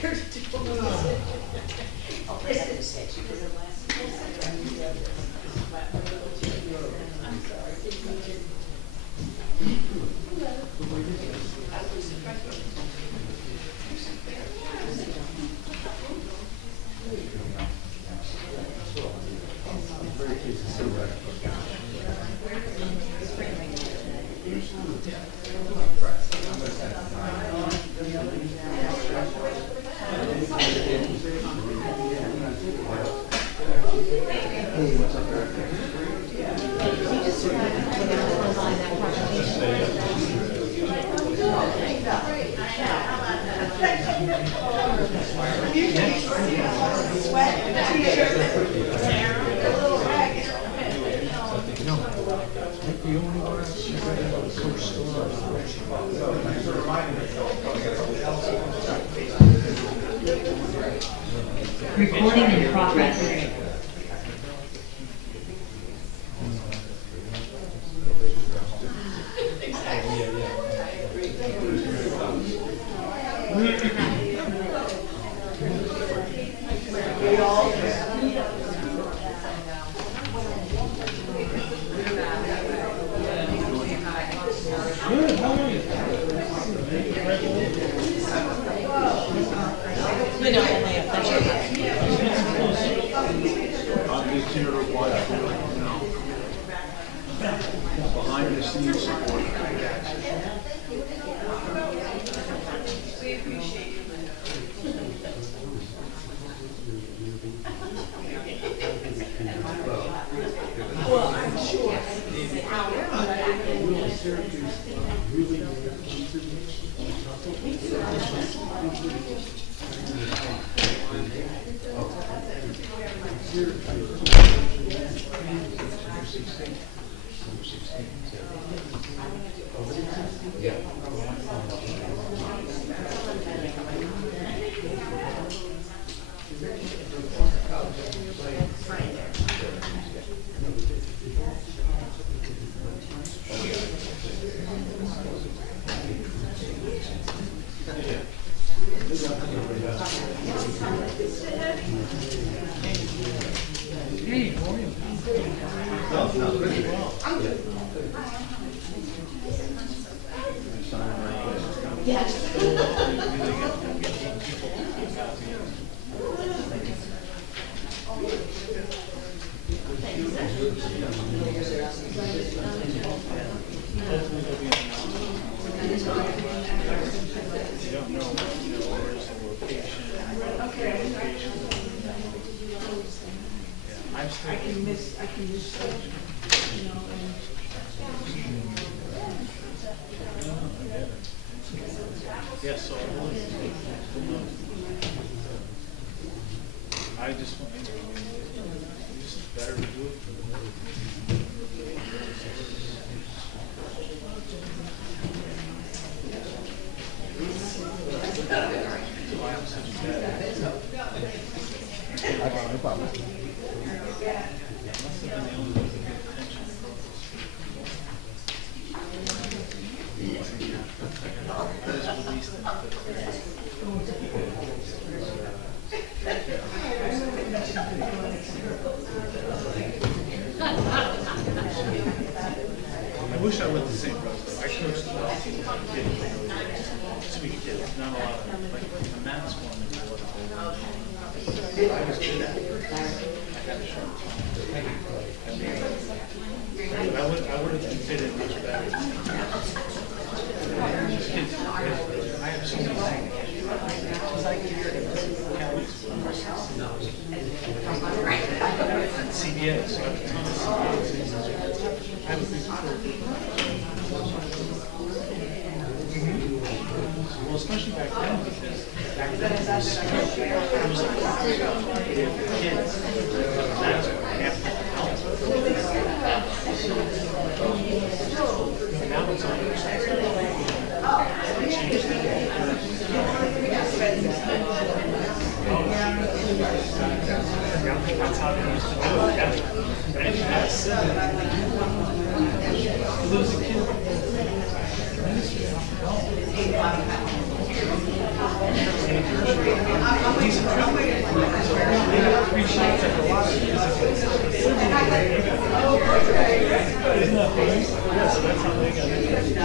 here to do this. Oh, this is it. I'm sorry. Recording in progress. Behind the scenes support. Well, I'm sure. Hey, how are you? I can miss, you know, Yes, so I just want it's just better to do it for the I wish I went the same route though. I coached the ball team. Sweet kids, not a lot of like the maths one. I was good at it. I got a sharp tongue. But I would have fit in much better. Kids, I have so many things. And CBA, so I have a ton of CBAs. I have a big well, especially back then, because back then it was like kids. That's why I have to help. Now it's on that's how they used to do it. And yes. Lose a kid. No. I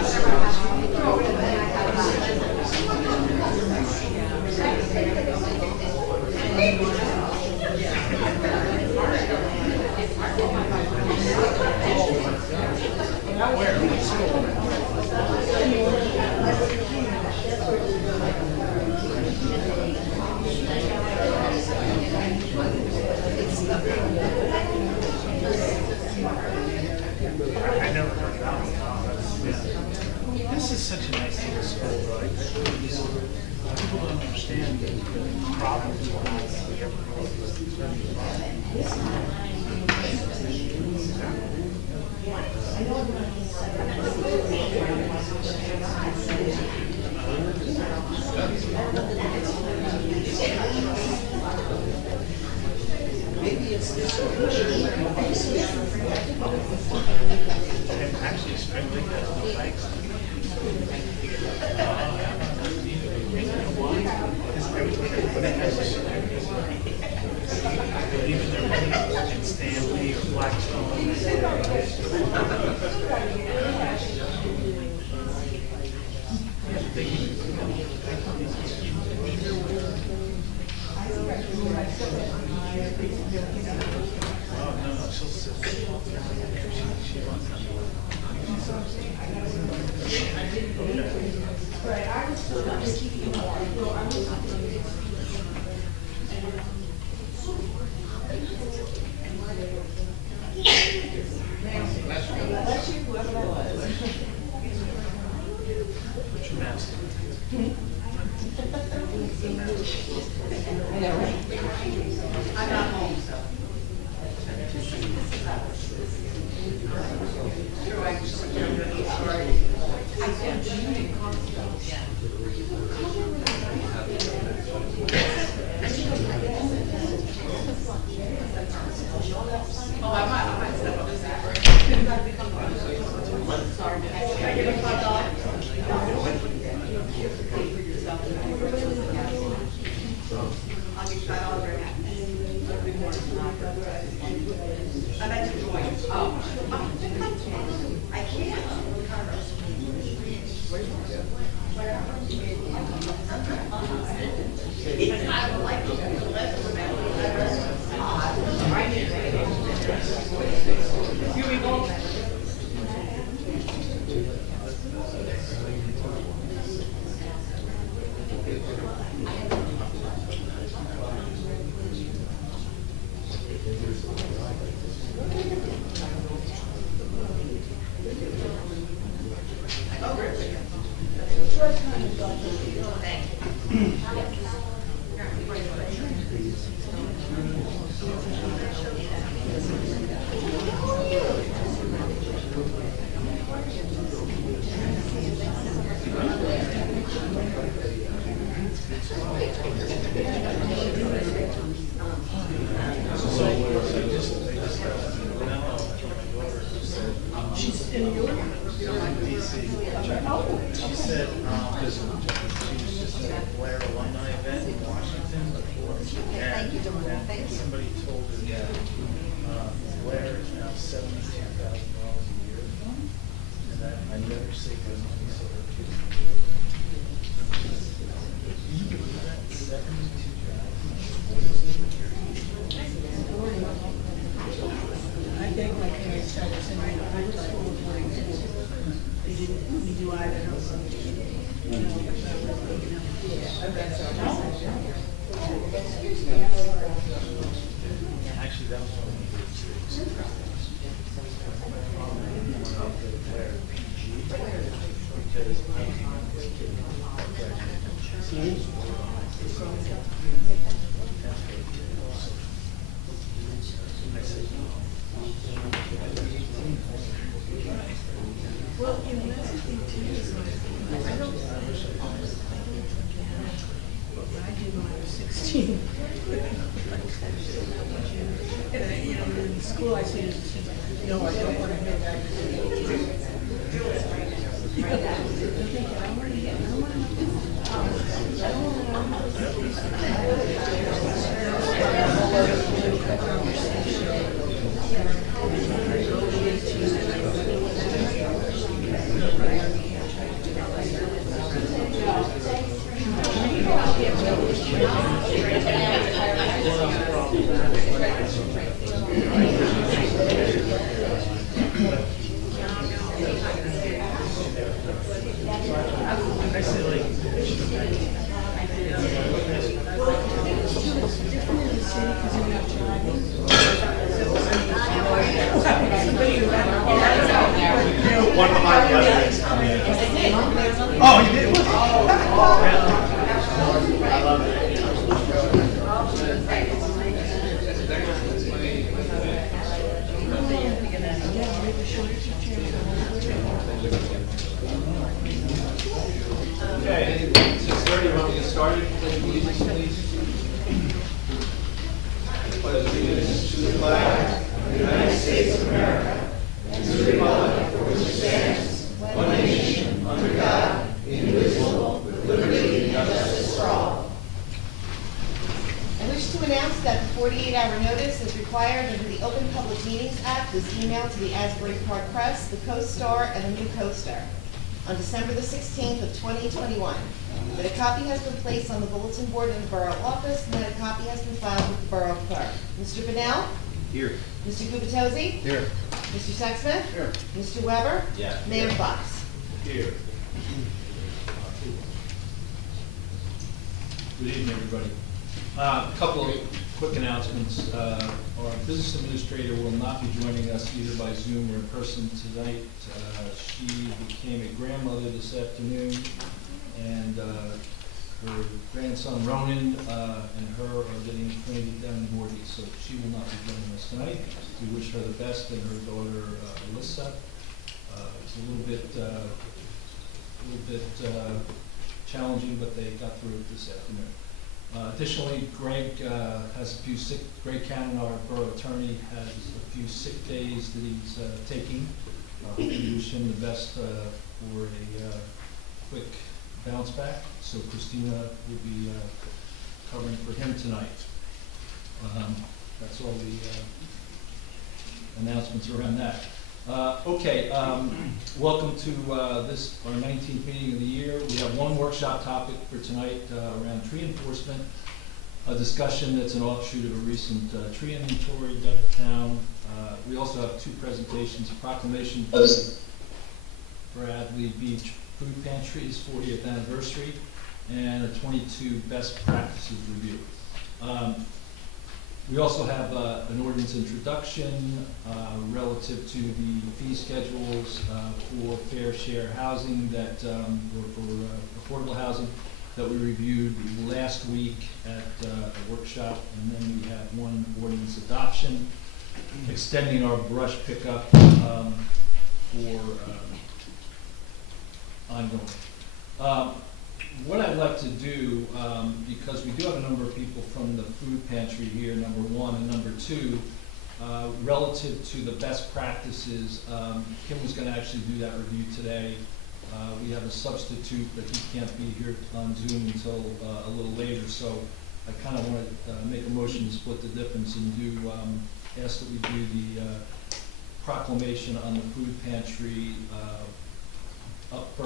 never heard that one. Yeah. This is such a nice little school, though. People don't understand the problems we're Maybe it's this one. and actually, Spring Lake has no bikes. Even their money in Stanley or Blackstone. Oh, no, she'll sit. She wants that. Put your mask on. I know, right? I'm not home, so. I can't. She's in New York. She said, because she was just at a Blair alumni event in Washington before. Thank you, Doreen. Thank you. Somebody told her that Blair is now $72,000 a year. And that I never say good money, so her kids can do it. Can you believe that? 72,000. I think my parents started sending me to private school with my kids. They didn't let me do either. You know, because I was thinking Actually, that was one of the mistakes. Blair PG, because I was on this kid. I said, well, you know, that's the thing too, is like, I don't, when I did when I was 16. And I, you know, in school I said, no, I don't want to go back to school. I say like. One behind the other is coming. Oh, you did? I love it. Okay, 6:30, want to get started? Pledge allegiance, please. Pledge allegiance to the flag of the United States of America and to the republic for which it stands, one nation, under God, indivisible, with liberty and justice for all. I wish to announce that the 48-hour notice is required under the Open Public Meetings Act was emailed to the Asbury Park Press, the Co-Star, and the New Co-Star on December the 16th of 2021. That a copy has been placed on the bulletin board in the Borough office, and that a copy has been filed with the Borough Clerk. Mr. Bennell? Here. Mr. Gubatose? Here. Mr. Sexsmith? Here. Mr. Weber? Yes. Mayor Fox? Here. Good evening, everybody. A couple of quick announcements. Our business administrator will not be joining us either by Zoom or in person tonight. She became a grandmother this afternoon, and her grandson Ronan and her are getting acquainted down in Morby, so she will not be joining us tonight. We wish her the best, and her daughter Alyssa. It's a little bit challenging, but they got through it this afternoon. Additionally, Greg Cannon, our borough attorney, has a few sick days that he's taking. We wish him the best for a quick bounce back. So Christina will be covering for him tonight. That's all the announcements around that. Welcome to this, our 19th meeting of the year. We have one workshop topic for tonight around tree enforcement, a discussion that's an offshoot of a recent tree inventory done in town. We also have two presentations, a proclamation for Bradley Beach Food Pantry's 40th anniversary and a 22 best practices review. We also have an ordinance introduction relative to the fee schedules for fair share housing that, or for affordable housing that we reviewed last week at a workshop, and then we have one ordinance adoption extending our brush pickup for ongoing. What I'd like to do, because we do have a number of people from the food pantry here, number one, and number two, relative to the best practices, Kim was going to actually do that review today. We have a substitute, but he can't be here on Zoom until a little later, so I kind of want to make a motion to split the difference and do ask that we do the proclamation on the food pantry up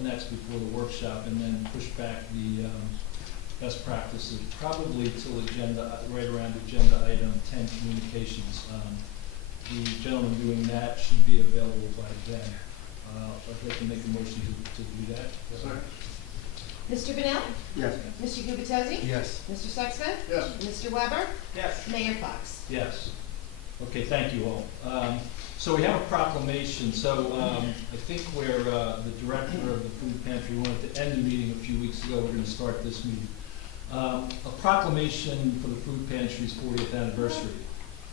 next before the workshop, and then push back the best practices probably till right around agenda item 10, communications. The gentleman doing that should be available by then. I'd like to make a motion to do that. Sorry. Mr. Bennell? Yes. Mr. Gubatose? Yes. Mr. Sexsmith? Yes. Mr. Weber? Yes. Mayor Fox? Yes. Okay, thank you all. So we have a proclamation. So I think where the director of the food pantry wanted to end the meeting a few weeks ago, we're going to start this meeting. A proclamation for the food pantry's 40th anniversary.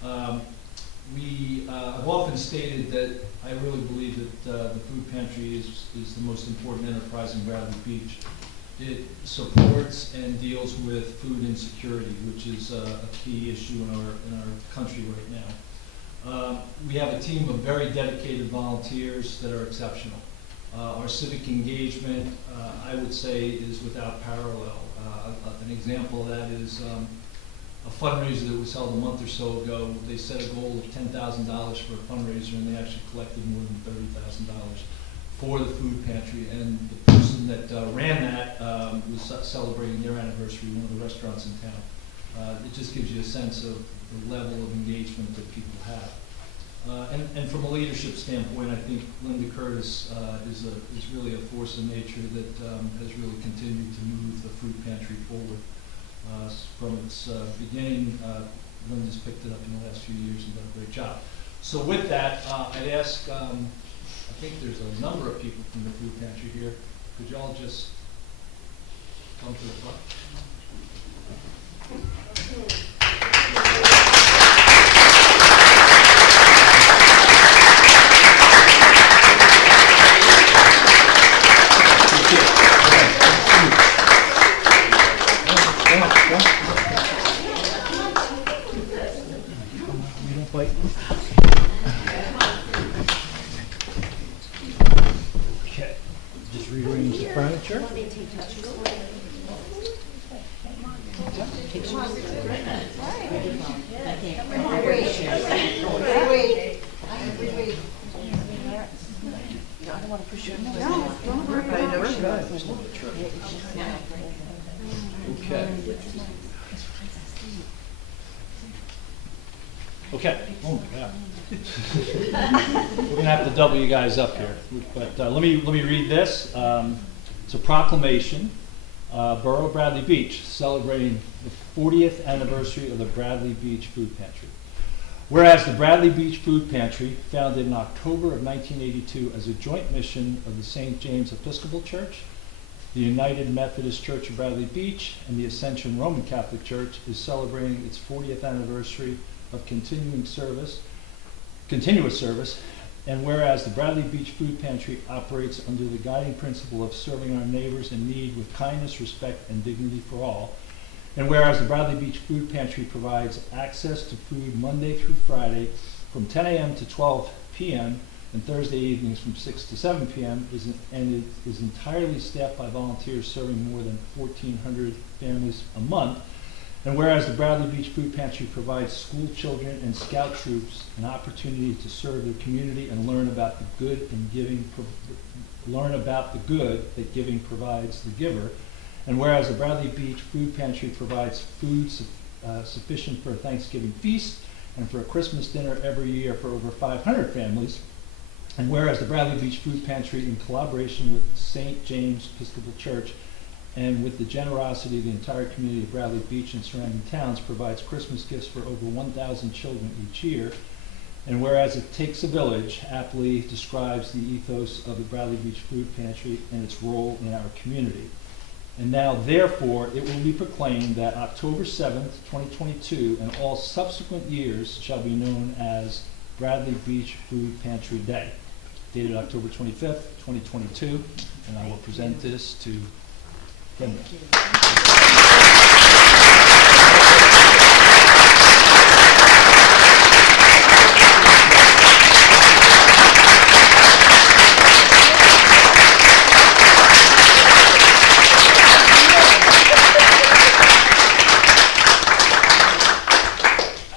I've often stated that I really believe that the food pantry is the most important enterprise in Bradley Beach. It supports and deals with food insecurity, which is a key issue in our country right now. We have a team of very dedicated volunteers that are exceptional. Our civic engagement, I would say, is without parallel. An example of that is a fundraiser that was held a month or so ago. They set a goal of $10,000 for a fundraiser, and they actually collected more than $30,000 for the food pantry. And the person that ran that was celebrating their anniversary, one of the restaurants in town. It just gives you a sense of the level of engagement that people have. And from a leadership standpoint, I think Linda Curtis is really a force of nature that has really continued to move the food pantry forward. From its beginning, Linda's picked it up in the last few years and done a great job. So with that, I'd ask, I think there's a number of people from the food pantry here. Could you all just come to the front? Okay, just rearrange the furniture. Okay. Okay. Oh my God. We're gonna have to double you guys up here, but let me read this. It's a proclamation. Borough of Bradley Beach celebrating the 40th anniversary of the Bradley Beach Food Pantry. Whereas the Bradley Beach Food Pantry, founded in October of 1982 as a joint mission of the St. James Episcopal Church, the United Methodist Church of Bradley Beach, and the Ascension Roman Catholic Church, is celebrating its 40th anniversary of continuous service. And whereas the Bradley Beach Food Pantry operates under the guiding principle of serving our neighbors in need with kindness, respect, and dignity for all, and whereas the Bradley Beach Food Pantry provides access to food Monday through Friday from 10 a.m. to 12 p.m. and Thursday evenings from 6 to 7 p.m. and it is entirely staffed by volunteers serving more than 1,400 families a month. And whereas the Bradley Beach Food Pantry provides school children and scout troops an opportunity to serve their community and learn about the good that giving provides the giver. And whereas the Bradley Beach Food Pantry provides food sufficient for a Thanksgiving feast and for a Christmas dinner every year for over 500 families. And whereas the Bradley Beach Food Pantry, in collaboration with St. James Episcopal Church and with the generosity of the entire community of Bradley Beach and surrounding towns, provides Christmas gifts for over 1,000 children each year. And whereas It Takes a Village aptly describes the ethos of the Bradley Beach Food Pantry and its role in our community. And now, therefore, it will be proclaimed that October 7th, 2022, and all subsequent years shall be known as Bradley Beach Food Pantry Day, dated October 25th, 2022. And I will present this to Brenda.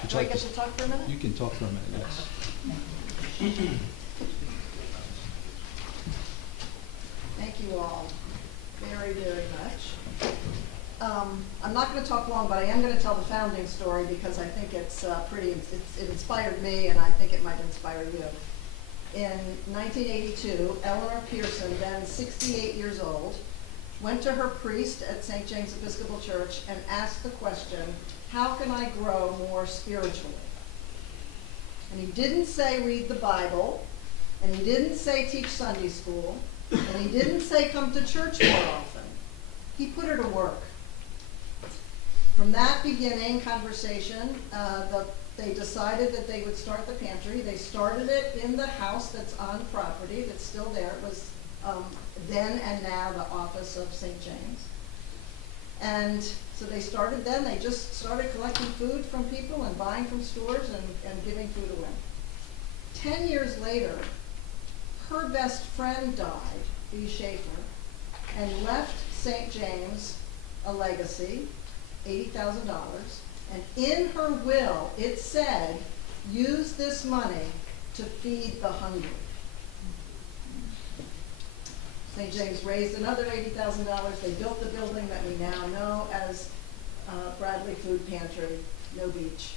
Do I get to talk for a minute? You can talk for a minute, yes. Thank you all very, very much. I'm not going to talk long, but I am going to tell the founding story because I think it's it inspired me, and I think it might inspire you. In 1982, Eleanor Pearson, then 68 years old, went to her priest at St. James Episcopal Church and asked the question, how can I grow more spiritually? And he didn't say read the Bible, and he didn't say teach Sunday school, and he didn't say come to church more often. He put her to work. From that beginning conversation, they decided that they would start the pantry. They started it in the house that's on property, that's still there. It was then and now the office of St. James. And so they started then. They just started collecting food from people and buying from stores and giving food away. 10 years later, her best friend died, Bea Schaefer, and left St. James a legacy, $80,000. And in her will, it said, use this money to feed the hungry. St. James raised another $80,000. They built the building that we now know as Bradley Food Pantry, no beach,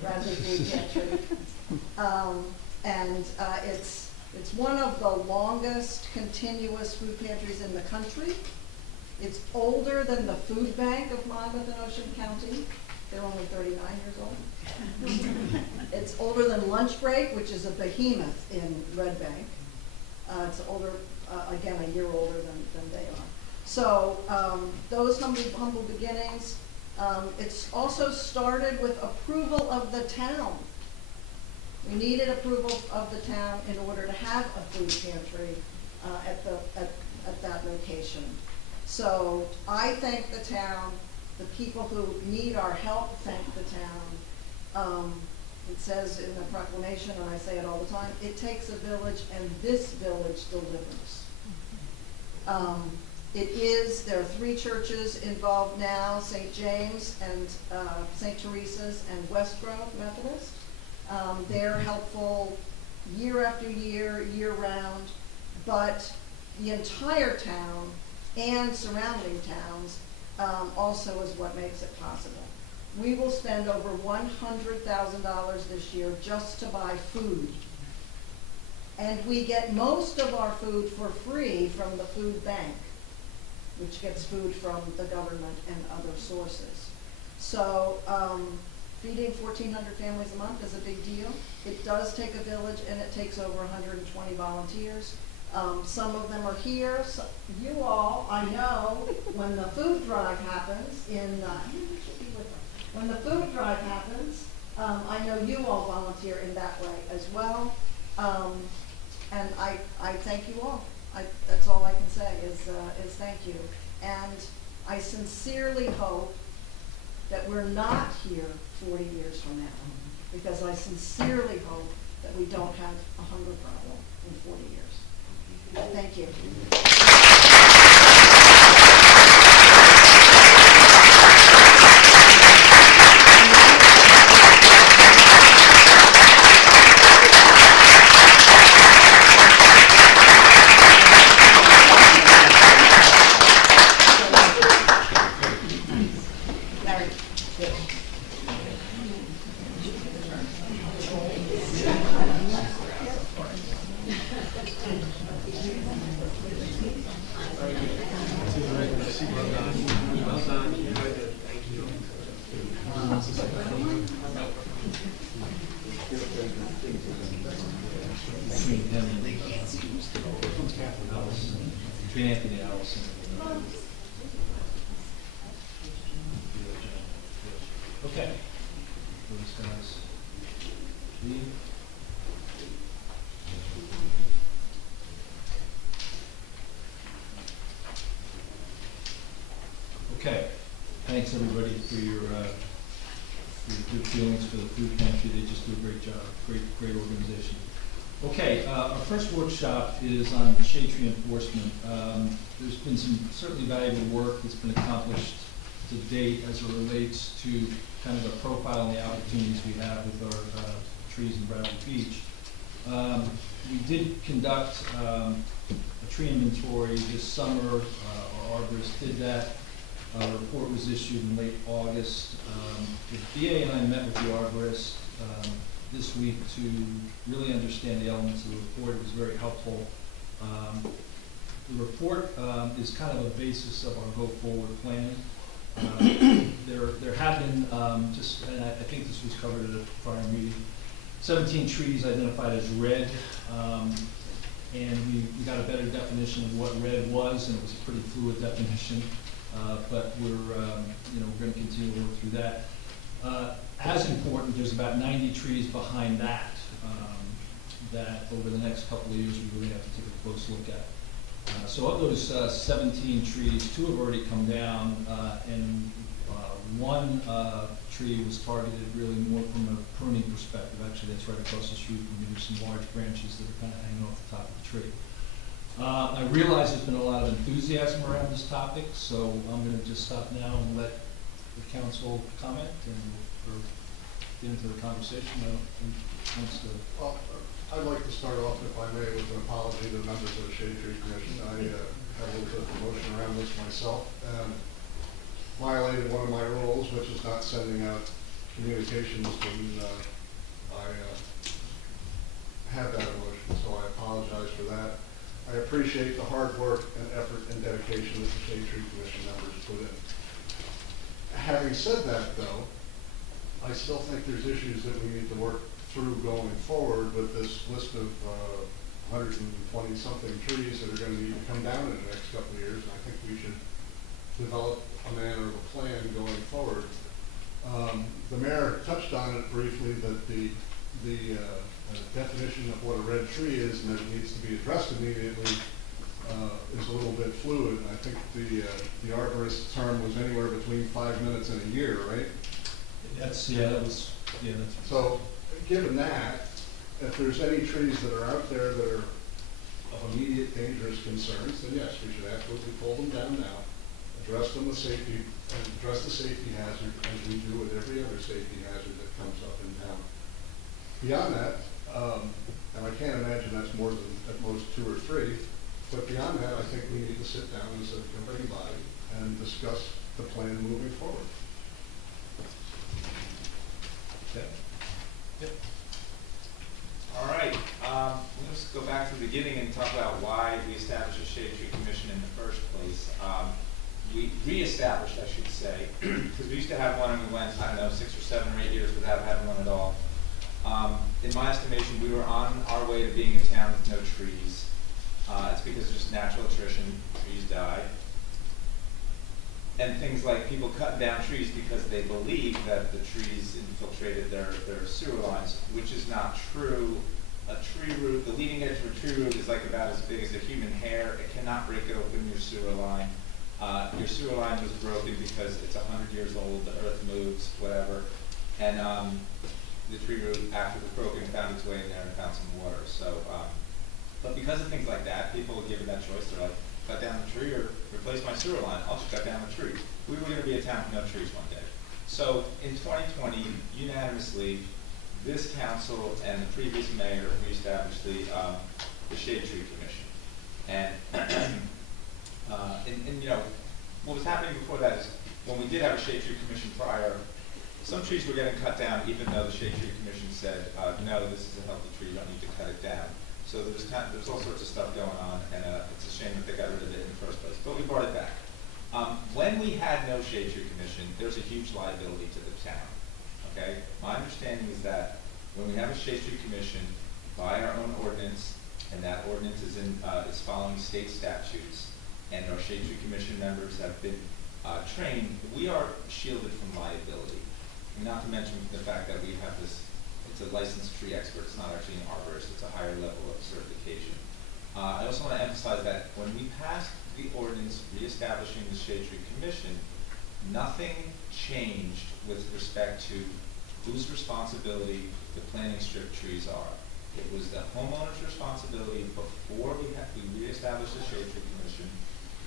Bradley Food Pantry. And it's one of the longest continuous food pantries in the country. It's older than the food bank of Monmouth and Ocean County. They're only 39 years old. It's older than Lunch Break, which is a behemoth in Red Bank. It's older, again, a year older than they are. So those humble beginnings. It's also started with approval of the town. We needed approval of the town in order to have a food pantry at that location. So I thank the town. The people who need our help thank the town. It says in the proclamation, and I say it all the time, it takes a village, and this village delivers. There are 3 churches involved now, St. James and St. Teresa's and Westgrove Methodist. They're helpful year after year, year round, but the entire town and surrounding towns also is what makes it possible. We will spend over $100,000 this year just to buy food. And we get most of our food for free from the food bank, which gets food from the government and other sources. So feeding 1,400 families a month is a big deal. It does take a village, and it takes over 120 volunteers. Some of them are here. So you all, I know, when the food drive happens when the food drive happens, I know you all volunteer in that way as well. And I thank you all. That's all I can say is thank you. And I sincerely hope that we're not here 40 years from now, because I sincerely hope that we don't have a hunger problem in 40 years. Thank you. Between Anthony and Allison. Okay. Those guys leave. Okay. Thanks everybody for your good feelings for the food pantry. They just do a great job. Great organization. Okay, our first workshop is on shade tree enforcement. There's been some certainly valuable work that's been accomplished to date as it relates to kind of a profile and the opportunities we have with our trees in Bradley Beach. We did conduct a tree inventory this summer. Our arborist did that. A report was issued in late August. The VA and I met with the arborist this week to really understand the elements of the report. It was very helpful. The report is kind of a basis of our go-forward plan. There have been and I think this was covered at a prior meeting, 17 trees identified as red, and we got a better definition of what red was, and it was a pretty fluid definition. But we're going to continue to work through that. As important, there's about 90 trees behind that that over the next couple of years we really have to take a close look at. So of those 17 trees, 2 have already come down, and one tree was targeted really more from a pruning perspective. Actually, that's right across the street from me. There's some large branches that are kind of hanging off the top of the tree. I realize there's been a lot of enthusiasm around this topic, so I'm going to just stop now and let the council comment or get into the conversation. Well, I'd like to start off, if I may, with an apology to the members of the Shade Tree Commission. I had a little bit of promotion around this myself and violated one of my rules, which is not sending out communications when I have that emotion, so I apologize for that. I appreciate the hard work and effort and dedication that the Shade Tree Commission members put in. Having said that, though, I still think there's issues that we need to work through going forward with this list of 120-something trees that are going to need to come down in the next couple of years. And I think we should develop a manner of a plan going forward. The mayor touched on it briefly, that the definition of what a red tree is and that it needs to be addressed immediately is a little bit fluid. And I think the arborist term was anywhere between 5 minutes and a year, right? That's, that's. So, given that, if there's any trees that are out there that are of immediate dangerous concerns, then yes, we should absolutely pull them down now, address them with safety, and address the safety hazard as we do with every other safety hazard that comes up in town. Beyond that, and I can't imagine that's more than at most 2 or 3, but beyond that, I think we need to sit down as a governing body and discuss the plan moving forward. Yep. All right, let's go back to the beginning and talk about why we established a Shade Tree Commission in the first place. We re-established, I should say, because we used to have one and we went, I don't know, 6 or 7 or 8 years without having one at all. In my estimation, we were on our way to being a town with no trees. It's because of just natural attrition, trees die. And things like people cutting down trees because they believe that the trees infiltrated their sewer lines, which is not true. A tree root, the leading edge of a tree root is like about as big as a human hair. It cannot break it open your sewer line. Your sewer line was broken because it's 100 years old, the earth moves, whatever. And the tree root, after it was broken, found its way in there and found some water. So, but because of things like that, people were given that choice. They're like, cut down the tree or replace my sewer line. I'll just cut down the tree. We were going to be a town with no trees one day. So in 2020, unanimously, this council and the previous mayor reestablished the Shade Tree Commission. And, and you know, what was happening before that is when we did have a Shade Tree Commission prior, some trees were getting cut down even though the Shade Tree Commission said, no, this is a healthy tree, you don't need to cut it down. So there was all sorts of stuff going on, and it's a shame that they got rid of it in the first place. But we brought it back. When we had no Shade Tree Commission, there's a huge liability to the town. Okay? My understanding is that when we have a Shade Tree Commission, by our own ordinance, and that ordinance is following state statutes, and our Shade Tree Commission members have been trained, we are shielded from liability. Not to mention the fact that we have this. It's a licensed tree expert. It's not actually an arborist. It's a higher level of certification. I also want to emphasize that when we passed the ordinance reestablishing the Shade Tree Commission, nothing changed with respect to whose responsibility the planting strip trees are. It was the homeowner's responsibility before we reestablished the Shade Tree Commission,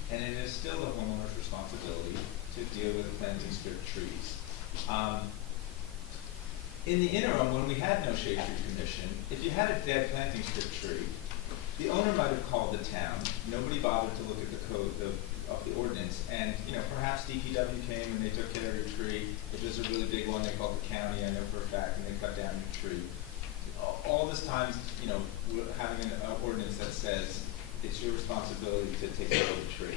and it is still the homeowner's responsibility to deal with the planting strip trees. In the interim, when we had no Shade Tree Commission, if you had a dead planting strip tree, the owner might have called the town. Nobody bothered to look at the code of the ordinance, and perhaps DPW came and they took care of your tree. If it was a really big one, they called the county, I know for a fact, and they cut down your tree. All this time, we're having an ordinance that says it's your responsibility to take care of the tree.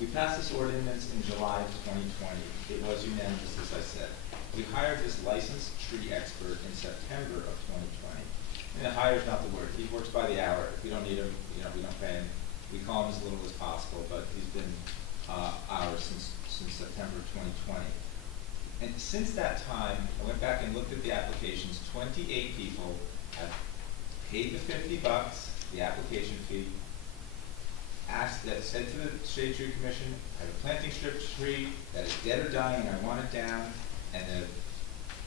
We passed this ordinance in July of 2020. It was unanimous, as I said. We hired this licensed tree expert in September of 2020. And hire is not the word. He works by the hour. If we don't need him, we don't pay him. We call him as little as possible, but he's been ours since September 2020. And since that time, I went back and looked at the applications. 28 people have paid the $50, the application fee, said to the Shade Tree Commission, I have a planting strip tree that is dead or dying and I want it down. And the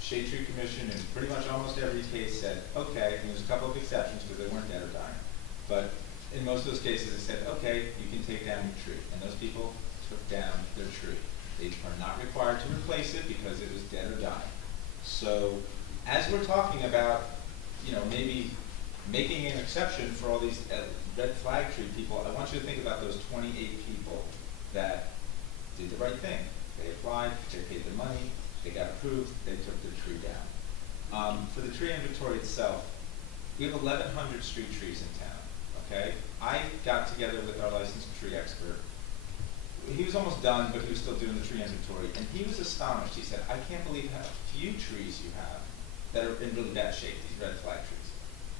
Shade Tree Commission in pretty much almost every case said, okay, and there's a couple of exceptions because they weren't dead or dying. But in most of those cases they said, okay, you can take down your tree. And those people took down their tree. They are not required to replace it because it was dead or dying. So as we're talking about, maybe making an exception for all these red flag tree people, I want you to think about those 28 people that did the right thing. They applied, they paid the money, they got approved, they took the tree down. For the tree inventory itself, We have 1,100 street trees in town, okay? I got together with our licensed tree expert. He was almost done, but he was still doing the tree inventory, and he was astonished. He said, I can't believe how few trees you have that are in really bad shape, these red flag trees.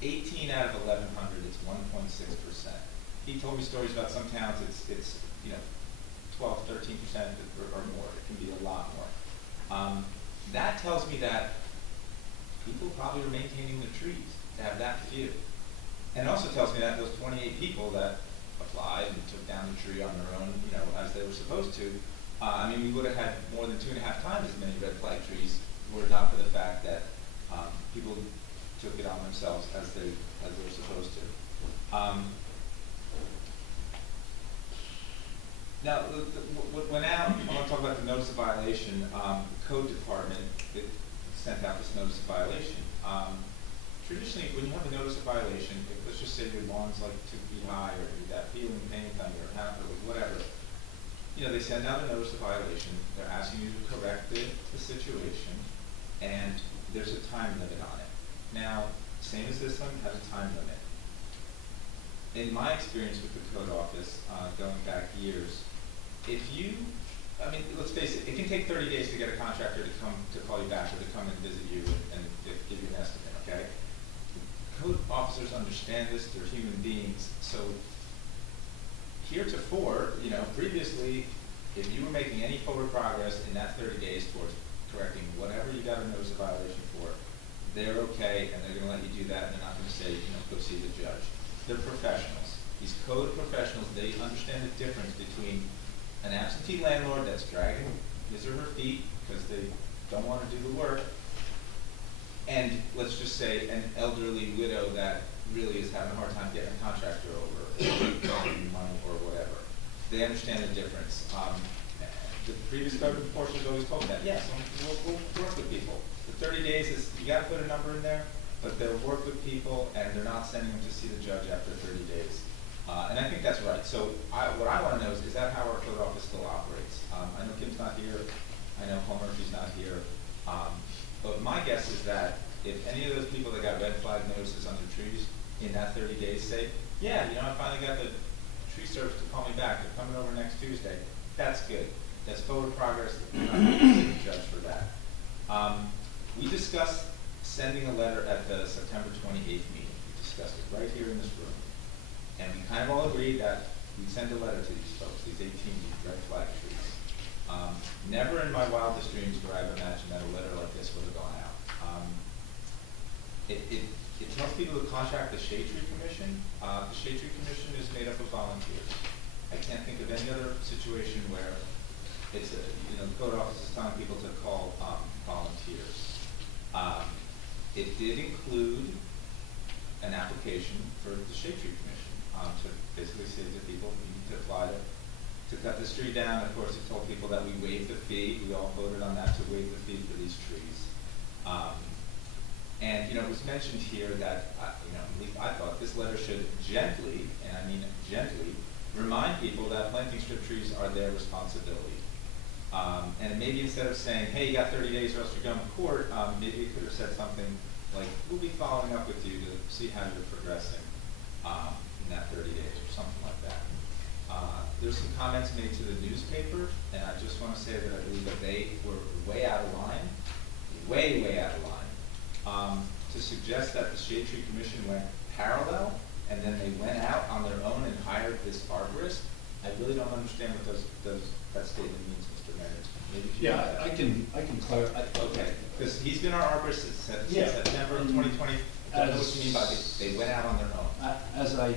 18 out of 1,100, it's 1.6%. He told me stories about some towns, it's 12, 13% or more. It can be a lot more. That tells me that people probably are maintaining the trees to have that few. And it also tells me that those 28 people that applied and took down the tree on their own, as they were supposed to, we would have had more than 2.5 times as many red flag trees were it not for the fact that people took it on themselves as they were supposed to. Now, when out, I want to talk about the notice of violation. The code department sent out this notice of violation. Traditionally, when you have a notice of violation, let's just say your lawn's like 2 feet high, or that peeling paint on your half, or whatever, they send out a notice of violation. They're asking you to correct the situation, and there's a time limit on it. Now, same as this one, has a time limit. In my experience with the code office, going back years, let's face it, it can take 30 days to get a contractor to call you back, or to come and visit you and give you an estimate, okay? Code officers understand this, they're human beings, so heretofore, previously, if you were making any forward progress in that 30 days towards correcting whatever you got a notice of violation for, they're okay, and they're gonna let you do that, and they're not gonna say, go see the judge. They're professionals. These code professionals, they understand the difference between an absentee landlord that's dragging his or her feet because they don't want to do the work, and let's just say an elderly widow that really is having a hard time getting a contractor over, money or whatever. They understand the difference. The previous code enforcers always told me that, yes, we'll work with people. The 30 days is, you got to put a number in there, but they'll work with people, and they're not sending them to see the judge after 30 days. And I think that's right. So what I want to know is that how our code office still operates? I know Kim's not here. I know Paul Murphy's not here. But my guess is that if any of those people that got red flag notices under trees in that 30 days say, yeah, I finally got the tree service to call me back. They're coming over next Tuesday. That's good. That's forward progress. We're not going to see the judge for that. We discussed sending a letter at the September 28th meeting. We discussed it right here in this room. And we kind of all agreed that we'd send a letter to these folks, these 18 red flag trees. Never in my wildest dreams would I have imagined that a letter like this would have gone out. It tells people to contact the Shade Tree Commission. The Shade Tree Commission is made up of volunteers. I can't think of any other situation where it's the code office is telling people to call volunteers. It did include an application for the Shade Tree Commission to basically say to people, you need to apply to cut this tree down. Of course, it told people that we waived the fee. We all voted on that to waive the fee for these trees. And it was mentioned here that at least I thought this letter should gently, and I mean gently, remind people that planting strip trees are their responsibility. And maybe instead of saying, hey, you got 30 days or else you're going to court, maybe it could have said something like, we'll be following up with you to see how you're progressing in that 30 days or something like that. There's some comments made to the newspaper, and I just want to say that I believe that they were way out of line, way out of line, to suggest that the Shade Tree Commission went parallel and then they went out on their own and hired this arborist. I really don't understand what that statement means, Mr. Mayor. Maybe if you know that. I can clarify. Okay, because he's been our arborist since September of 2020. I don't know what you mean by they went out on their own. As I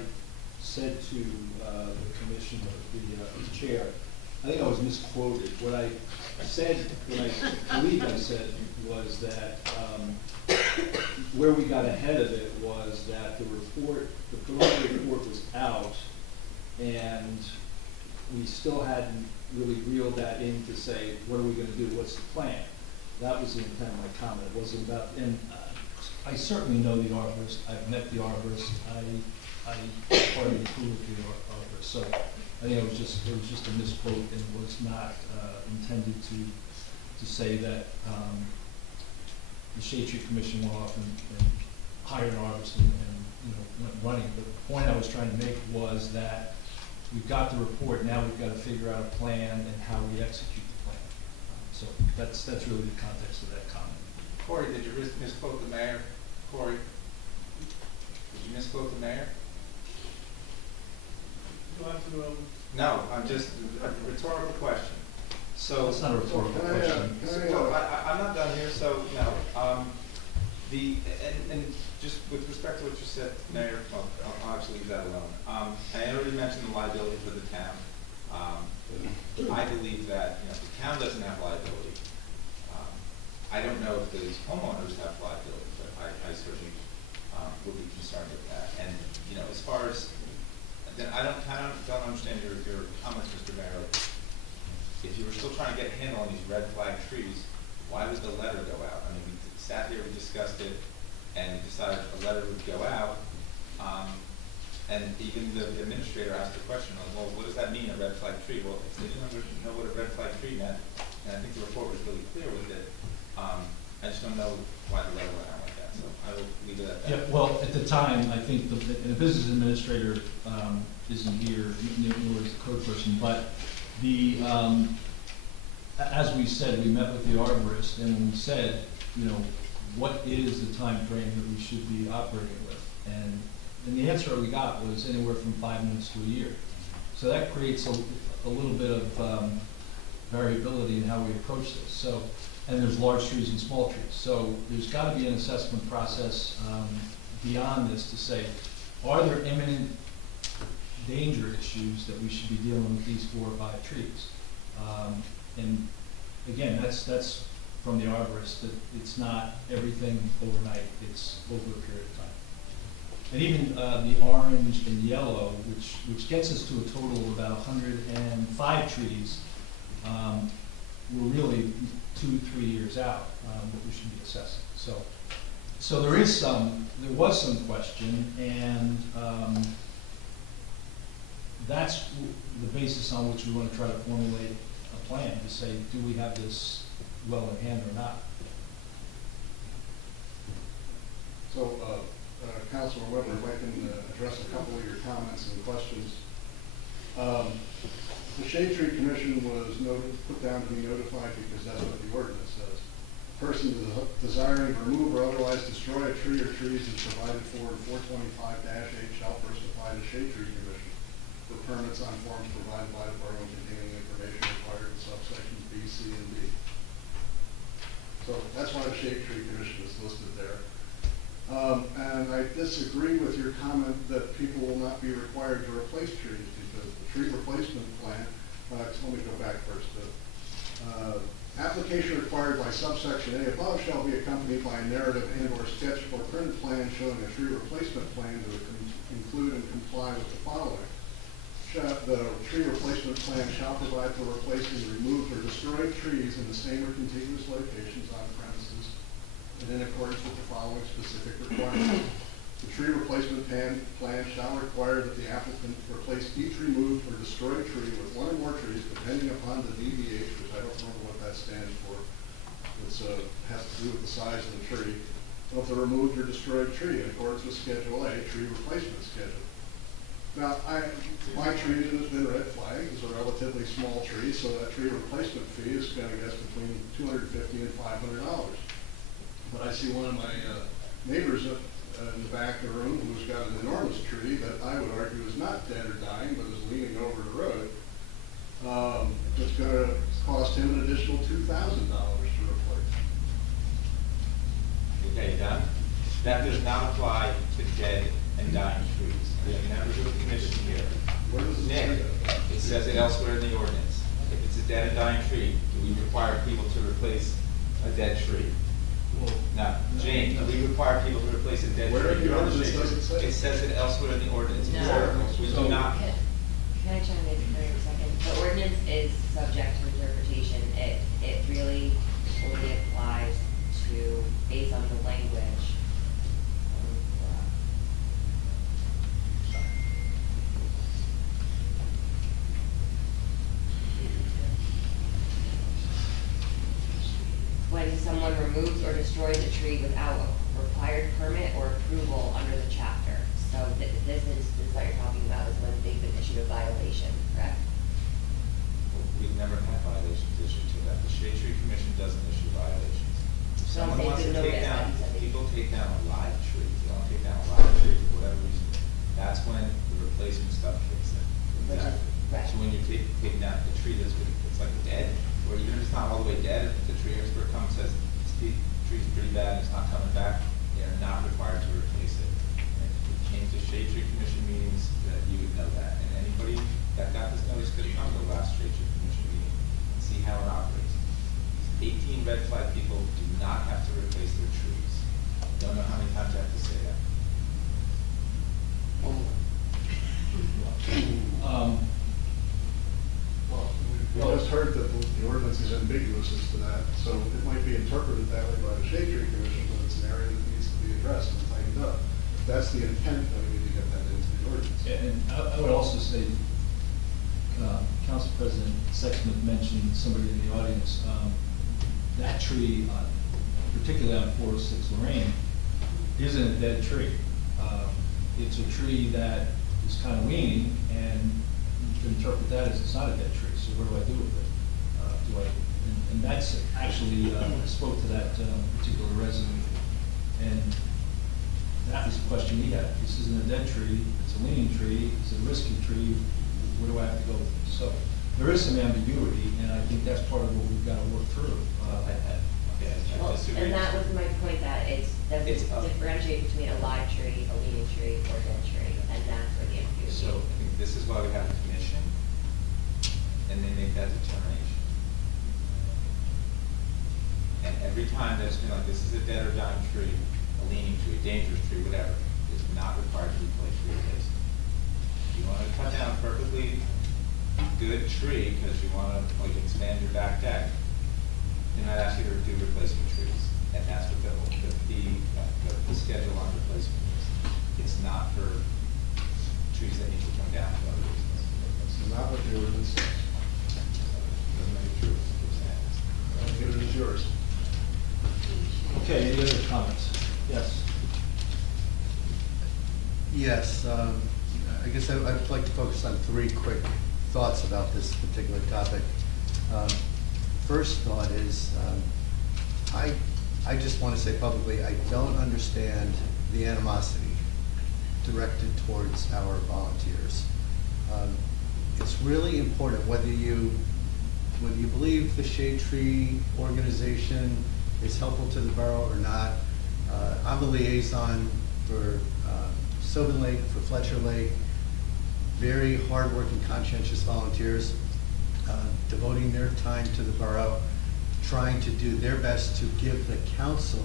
said to the commissioner, the chair, I think I was misquoted. What I believe I said was that where we got ahead of it was that the preliminary report was out, and we still hadn't really reeled that in to say, what are we going to do? What's the plan? That was the intent of my comment. It wasn't about, and I certainly know the arborist. I've met the arborist. I part of the crew of the arborist. So I think it was just a misquote, and it was not intended to say that the Shade Tree Commission went off and hired an arborist and went running. The point I was trying to make was that we've got the report, now we've got to figure out a plan and how we execute the plan. So that's really the context of that comment. Corey, did you misquote the mayor? Corey? Did you misquote the mayor? You'll have to, No, I'm just, a rhetorical question. So. That's not a rhetorical question. Well, I'm not done here, so, no. And just with respect to what you said, Mayor, well, I'll actually leave that alone. I already mentioned the liability for the town. I believe that, the town doesn't have liability. I don't know if the homeowners have liability, but I certainly would be concerned with that. And, as far as, then I don't understand your comments, Mr. Mayor. If you were still trying to get a handle on these red flag trees, why would the letter go out? I mean, we sat here, we discussed it, and we decided a letter would go out. And even the administrator asked the question, well, what does that mean, a red flag tree? Well, if they didn't know what a red flag tree meant, and I think the report was really clear with it, I just don't know why the letter went out like that. So I will leave it at that. Yeah, well, at the time, I think the business administrator isn't here, nor is the code person, but as we said, we met with the arborist, and we said, what is the time frame that we should be operating with? And the answer we got was anywhere from 5 months to a year. So that creates a little bit of variability in how we approach this. So, and there's large trees and small trees. So there's got to be an assessment process beyond this to say, are there imminent danger issues that we should be dealing with these 4 or 5 trees? And again, that's from the arborist, that it's not everything overnight, it's over a period of time. And even the orange and yellow, which gets us to a total of about 105 trees, we're really 2-3 years out that we should be assessing. So there was some question, and that's the basis on which we want to try to formulate a plan to say, do we have this well in hand or not? So, Councilor Weber, if I can address a couple of your comments and questions. The Shade Tree Commission was put down to be notified because that's what the ordinance says. A person desiring to remove or otherwise destroy a tree or trees is provided for in 425-8 shall first apply to Shade Tree Commission for permits on forms provided by the borough containing information required in subsections B, C, and D. So that's why the Shade Tree Commission is listed there. And I disagree with your comment that people will not be required to replace trees because the tree replacement plan, let me go back first. Application required by subsection A above shall be accompanied by a narrative and/or sketch or printed plan showing a tree replacement plan to include and comply with the following. The tree replacement plan shall provide for replacing removed or destroyed trees in the same or contiguous locations on premises and in accordance with the following specific requirements. The tree replacement plan shall require that the applicant replace each removed or destroyed tree with 1 or more trees depending upon the DBH, which I don't remember what that stands for. It has to do with the size of the tree, of the removed or destroyed tree in accordance with Schedule A, tree replacement schedule. Now, my tree that has been red flagged is a relatively small tree, so that tree replacement fee is going to get between $250 and $500. But I see one of my neighbors in the back of the room who's got an enormous tree that I would argue is not dead or dying, but is leaning over the road. It's going to cost him an additional $2,000 to replace. Okay, done. That does not apply to dead and dying trees. We have members of the commission here. Where does it say Nick, that? it says it elsewhere in the ordinance. If it's a dead and dying tree, do we require people to replace a dead tree? No. Jane, do we require people to replace a dead Where tree? in the ordinance does it say? It says it elsewhere in the ordinance. No. We do not. Can I chime in for a second? The ordinance is subject to interpretation. It really only applies to, based on the language. When someone removes or destroys a tree without a required permit or approval under the chapter. So this instance that you're talking about is when they've been issued a violation, correct? We've never had violations issued to that. The Shade Tree Commission doesn't issue violations. If So someone they've wants to been take noticed, down, like you said. people take down a live tree, they don't take down a live tree for whatever reason, that's when the replacement stuff kicks in. Which is- right. So when you take down a tree that's been, it's like dead, or even if it's not all the way dead, if the tree expert comes and says, this tree's pretty bad, it's not coming back, they're not required to replace it. And if you came to Shade Tree Commission meetings, that you would know that, and anybody that got this notice could come to the last Shade Tree Commission meeting and see how it operates. 18 red flag people do not have to replace their trees. Don't know how many times I have to say that. We just heard that the ordinance is ambiguous as to that, so it might be interpreted that way by the Shade Tree Commission, but it's an area that needs to be addressed and tightened up. If that's the intent, then we need to get that into the ordinance. And I would also say, Council President Sexsmith mentioned somebody in the audience, that tree, particularly on 406 Lorraine, isn't a dead tree. It's a tree that is kind of leaning, and you can interpret that as it's not a dead tree, so what do I do with it? And that's actually, I spoke to that particular resident, and that was the question he had. This isn't a dead tree, it's a leaning tree, it's a risky tree, where do I have to go with it? So there is some ambiguity, and I think that's part of what we've got to work through. Well, disagree. and that was my point, that doesn't differentiate between a live tree, a leaning tree, or a dead tree, and that's where the ambiguity. So I think this is why we have a commission, and they make that determination. And every time there's been like, this is a dead or dying tree, a leaning tree, a dangerous tree, whatever, it's not required to be replaced. If you want to cut down a perfectly good tree, because you want to like expand your back deck, they're not asking you to do replacement trees, and that's what the schedule on replacement is. It's not for trees that need to come down for other reasons. That's not what the ordinance says. Doesn't make it true. It is yours. Okay, any other comments? Yes. Yes, I guess I'd like to focus on three quick thoughts about this particular topic. First thought is, I just want to say publicly, I don't understand the animosity directed towards our volunteers. It's really important, whether you believe the Shade Tree organization is helpful to the borough or not. I'm a liaison for Sylvan Lake, for Fletcher Lake, very hardworking, conscientious volunteers, devoting their time to the borough, trying to do their best to give the council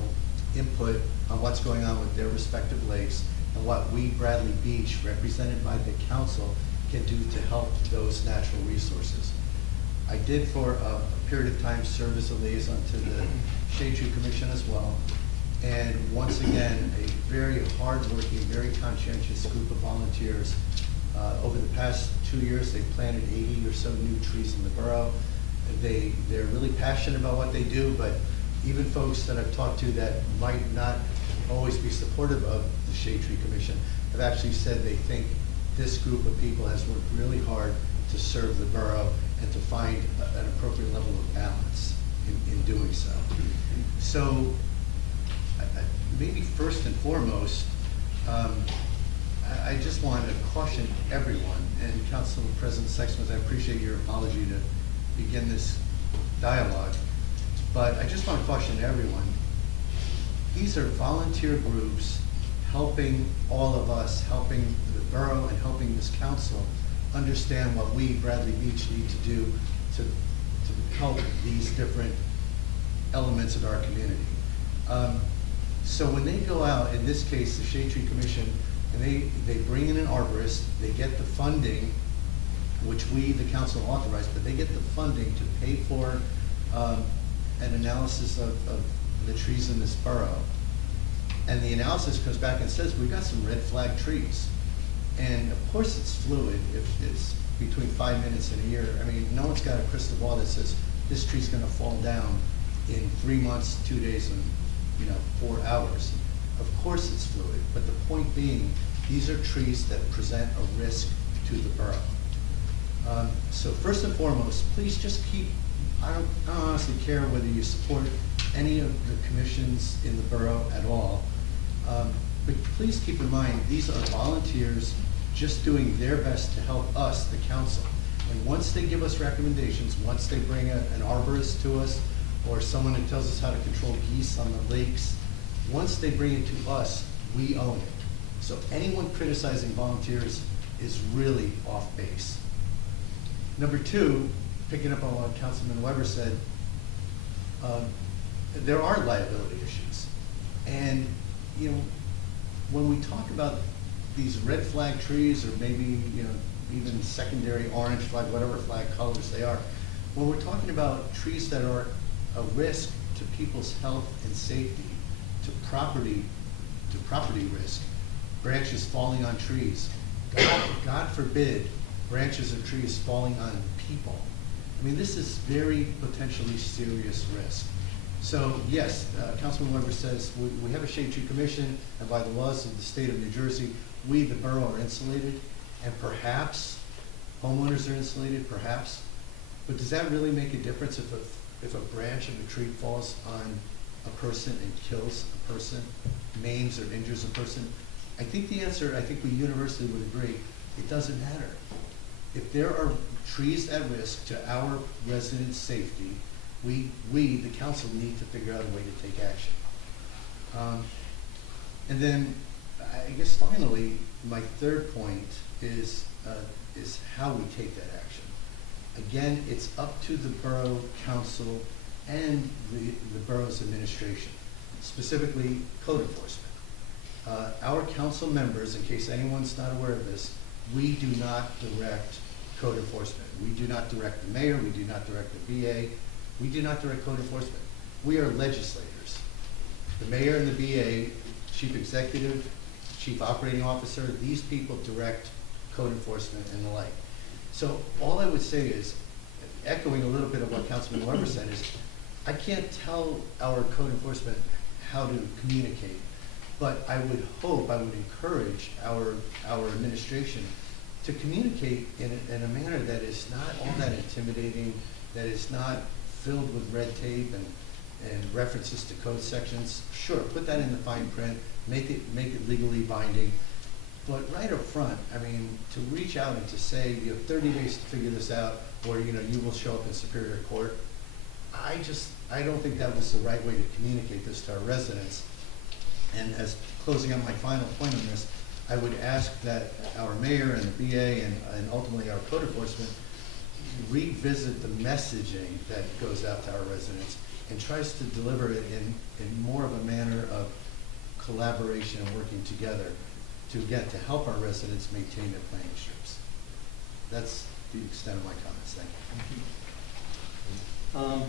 input on what's going on with their respective lakes and what we, Bradley Beach, represented by the council, can do to help those natural resources. I did for a period of time serve as a liaison to the Shade Tree Commission as well. And once again, a very hardworking, very conscientious group of volunteers. Over the past 2 years, they've planted 80 or so new trees in the borough. They're really passionate about what they do, but even folks that I've talked to that might not always be supportive of the Shade Tree Commission have actually said they think this group of people has worked really hard to serve the borough and to find an appropriate level of balance in doing so. So maybe first and foremost, I just want to caution everyone, and Council President Sexsmith, I appreciate your apology to begin this dialogue, but I just want to caution everyone. These are volunteer groups helping all of us, helping the borough and helping this council understand what we, Bradley Beach, need to do to help these different elements of our community. So when they go out, in this case, the Shade Tree Commission, and they bring in an arborist, they get the funding, which we, the council, authorized, but they get the funding to pay for an analysis of the trees in this borough. And the analysis comes back and says, we've got some red flag trees. And of course it's fluid if it's between 5 minutes and a year. I mean, no one's got a crystal ball that says this tree's gonna fall down in 3 months, 2 days, and 4 hours. Of course it's fluid, but the point being These are trees that present a risk to the borough. So first and foremost, please just keep, I don't honestly care whether you support any of the commissions in the borough at all, but please keep in mind, these are volunteers just doing their best to help us, the council. And once they give us recommendations, once they bring an arborist to us, or someone that tells us how to control geese on the lakes, once they bring it to us, we own it. So anyone criticizing volunteers is really off base. Number two, picking up on what Councilman Weber said, there are liability issues. And, you know, when we talk about these red flag trees, or maybe, you know, even secondary orange flag, whatever flag colors they are, when we're talking about trees that are a risk to people's health and safety, to property risk, branches falling on trees, God forbid, branches of trees falling on people. I mean, this is very potentially serious risk. So yes, Councilman Weber says we have a shade tree commission, and by the laws of the state of New Jersey, we, the borough, are insulated, and perhaps homeowners are insulated, perhaps. But does that really make a difference if a branch of a tree falls on a person and kills a person, maims or injures a person? I think the answer, I think we universally would agree, it doesn't matter. If there are trees at risk to our residents' safety, we, the council, need to figure out a way to take action. And then, I guess finally, my third point is how we take that action. Again, it's up to the borough council and the borough's administration, specifically code enforcement. Our council members, in case anyone's not aware of this, we do not direct code enforcement. We do not direct the mayor, we do not direct the BA, we do not direct code enforcement. We are legislators. The mayor and the BA, chief executive, chief operating officer, these people direct code enforcement and the like. So all I would say is, echoing a little bit of what Councilman Weber said, is I can't tell our code enforcement how to communicate, but I would hope, I would encourage our administration to communicate in a manner that is not all that intimidating, that is not filled with red tape and references to code sections. Sure, put that in the fine print, make it legally binding, but right up front, I mean, to reach out and to say you have 30 days to figure this out, or you will show up in Superior Court, I don't think that was the right way to communicate this to our residents. And as closing out my final point on this, I would ask that our mayor and the BA and ultimately our code enforcement revisit the messaging that goes out to our residents and tries to deliver it in more of a manner of collaboration and working together to help our residents maintain their playing strips. That's the extent of my comments. Thank you.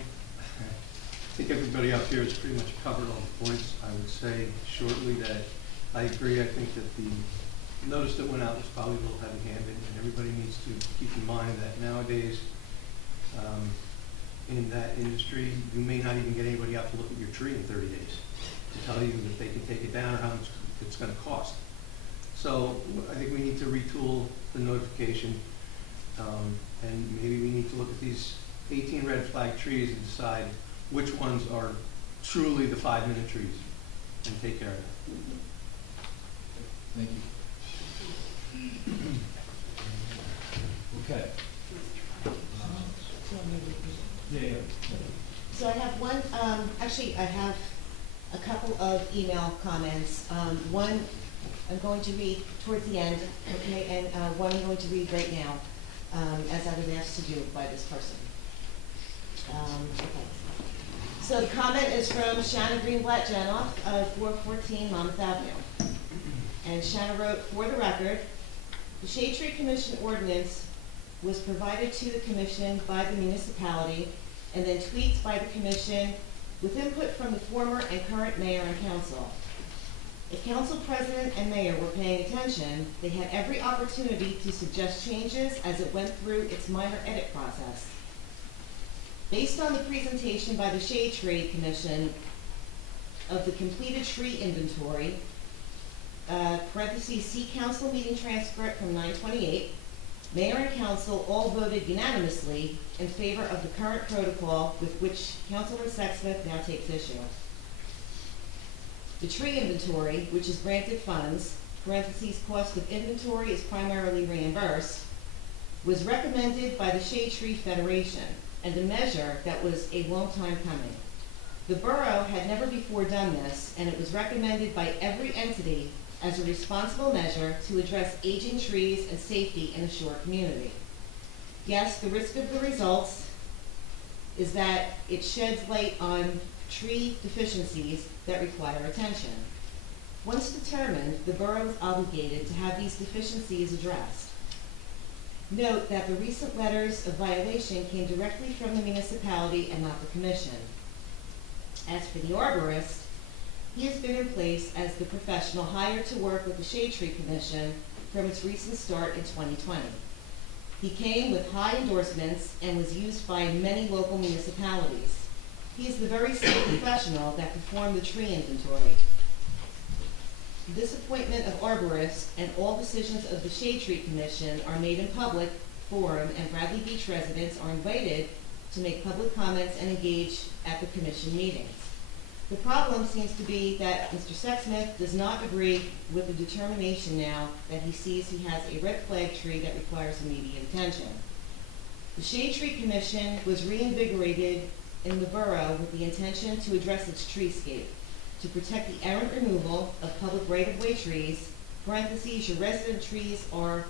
I think everybody up here has pretty much covered all the points. I would say shortly that I agree. I think that the notice that went out was probably a little heavy-handed, and everybody needs to keep in mind that nowadays in that industry, you may not even get anybody out to look at your tree in 30 days to tell you that they can take it down or how much it's going to cost. So I think we need to retool the notification, and maybe we need to look at these 18 red flag trees and decide which ones are truly the 5-minute trees and take care of that. Thank you. Okay. Yeah. So I have one, actually, I have a couple of email comments. One I'm going to read towards the end, okay, and one I'm going to read right now, as I was asked to do by this person. Okay. So the comment is from Shanna Greenblatt Janoff of 414 Monmouth Avenue. And Shanna wrote, for the record, the Shade Tree Commission ordinance was provided to the commission by the municipality and then tweaked by the commission with input from the former and current mayor and council. If council president and mayor were paying attention, they had every opportunity to suggest changes as it went through its minor edit process. Based on the presentation by the Shade Tree Commission of the completed tree inventory, parentheses, see council meeting transcript from 9/28. Mayor and council all voted unanimously in favor of the current protocol with which Councilman Sexsmith now takes issue. The tree inventory, which is granted funds, parentheses, cost of inventory is primarily reimbursed, was recommended by the Shade Tree Federation, and a measure that was a long time coming. The borough had never before done this, and it was recommended by every entity as a responsible measure to address aging trees and safety in a short community. Yes, the risk of the results is that it sheds light on tree deficiencies that require attention. Once determined, the borough is obligated to have these deficiencies addressed. Note that the recent letters of violation came directly from the municipality and not the commission. As for the arborist, he has been in place as the professional hired to work with the Shade Tree Commission from its recent start in 2020. He came with high endorsements and was used by many local municipalities. He is the very same professional that performed the tree inventory. This appointment of arborist and all decisions of the Shade Tree Commission are made in public forum, and Bradley Beach residents are invited to make public comments and engage at the commission meetings. The problem seems to be that Mr. Sexsmith does not agree with the determination now that he sees he has a red flag tree that requires immediate attention. The Shade Tree Commission was reinvigorated in the borough with the intention to address its treescape, to protect the errant removal of public right-of-way trees, parentheses, your resident trees are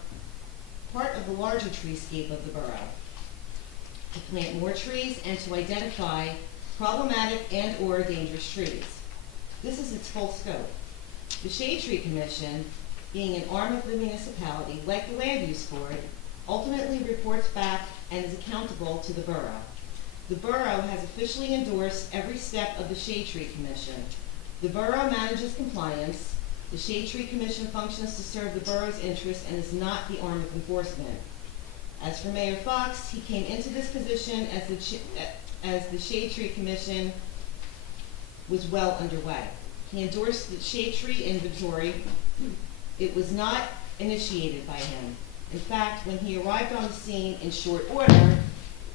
part of the larger treescape of the borough, to plant more trees and to identify problematic and/or dangerous trees. This is its full scope. The Shade Tree Commission, being an arm of the municipality, like the Land Use Board, ultimately reports back and is accountable to the borough. The borough has officially endorsed every step of the Shade Tree Commission. The borough manages compliance. The Shade Tree Commission functions to serve the borough's interests and is not the arm of enforcement. As for Mayor Fox, he came into this position as the Shade Tree Commission was well underway. He endorsed the Shade Tree inventory. It was not initiated by him. In fact, when he arrived on the scene in short order,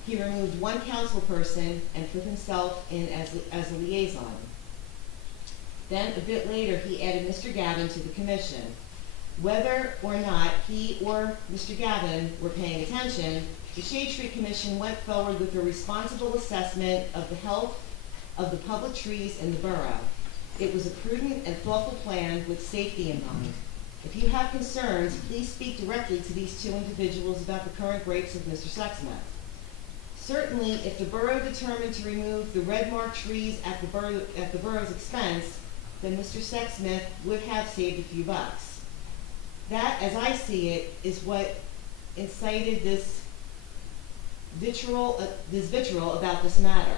he removed one council person and put himself in as a liaison. Then, a bit later, he added Mr. Gavin to the commission. Whether or not he or Mr. Gavin were paying attention, the Shade Tree Commission went forward with a responsible assessment of the health of the public trees in the borough. It was a prudent and thoughtful plan with safety in mind. If you have concerns, please speak directly to these two individuals about the current grapes of Mr. Sexsmith. Certainly, if the borough determined to remove the red marked trees at the borough's expense, then Mr. Sexsmith would have saved a few bucks. That, as I see it, is what incited this vitriol about this matter.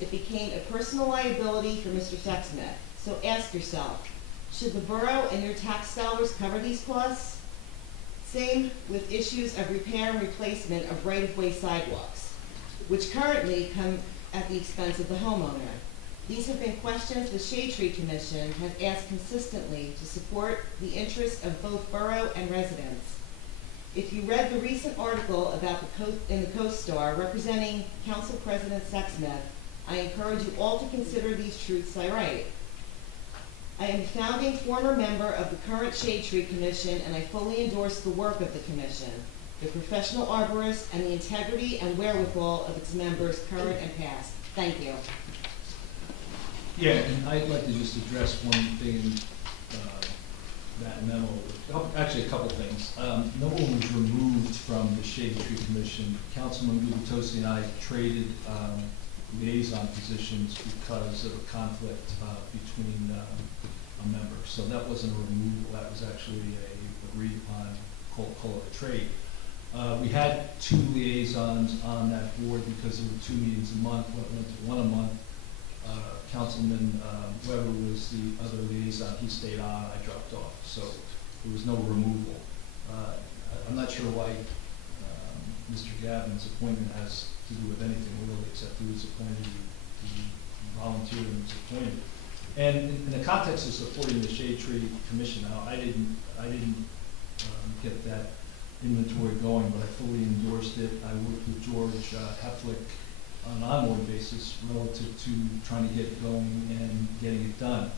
It became a personal liability for Mr. Sexsmith. So ask yourself, should the borough and your tax dollars cover these costs? Same with issues of repair and replacement of right-of-way sidewalks, which currently come at the expense of the homeowner. These have been questions the Shade Tree Commission has asked consistently to support the interests of both borough and residents. If you read the recent article about in the CoStar representing Council President Sexsmith, I encourage you all to consider these truths I write. I am a founding former member of the current Shade Tree Commission, and I fully endorse the work of the commission, the professional arborists, and the integrity and wherewithal of its members, current and past. Thank you. Yeah, and I'd like to just address one thing, that memo, actually a couple things. No one was removed from the Shade Tree Commission. Councilman Gubitosi and I traded liaison positions because of a conflict between a member. So that wasn't a removal, that was actually a agreed upon, call it a trade. We had two liaisons on that board because there were 2 meetings a month, went to one a month. Councilman Weber was the other liaison, he stayed on, I dropped off, so there was no removal. I'm not sure why Mr. Gavin's appointment has to do with anything really, except he was appointed, he volunteered and was appointed. And in the context of supporting the Shade Tree Commission, now, I didn't get that inventory going, but I fully endorsed it. I worked with George Heflick on an ongoing basis relative to trying to get it going and getting it done.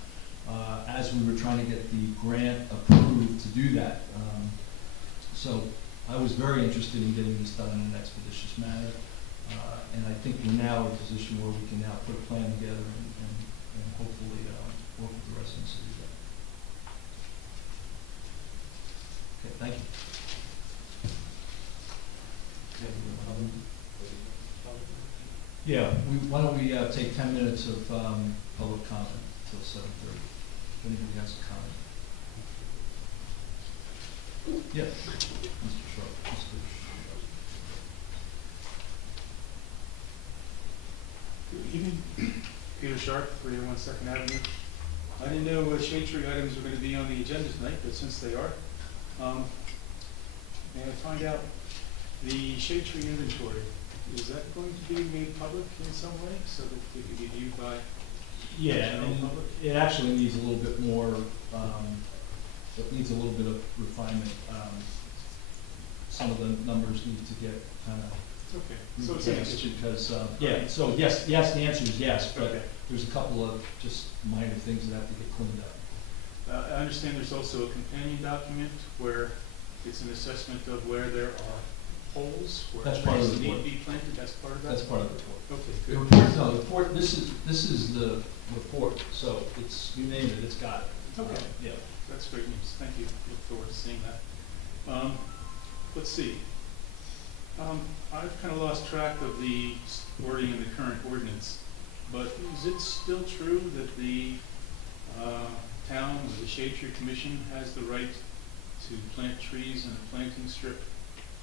As we were trying to get the grant approved to do that. So I was very interested in getting this done in an expeditious manner. And I think we're now in a position where we can now put a plan together and hopefully work with the residents to do that. Okay, thank you. Yeah, why don't we take 10 minutes of public comment till 7:30. If anybody has a comment. Yeah, Mr. Sharp. Good evening, Peter Sharp, 301 Second Avenue. I didn't know what shade tree items were going to be on the agenda tonight, but since they are, may I find out the shade tree inventory, is that going to be made public in some way so that it can be viewed by Yeah, the general and public? it actually needs a little bit more, it needs a little bit of refinement. Some of the numbers need to get kind of Okay, so it's interesting. because, yeah, so yes, the answer is yes, but Okay. there's a couple of just minor things that have to get cleaned up. I understand there's also a companion document where it's an assessment of where there are holes, where That's part of trees the need to report. be planted, that's part of that? That's part of the report. Okay, The good. report, no, the report, this is the report, so it's, you name it, it's got it. Okay. Yeah. That's great news, thank you, look forward to seeing that. Let's see. I've kind of lost track of the wording in the current ordinance, but is it still true that the town or the Shade Tree Commission has the right to plant trees in a planting strip,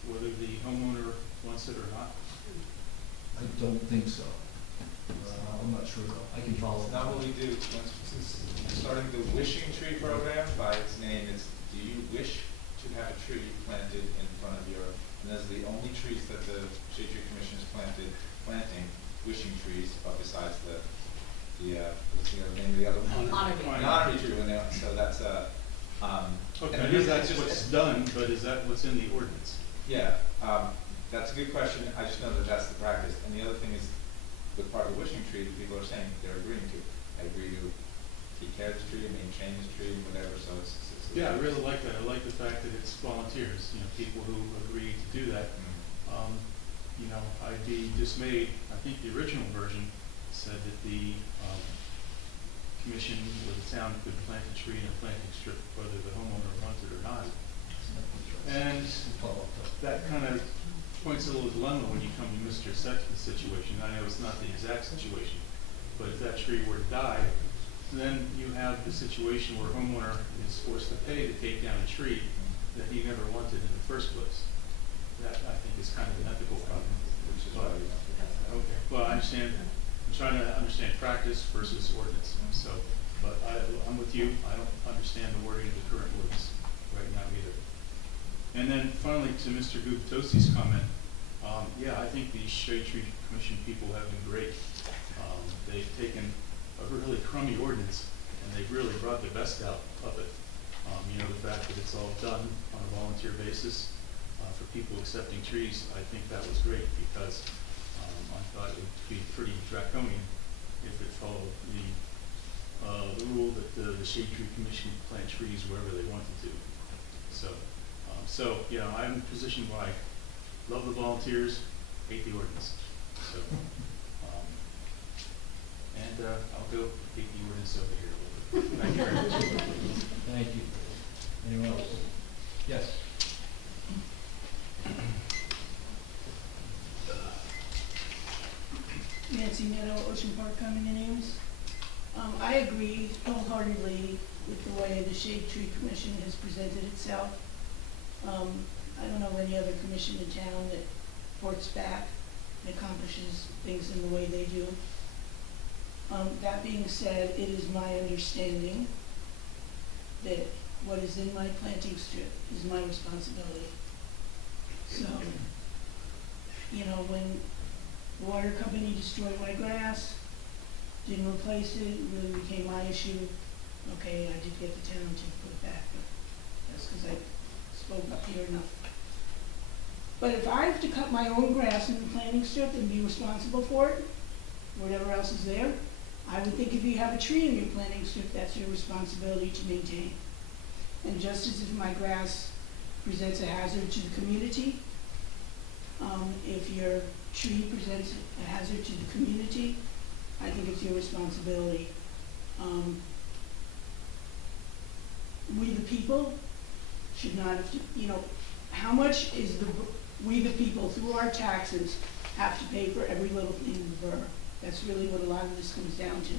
whether the homeowner wants it or not? I don't think so. I'm not sure though. I can follow It's up. not what we do, since starting the wishing tree program, by its name, it's, do you wish to have a tree planted in front of your, and those are the only trees that the Shade Tree Commission has planting wishing trees, but besides the what's the other name of the other one? Honorary. An honorary tree, when they, so that's Okay, and I the know reason that's it's just- what's done, but is that what's in the ordinance? Yeah, that's a good question. I just know that that's the practice. And the other thing is, with part of the wishing tree, that people are saying they're agreeing to. I agree to take care of this tree, maintain this tree, whatever, so it's. Yeah, I really like that. I like the fact that it's volunteers, you know, people who agree to do that. Mm. You know, I'd be dismayed, I think the original version said that the commission or the town could plant a tree in a planting strip whether the homeowner wanted it or not. And that kind of points a little dilemma when you come to Mr. Sexton's situation. I know it's not the exact situation, but if that tree were to die, then you have the situation where a homeowner is forced to pay to take down a tree that he never wanted in the first place. That, I think, is kind of an ethical problem. Which is why we don't do that. Okay, well, I understand, I'm trying to understand practice versus ordinance, so, but I'm with you, I don't understand the wording of the current ordinance right now either. And then finally, to Mr. Guptosi's comment, yeah, I think the Shade Tree Commission people have been great. They've taken a really crummy ordinance, and they've really brought the best out of it. You know, the fact that it's all done on a volunteer basis, for people accepting trees, I think that was great because I thought it would be pretty draconian if it followed the rule that the Shade Tree Commission would plant trees wherever they wanted to. So, you know, I'm in a position where I love the volunteers, hate the ordinance. So, and I'll go hate the ordinance over here. Thank you very much. Thank you. Anyone else? Yes. Nancy Meadow, Ocean Park condominiums. I agree wholeheartedly with the way the Shade Tree Commission has presented itself. I don't know any other commission in town that reports back and accomplishes things in the way they do. That being said, it is my understanding that what is in my planting strip is my responsibility. So, you know, when the water company destroyed my grass, didn't replace it, it really became my issue. Okay, I did get the town to put it back, but that's because I spoke up here enough. But if I have to cut my own grass in the planting strip and be responsible for it, whatever else is there, I would think if you have a tree in your planting strip, that's your responsibility to maintain. And just as if my grass presents a hazard to the community, if your tree presents a hazard to the community, I think it's your responsibility. We the people should not have to, how much is we the people through our taxes have to pay for every little thing in the borough? That's really what a lot of this comes down to.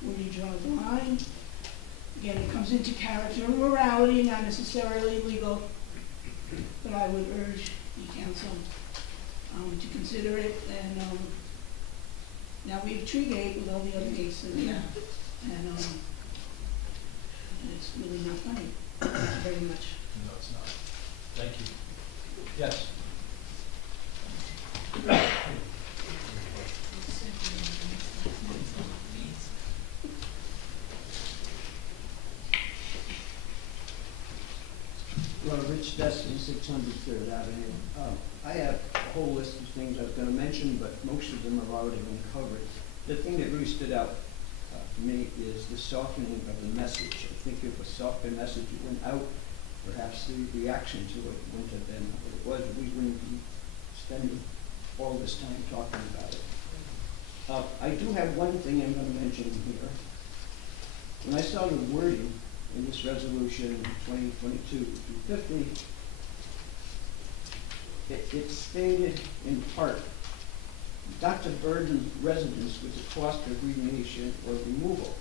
Where do you draw the line? Again, it comes into character and morality, not necessarily legal, but I would urge the council to consider it. And now we have Treegate with all the other gates that we have, and it's really not funny. Thank you very much. No, it's not. Thank you. Yes. Rich Destin, 600 Third Avenue. I have a whole list of things I was going to mention, but most of them have already been covered. The thing that really stood out to me is the softening of the message. I think if a softer message went out, perhaps the reaction to it wouldn't have been what it was. We wouldn't be spending all this time talking about it. I do have one thing I'm going to mention here. When I saw the wording in this resolution 2022-250, it stated in part, not to burden residents with the cost of remediation or removal.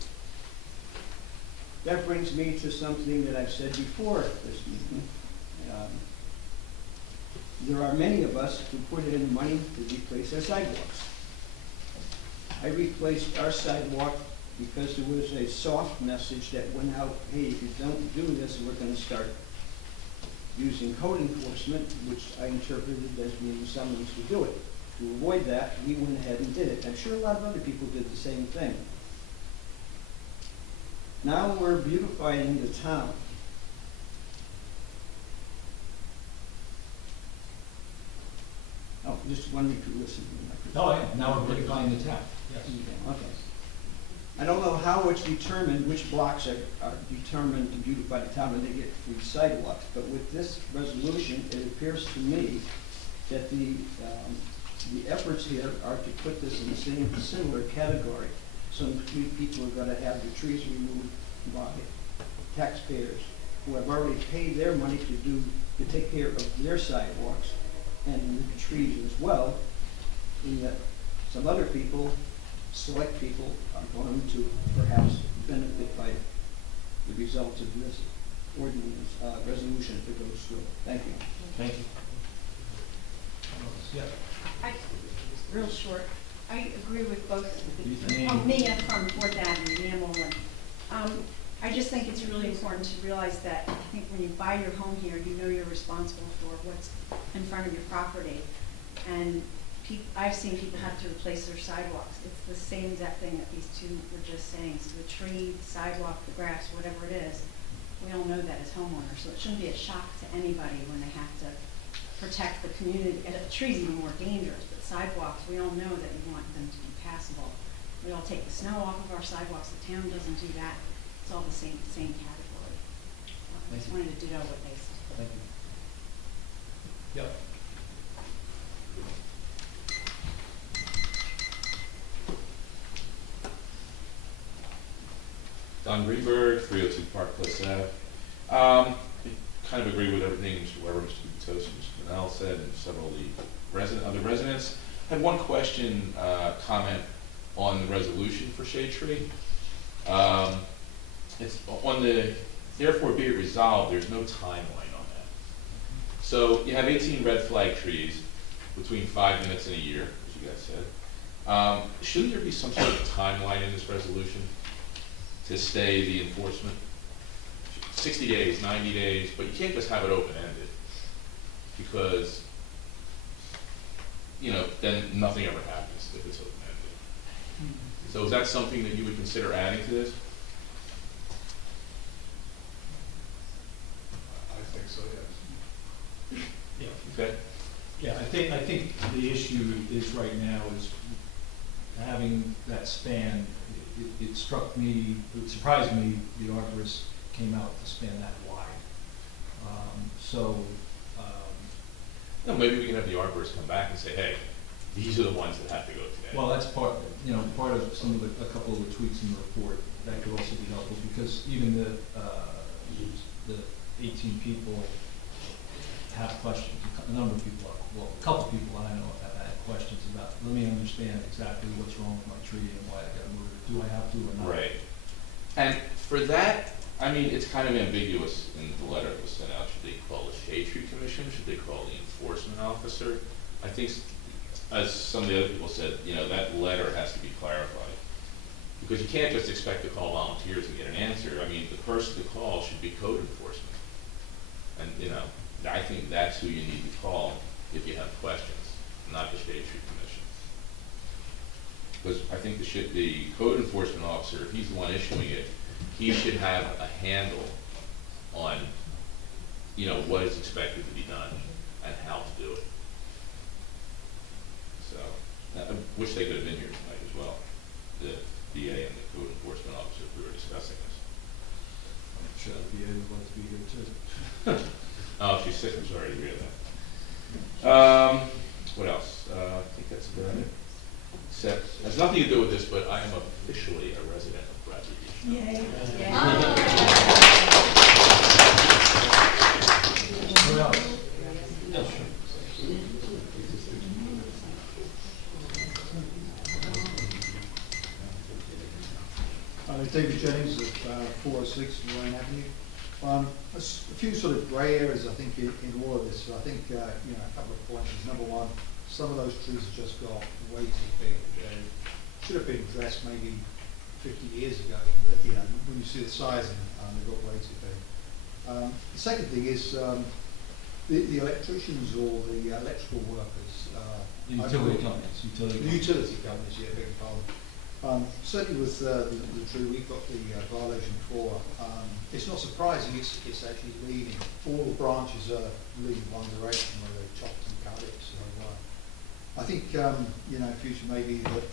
That brings me to something that I've said before this meeting. There are many of us who put in money to replace our sidewalks. I replaced our sidewalk because there was a soft message that went out, hey, if you don't do this, we're going to start using code enforcement, which I interpreted as being summons to do it. To avoid that, we went ahead and did it. I'm sure a lot of other people did the same thing. Now we're beautifying the town. Oh, just wanted to listen to me. Oh, yeah, now we're beautifying the town. Yes. Okay. I don't know how it's determined, which blocks are determined to beautify the town and they get free sidewalks, but with this resolution, it appears to me that the efforts here are to put this in the same similar category. So people are going to have the trees removed by taxpayers who have already paid their money to take care of their sidewalks and the trees as well, and that some other people, select people, are going to perhaps benefit by the results of this ordinance resolution if it goes through. Thank you. Thank you. Yeah. Real short, I agree with both. Name. Mia from Fourth Avenue, Mia Mullen. I just think it's really important to realize that I think when you buy your home here, you know you're responsible for what's in front of your property. And I've seen people have to replace their sidewalks. It's the same exact thing that these two were just saying. So the tree, the sidewalk, the grass, whatever it is, we all know that as homeowners. So it shouldn't be a shock to anybody when they have to protect the community. And a tree's even more dangerous, but sidewalks, we all know that we want them to be passable. We all take the snow off of our sidewalks. The town doesn't do that. It's all the same category. I just wanted to know what they said. Thank you. Yep. Don Greenberg, 302 Park Place Ave. I kind of agree with everything Mr. Weber, Mr. Butos, Mr. Manel said, and several of the other residents. I had one question, comment on the resolution for Shade Tree. It's on the, therefore be it resolved, there's no timeline on that. So you have 18 red flag trees between 5 minutes and a year, as you guys said. Shouldn't there be some sort of timeline in this resolution to stay the enforcement? 60 days, 90 days, but you can't just have it open-ended because, then nothing ever happens if it's open-ended. So is that something that you would consider adding to this? I think so, yes. Yeah. Okay. Yeah, I think the issue is right now is having that span, it struck me, it surprised me, the arborist came out to span that wide. No, maybe we can have the arborist come back and say, hey, these are the ones that have to go today. Well, that's part of a couple of the tweaks in the report, that could also be helpful, because even the 18 people have questions, a number of people, well, a couple of people I know have had questions about, let me understand exactly what's wrong with my tree and why I got moved, do I have to or not? Right. And for that, I mean, it's kind of ambiguous in the letter that was sent out. Should they call the Shade Tree Commission? Should they call the enforcement officer? I think, as some of the other people said, you know, that letter has to be clarified. Because you can't just expect to call volunteers and get an answer. I mean, the person to call should be code enforcement. And, you know, I think that's who you need to call if you have questions, not the Shade Tree Commission. Because I think the code enforcement officer, if he's the one issuing it, he should have a handle on, you know, what is expected to be done and how to do it. So, I wish they could have been here tonight as well, the DA and the code enforcement officer, if we were discussing this. I'm sure the VA would like to be here too. Oh, she's sick, I'm sorry to hear that. What else? I think that's about it. Except, it has nothing to do with this, but I am officially a resident of Bradley Beach. Yay. What else? David Jennings of 406 Lorraine Avenue. A few sort of grey areas, I think, in all of this. I think, you know, a couple of points. Number one, some of those trees have just got way too big. They should have been addressed maybe 50 years ago, but, you know, when you see the sizing, they've got way too big. The second thing is the electricians or the electrical workers. Utility companies. The utility companies, yeah, beg your pardon. Certainly with the tree we've got the violation for, it's not surprising it's actually leading. All the branches are leading one direction where they chopped and cut it. So I think, you know, in future maybe that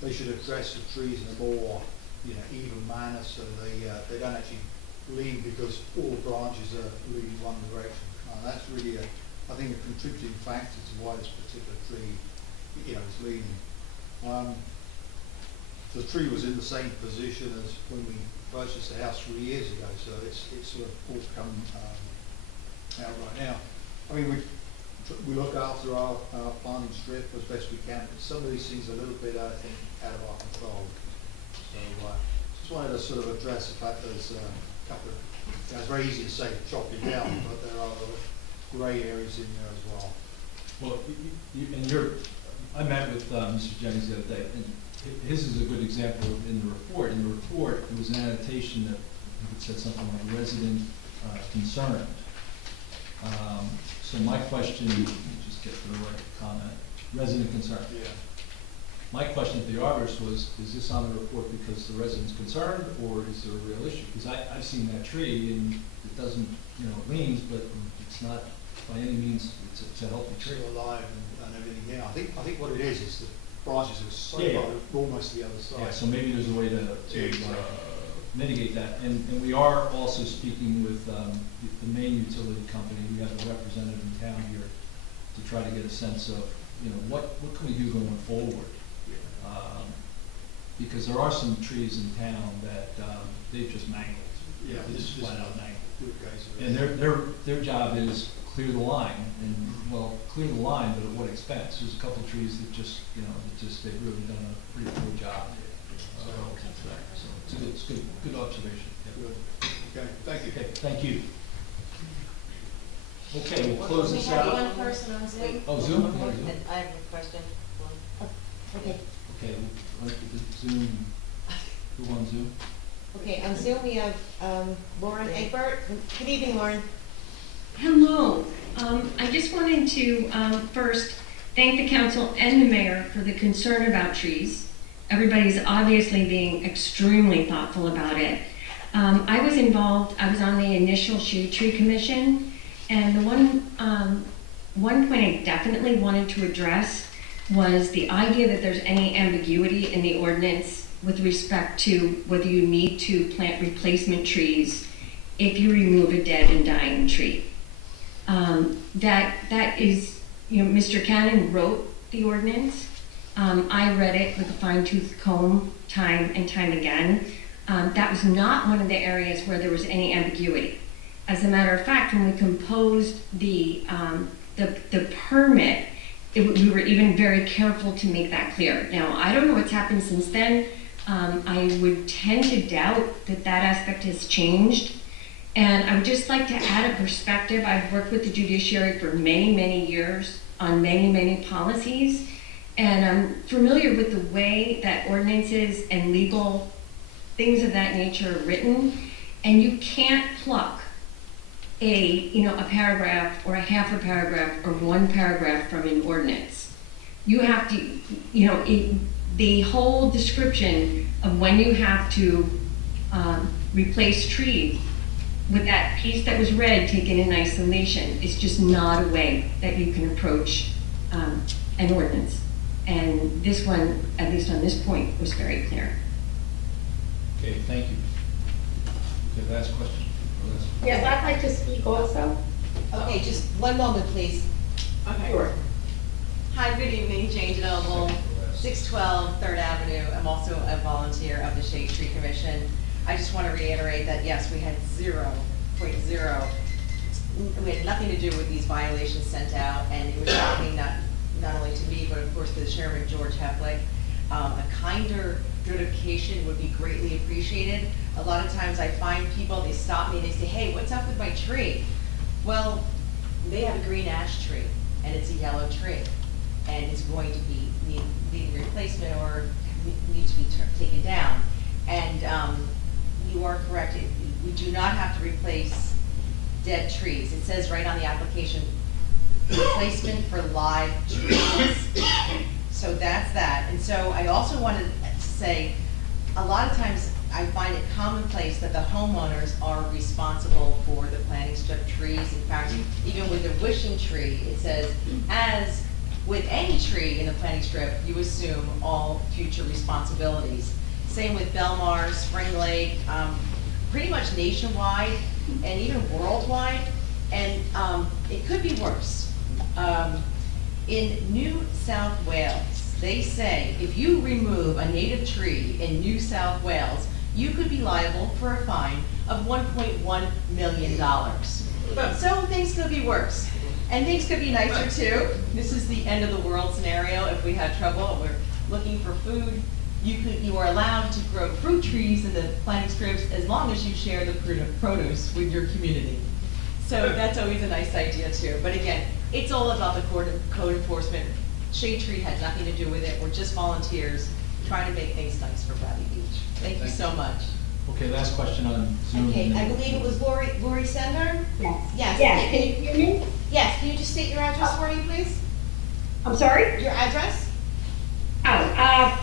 they should address the trees in a more, you know, even manner so they don't actually lean because all the branches are leading one direction. That's really, I think, a contributing factor to why this particular tree, you know, is leaning. The tree was in the same position as when we purchased the house 3 years ago, so it's sort of all come out right now. I mean, we look after our planting strip as best we can, but some of these things are a little bit, I think, out of our control. So just wanted to sort of address the fact that there's a couple of, you know, it's very easy to say chop it down, but there are grey areas in there as well. Well, I met with Mr. Jennings the other day, and his is a good example in the report. In the report, there was an annotation that it said something like resident concerned. So my question, let me just get to the right comment, resident concerned. Yeah. My question to the arborist was, is this on the report because the resident's concerned, or is there a real issue? Because I've seen that tree, and it doesn't, you know, it leans, but it's not by any means, it's a healthy tree. Still alive and everything, yeah. I think what it is the branches are so Yeah, far, almost the other side. Yeah, so maybe there's a way to mitigate that. And we are also speaking with the main utility company. We have a representative in town here to try to get a sense of, you know, what can we do going forward? Because there are some trees in town that they've just mangled. Yeah, They just flat out mangled. Good case of it. And their job is clear the line, and well, clear the line, but at what expense? There's a couple of trees that just, you know, they've really done a pretty poor job. So it's good observation. Yeah. Good. Okay, thank you. Okay, thank you. Okay, we'll close this out. We have one person on Zoom. Oh, Zoom? You want Zoom? I have a question. Okay. Okay, let's Zoom. Who on Zoom? Okay, on Zoom we have Lauren Egbert. Good evening, Lauren. Hello. I just wanted to first thank the council and the mayor for the concern about trees. everybody's obviously being extremely thoughtful about it. I was involved, I was on the initial Shade Tree Commission, and the one point I definitely wanted to address was the idea that there's any ambiguity in the ordinance with respect to whether you need to plant replacement trees if you remove a dead and dying tree. That is, Mr. Cannon wrote the ordinance. I read it with a fine-tooth comb time and time again. That was not one of the areas where there was any ambiguity. As a matter of fact, when we composed the permit, we were even very careful to make that clear. Now, I don't know what's happened since then. I would tend to doubt that that aspect has changed. And I would just like to add a perspective. I've worked with the judiciary for many, many years on many, many policies. And I'm familiar with the way that ordinances and legal things of that nature are written. And you can't pluck a paragraph or a half a paragraph or one paragraph from an ordinance. You have to, the whole description of when you have to replace trees with that piece that was read taken in isolation is just not a way that you can approach an ordinance. And this one, at least on this point, was very clear. Okay, thank you. Okay, last question. Yes, I'd like to speak also. Okay, just one moment, please. Okay. Sure. Hi, good evening, Jane DeNoble, 612 3rd Avenue. I'm also a volunteer of the Shade Tree Commission. I just want to reiterate that, yes, we had 0.0. We had nothing to do with these violations sent out, and it was shocking not only to me, but of course to the Chairman, George Heflick. A kinder notification would be greatly appreciated. A lot of times I find people, they stop me, they say, hey, what's up with my tree? Well, they have a green ash tree, and it's a yellow tree, and it's going to be needing replacement or need to be taken down. And you are correct, we do not have to replace dead trees. It says right on the application, replacement for live trees. So that's that. And so I also wanted to say, a lot of times I find it commonplace that the homeowners are responsible for the planting strip trees. In fact, even with the wishing tree, it says, as with any tree in the planting strip, you assume all future responsibilities. Same with Belmar, Spring Lake, pretty much nationwide and even worldwide. And it could be worse. In New South Wales, they say if you remove a native tree in New South Wales, you could be liable for a fine of $1.1 million. So things could be worse. And things could be nicer too. This is the end of the world scenario. If we had trouble and we're looking for food, you are allowed to grow fruit trees in the planting strips as long as you share the produce with your community. So that's always a nice idea too. But again, it's all about the code enforcement. Shade Tree had nothing to do with it. We're just volunteers trying to make things nice for Bradley Beach. Thank you so much. Okay, last question on Zoom. Okay, I believe it was Lori Sender? Yes. Yes. Yes, can you hear me? Yes, can you just state your address for me, please? I'm sorry? Your address?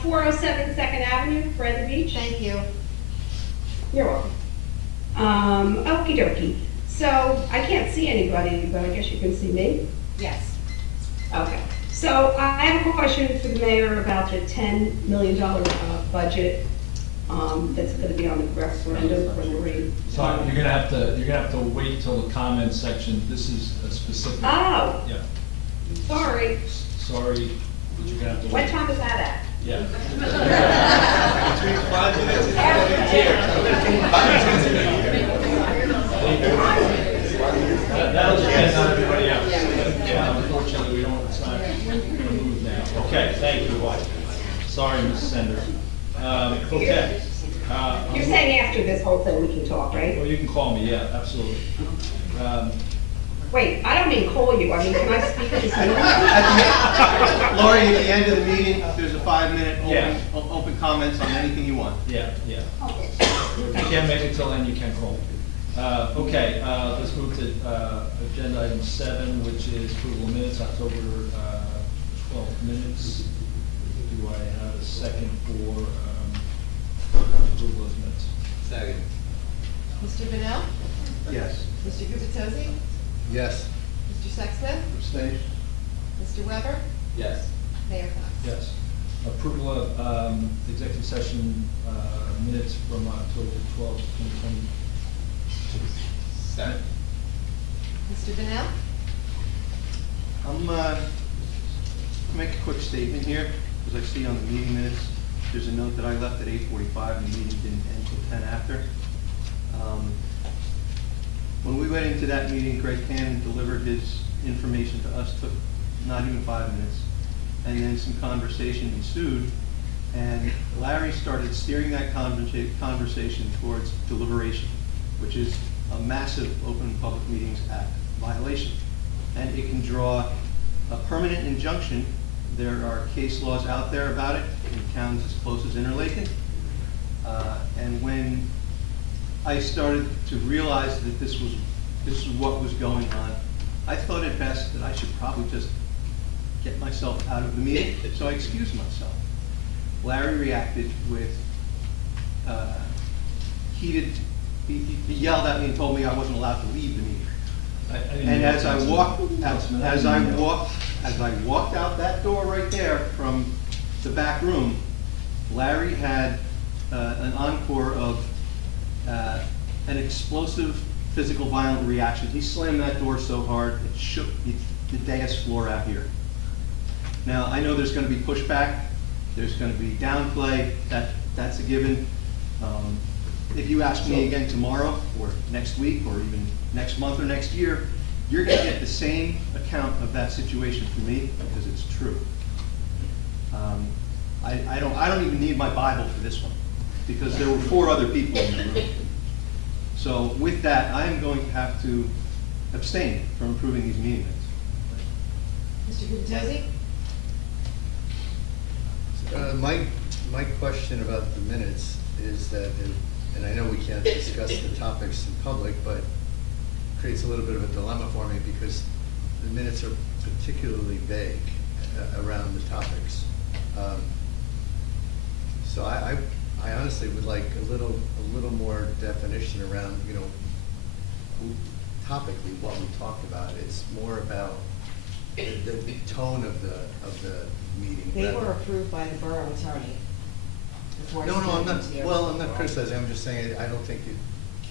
407 2nd Avenue, Bradley Beach. Thank you. You're welcome. Okie dokie. So I can't see anybody, but I guess you can see me. Yes. Okay. So I have a question for the mayor about the $10 million budget that's going to be on the referendum for Lorraine. So you're gonna have to wait till the comment section. This is a specific. Oh. Yeah. Sorry. Sorry, but you're gonna have to wait. What time is that at? Yeah. Between 5 minutes and That'll depend on everybody else. Yeah, unfortunately, we don't, it's not, we're gonna move now. Okay, thank you. Sorry, Mrs. Sender. Okay. You're saying after this whole thing we can talk, right? Well, you can call me, yeah, absolutely. Wait, I don't mean call you, I mean, can I speak at this meeting? Lori, at the end of the meeting, there's a 5-minute Yeah. open comments on anything you want. Yeah. If you can't make it till then, you can call. Okay, let's move to agenda item 7, which is approval of minutes, October 12 minutes. Do I have a second for Mr. Vanel? Yes. Mr. Gubatose? Yes. Mr. Sexsmith? Abstain? Mr. Weber? Yes. Mayor Fox? Yes. Approval of executive session minutes from October 12th, 2022. Second. Mr. Vanel? I'm gonna make a quick statement here, because I see on the meeting minutes, there's a note that I left at 8:45 and the meeting didn't end until 10 after. When we went into that meeting, Greg Cannon delivered his information to us, took not even 5 minutes, and then some conversation ensued, and Larry started steering that conversation towards deliberation, which is a massive Open Public Meetings Act violation. And it can draw a permanent injunction. There are case laws out there about it in towns as close as Interlaken. And when I started to realize that this is what was going on, I thought it best that I should probably just get myself out of the meeting, so I excused myself. Larry reacted with he yelled at me and told me I wasn't allowed to leave the meeting. And as I walked out that door right there from the back room, Larry had an encore of an explosive physical violent reaction. He slammed that door so hard it shook the dais floor out here. Now I know there's going to be pushback, there's going to be downplay. That's a given. If you ask me again tomorrow or next week or even next month or next year, you're going to get the same account of that situation from me because it's true. I don't even need my Bible for this one because there were 4 other people in the room. So with that, I am going to have to abstain from approving these meeting minutes. Mr. Gubatose? My question about the minutes is that, and I know we can't discuss the topics in public, but it creates a little bit of a dilemma for me because the minutes are particularly vague around the topics. So I honestly would like a little more definition around, topically what we talked about. It's more about the tone of the meeting. They were approved by the borough attorney. No, I'm not. Well, I'm not criticizing. I'm just saying I don't think it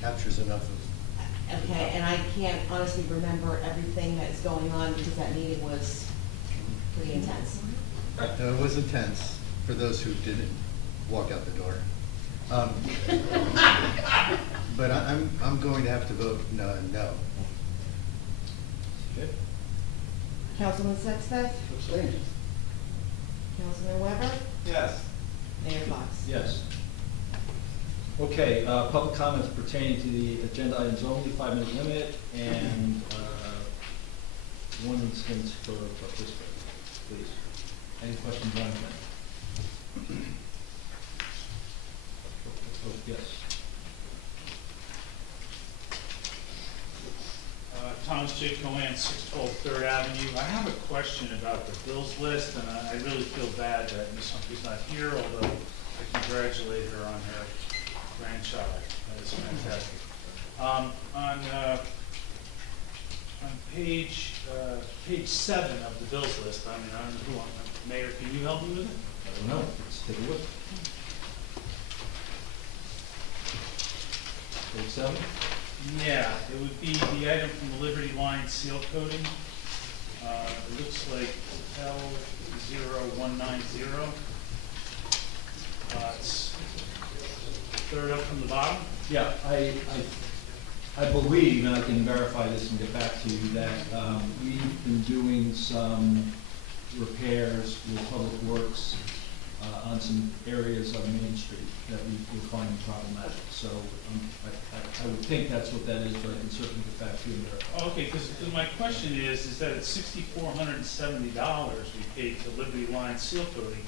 captures enough of. Okay, and I can't honestly remember everything that is going on because that meeting was pretty intense. No, it was intense for those who didn't walk out the door. But I'm going to have to vote no. Okay. Councilman Sexsmith? Abstain? Councilman Weber? Yes. Mayor Fox? Yes. Okay, public comments pertaining to the agenda items only, 5-minute limit, and 1 instant per participant, please. Any questions on that? Oh, yes. Thomas J. Cohen, 612 3rd Avenue. I have a question about the bills list, and I really feel bad that Ms. Humphrey's not here, although I congratulate her on her grandchild. That is fantastic. On page 7 of the bills list, I don't know who, Mayor, can you help me with it? I don't know. Let's take a look. Page 7? Yeah, it would be the item from the Liberty Line seal coating. It looks like L0190. It's 3rd up from the bottom. Yeah, I believe, and I can verify this and get back to you, that we've been doing some repairs with Public Works on some areas of Main Street that we're finding problematic. So I would think that's what that is, but I can certainly get back to you and verify. Okay, because my question is that it's $6,470 we paid to Liberty Line seal coating.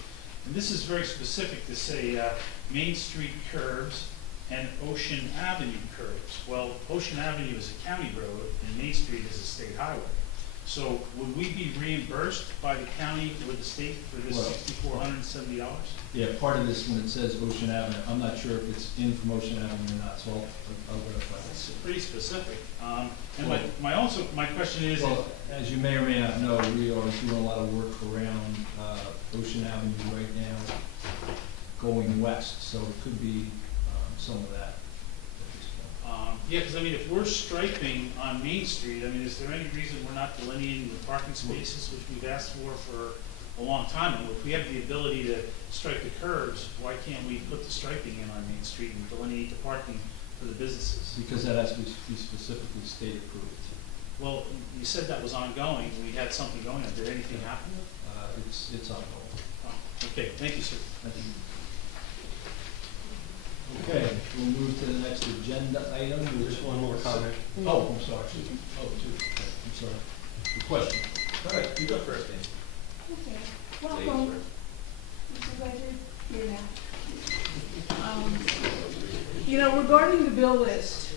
And this is very specific to say Main Street curbs and Ocean Avenue curbs. Well, Ocean Avenue is a county road and Main Street is a state highway. So would we be reimbursed by the county or the state for this Well- $6,470? Yeah, part of this, when it says Ocean Avenue, I'm not sure if it's in from Ocean Avenue or not, so I'll verify It's this. pretty specific. And my question is, Well, as you may or may not know, we are doing a lot of work around Ocean Avenue right now, going west, so it could be some of that at this point. yeah, because I mean, if we're striping on Main Street, I mean, is there any reason we're not delineating the parking spaces, which we've asked for a long time? And if we have the ability to stripe the curbs, why can't we put the striping in on Main Street and delineate the parking for the businesses? Because that has to be specifically state approved. Well, you said that was ongoing, we had something going on, did anything happen? It's ongoing. Oh, okay, thank you, sir. Thank you. Okay, we'll move to the next agenda item. Just one more comment. Oh, I'm sorry. Oh, two. Okay, I'm sorry. The question. All right, you go first, Dan. Okay, Ladies welcome. first. Mr. Ledger, here now. You know, regarding the bill list,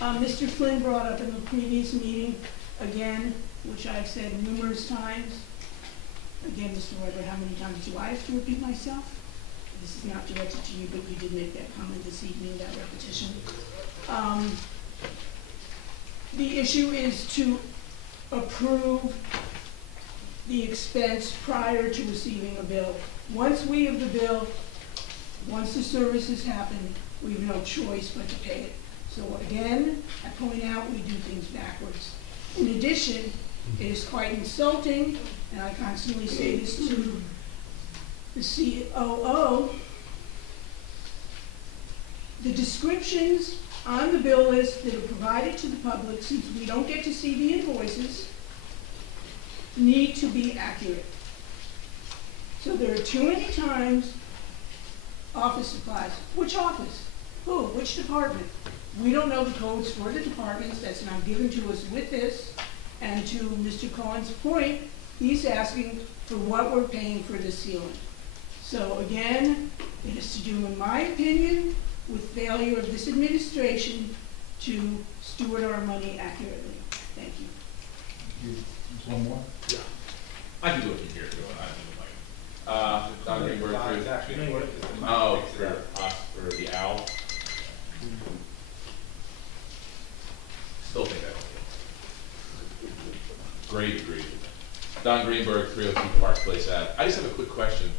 Mr. Flynn brought up in the previous meeting, again, which I've said numerous times. Again, Mr. Weber, how many times do I have to repeat myself? This is not directed to you, but you did make that comment this evening, that repetition. The issue is to approve the expense prior to receiving a bill. Once we have the bill, once the services happen, we have no choice but to pay it. So again, I point out we do things backwards. In addition, it is quite insulting, and I constantly say this to the COO, the descriptions on the bill list that are provided to the public, since we don't get to see the invoices, need to be accurate. So there are too many times, office supplies. Which office? Who? Which department? We don't know the codes for the departments. That's not given to us with this. And to Mr. Cohen's point, he's asking for what we're paying for the ceiling. So again, it is to do, in my opinion, with failure of this administration to steward our money accurately. Thank you. There's one more? Yeah. I can do it from here, too. I can do it. Don Greenberg, Don is too. actually important. Oh, for the owl. Still think that. Great, agreed. Don Greenberg, 302 Park Place Ave. I just have a quick question.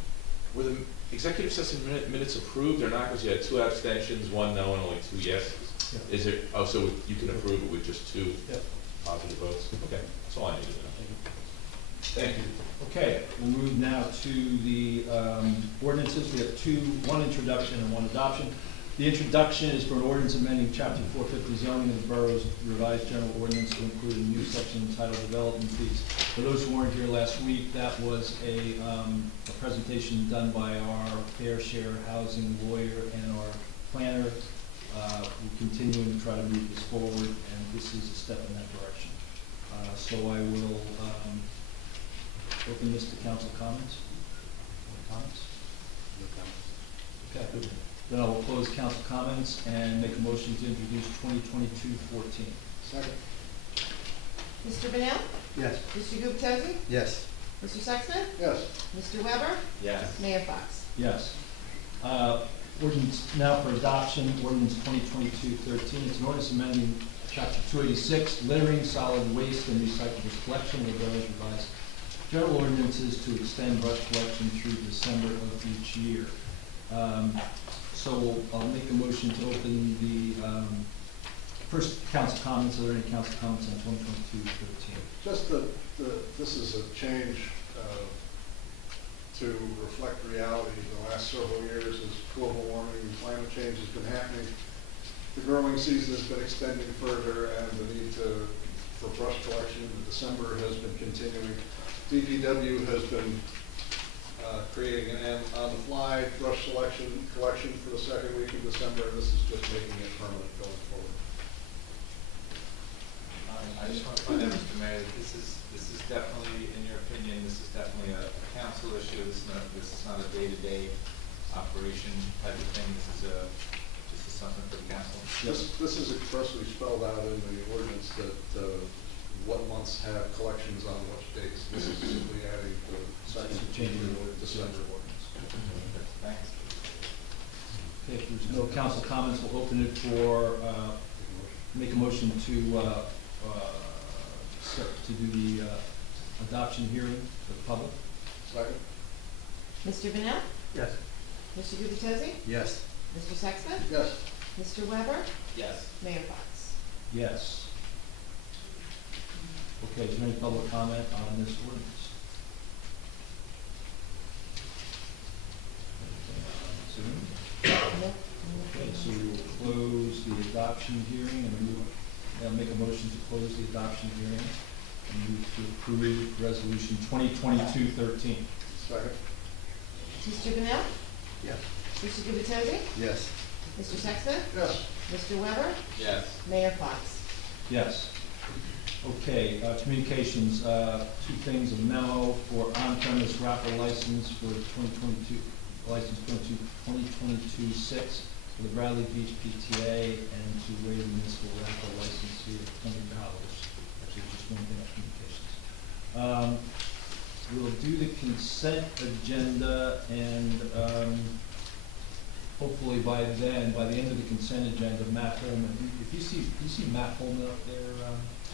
Were the executive session minutes approved or not? Because you had 2 abstentions, 1 no, and only 2 yeses. Yeah. Is it, oh, so you can approve it with just 2 Yep. positive votes? Okay, that's all I needed to know. Thank you. Okay, we'll move now to the ordinances. We have one introduction and one adoption. The introduction is for an ordinance amending Chapter 450 zoning of the borough's revised general ordinance to include a new section entitled development fees. For those who weren't here last week, that was a presentation done by our fair share housing lawyer and our planner. We're continuing to try to move this forward, and this is a step in that direction. So I will open this to council comments. Any comments? Okay. Then I will close council comments and make a motion to introduce 2022-14. Second. Mr. Vanel? Yes. Mr. Guptesi? Yes. Mr. Sexsmith? Yes. Mr. Weber? Yes. Mayor Fox? Yes. Ordinance now for adoption, ordinance 2022-13. It's an ordinance amending chapter 286, littering, solid waste, and recyclables collection of the borough's revised general ordinances to extend brush collection through December of each year. So I'll make a motion to open the first council comments. Are there any council comments on 2022-13? Just this is a change to reflect reality. The last several years, as global warming and climate change has been happening, the growing season has been extending further, and the need for brush collection in December has been continuing. DPW has been creating an on-the-fly brush collection for the second week of December, and this is just making it permanent going forward. I just want to find out, Mr. Mayor, that this is definitely, in your opinion, this is definitely a council issue. This is not a day-to-day operation type of thing. This is something for the council. This is expressly spelled out in the ordinance that what months have collections on which dates. This is simply adding the second Changing to December ordinance. Thanks. Okay, if there's no council comments, we'll open it for, make a motion to do the adoption hearing for the public. Second? Mr. Vanel? Yes. Mr. Gubatose? Yes. Mr. Sexsmith? Yes. Mr. Weber? Yes. Mayor Fox? Yes. Okay, is there any public comment on this ordinance? Okay, so we will close the adoption hearing and make a motion to close the adoption hearing and move to approve resolution 2022-13. Second? Mr. Vanel? Yes. Mr. Gubatose? Yes. Mr. Sexsmith? Yes. Mr. Weber? Yes. Mayor Fox? Yes. Okay, communications, two things, a memo for on-premise raffle license for 2022, license 2022-6 for the Bradley Beach PTA and to waive municipal raffle license fee of $20. Actually, just one thing on communications. We'll do the consent agenda and hopefully by then, by the end of the consent agenda, Matt Holman, if you see Matt Holman up there?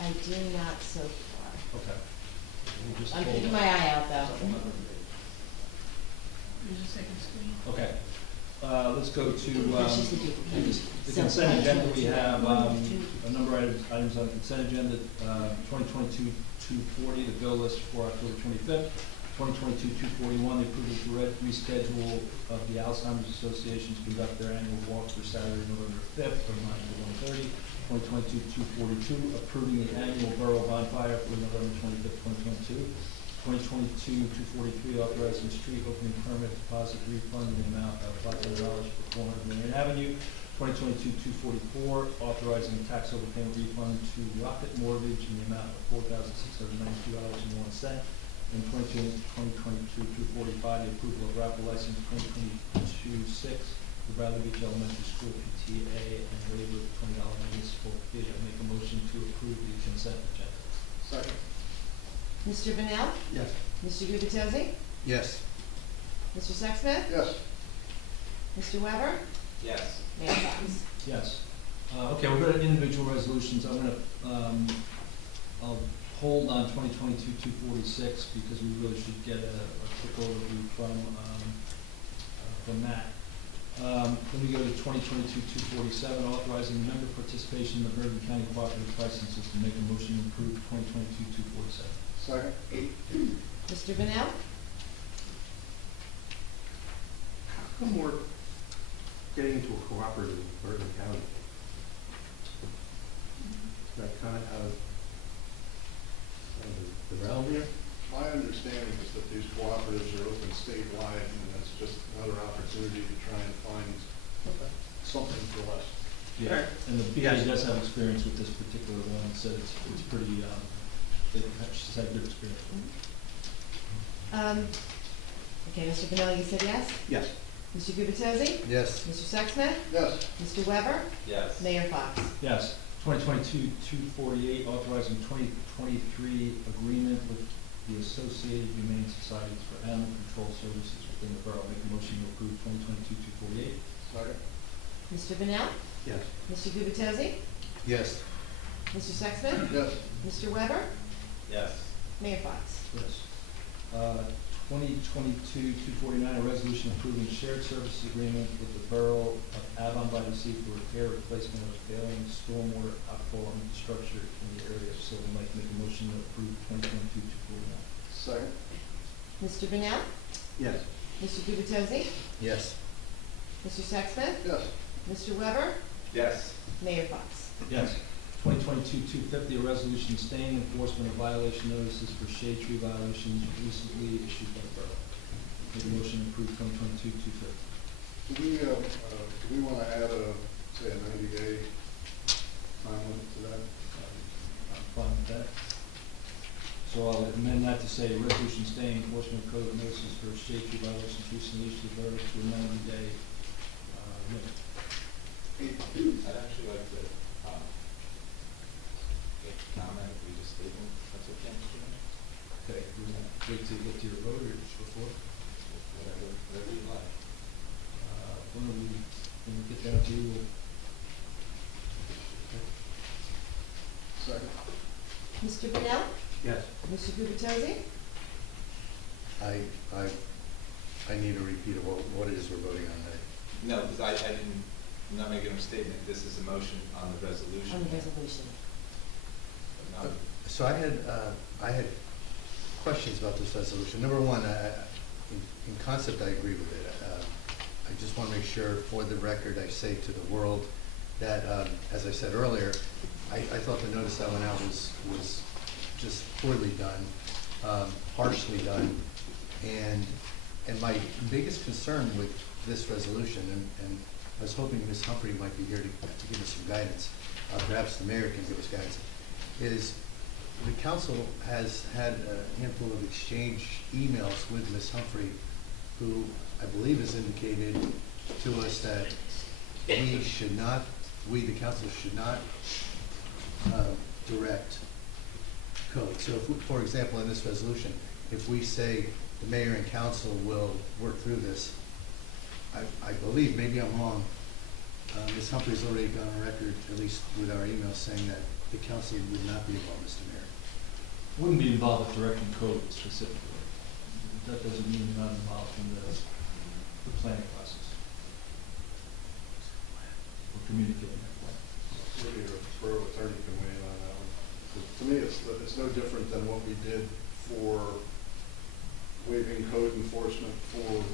I do not so far. Okay. We'll just I'm hold keeping on. my eye out though. There's a second screen. Okay. Let's go to That's just a duplicate. the consent agenda. We have a number of items on the consent agenda. 2022-240, the bill list for October 25th. 2022-241, the approval to reschedule of the Alzheimer's Association to conduct their annual walk for Saturday, November 5th from 9 to 1:30. 2022-242, approving the annual borough bonfire for November 25th, 2022. 2022-243, authorizing street opening permit deposit refund in the amount of $500 for 400 Marion Avenue. 2022-244, authorizing tax overpayment refund to Rocket Mortgage in the amount of $4,692.01. And 2022-245, the approval of raffle license 2022-6, the Bradley Beach Elementary School PTA and waiver of $20 municipal fee. I make a motion to approve the consent agenda. Second? Mr. Vanel? Yes. Mr. Gubatose? Yes. Mr. Sexsmith? Yes. Mr. Weber? Yes. Mayor Fox? Yes. Okay, we're going to individual resolutions. I'm going to, I'll hold on 2022-246 because we really should get a quick overview from Matt. Then we go to 2022-247, authorizing member participation in the Bergen County Cooperative Pricing System. Make a motion to approve 2022-247. Second? Mr. Vanel? How come we're getting into a cooperative in Bergen County? Is that kind of out of the realm here? My understanding is that these cooperatives are open statewide, and that's just another opportunity to try and find something for less. Yeah, and the BA does have experience with this particular one, so it's pretty, she's had good experience. Okay, Mr. Vanel, you said yes? Yes. Mr. Gubatose? Yes. Mr. Sexsmith? Yes. Mr. Weber? Yes. Mayor Fox? Yes. 2022-248, authorizing 2023 agreement with the Associated Humane Societies for Animal Control Services within the borough. Make a motion to approve 2022-248. Second? Mr. Vanel? Yes. Mr. Gubatose? Yes. Mr. Sexsmith? Yes. Mr. Weber? Yes. Mayor Fox? Yes. 2022-249, a resolution approving shared services agreement with the Borough of Avon by the Sea for repair, replacement of failing stormwater outfall infrastructure in the area. So we'd like to make a motion to approve 2022-249. Second? Mr. Vanel? Yes. Mr. Gubatose? Yes. Mr. Sexsmith? Yes. Mr. Weber? Yes. Mayor Fox? Yes. 2022-250, a resolution staying enforcement of violation notices for shade tree violations recently issued by the borough. Make a motion to approve 2022-250. Do we want to add say a 90-day time limit to that? I'm fine with that. So I'll amend that to say a resolution staying enforcement of code notices for shade tree violations recently issued by the borough to a 90-day limit. I'd actually like to make a comment if we just table wait till you get to your voters before. Whatever you like. When we get down to you, Second. Mr. Brunel? Yes. Mr. Gubatose? I need a repeat of what it is we're voting on today. No, because I didn't, I'm not making a statement, this is a motion on the resolution. On the resolution. Not- So I had questions about this resolution. Number one, in concept, I agree with it. I just want to make sure, for the record, I say to the world that, as I said earlier, I thought the notice that went out was just poorly done, harshly done, and my biggest concern with this resolution, and I was hoping Ms. Humphrey might be here to give us some guidance, perhaps the mayor can give us guidance, is the council has had a handful of exchange emails with Ms. Humphrey, who I believe has indicated to us that we, the council, should not direct code. So if we, for example, in this resolution, if we say the mayor and council will work through this, I believe, maybe I'm wrong, Ms. Humphrey's already gone on record, at least with our emails, saying that the council would not be involved, Mr. Mayor. wouldn't be involved with directing code specifically. That doesn't mean you're not involved in the planning process. Or communicating that plan. Maybe your borough attorney can weigh in on that one. To me, it's no different than what we did for waiving code enforcement for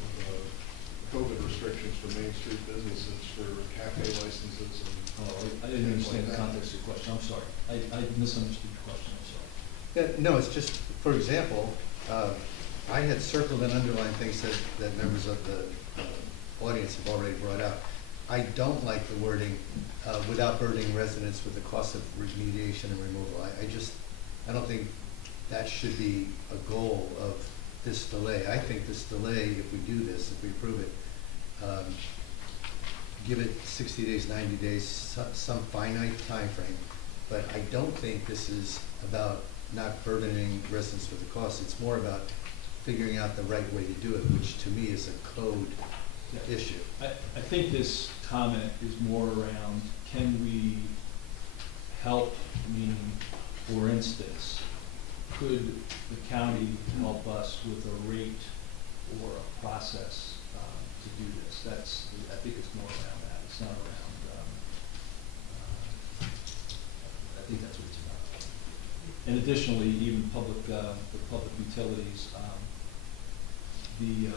COVID restrictions for Main Street businesses, for cafe licenses and. Oh, I didn't understand the context of your question, I'm sorry. I misunderstood your question, I'm sorry. Yeah, no, it's just, for example, I had circled and underlined things that members of the audience have already brought out. I don't like the wording, without burdening residents with the cost of remediation and removal. I don't think that should be a goal of this delay. I think this delay, if we do this, if we approve it, give it 60 days, 90 days, some finite time frame. But I don't think this is about not burdening residents with the cost. It's more about figuring out the right way to do it, which to me is a code issue. I think this comment is more around, can we help, meaning, for instance, could the county help us with a rate or a process to do this? I think it's more around that. It's not around, I think that's what it's about. And additionally, even the public utilities, the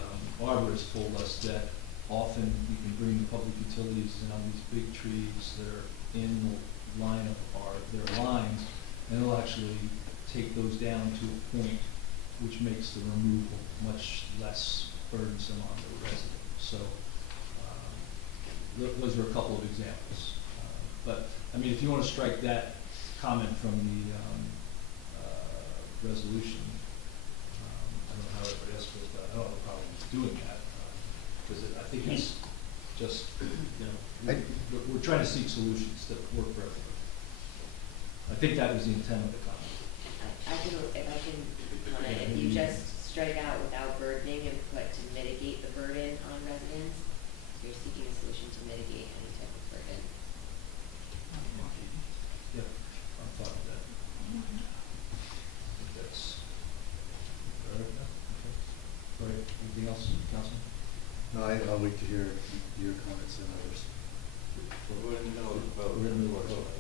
arborist told us that often we can bring the public utilities in on these big trees that are in the line of their lines, and they'll actually take those down to a point which makes the removal much less burdensome on the resident. So those are a couple of examples. But I mean, if you want to strike that comment from the resolution, I don't know how everybody else feels, but I don't have a problem doing that, because I think it's just, we're trying to seek solutions that work for everybody. I think that was the intent of the comment. If you just strike out without burdening and put to mitigate the burden on residents, you're seeking a solution to mitigate any type of burden. Yeah, I'm fine with that. I think that's, all right, okay. All right, anything else, Councilman? No, I'll wait to hear your comments and others. We're in the middle of the vote. We're in the middle of the vote.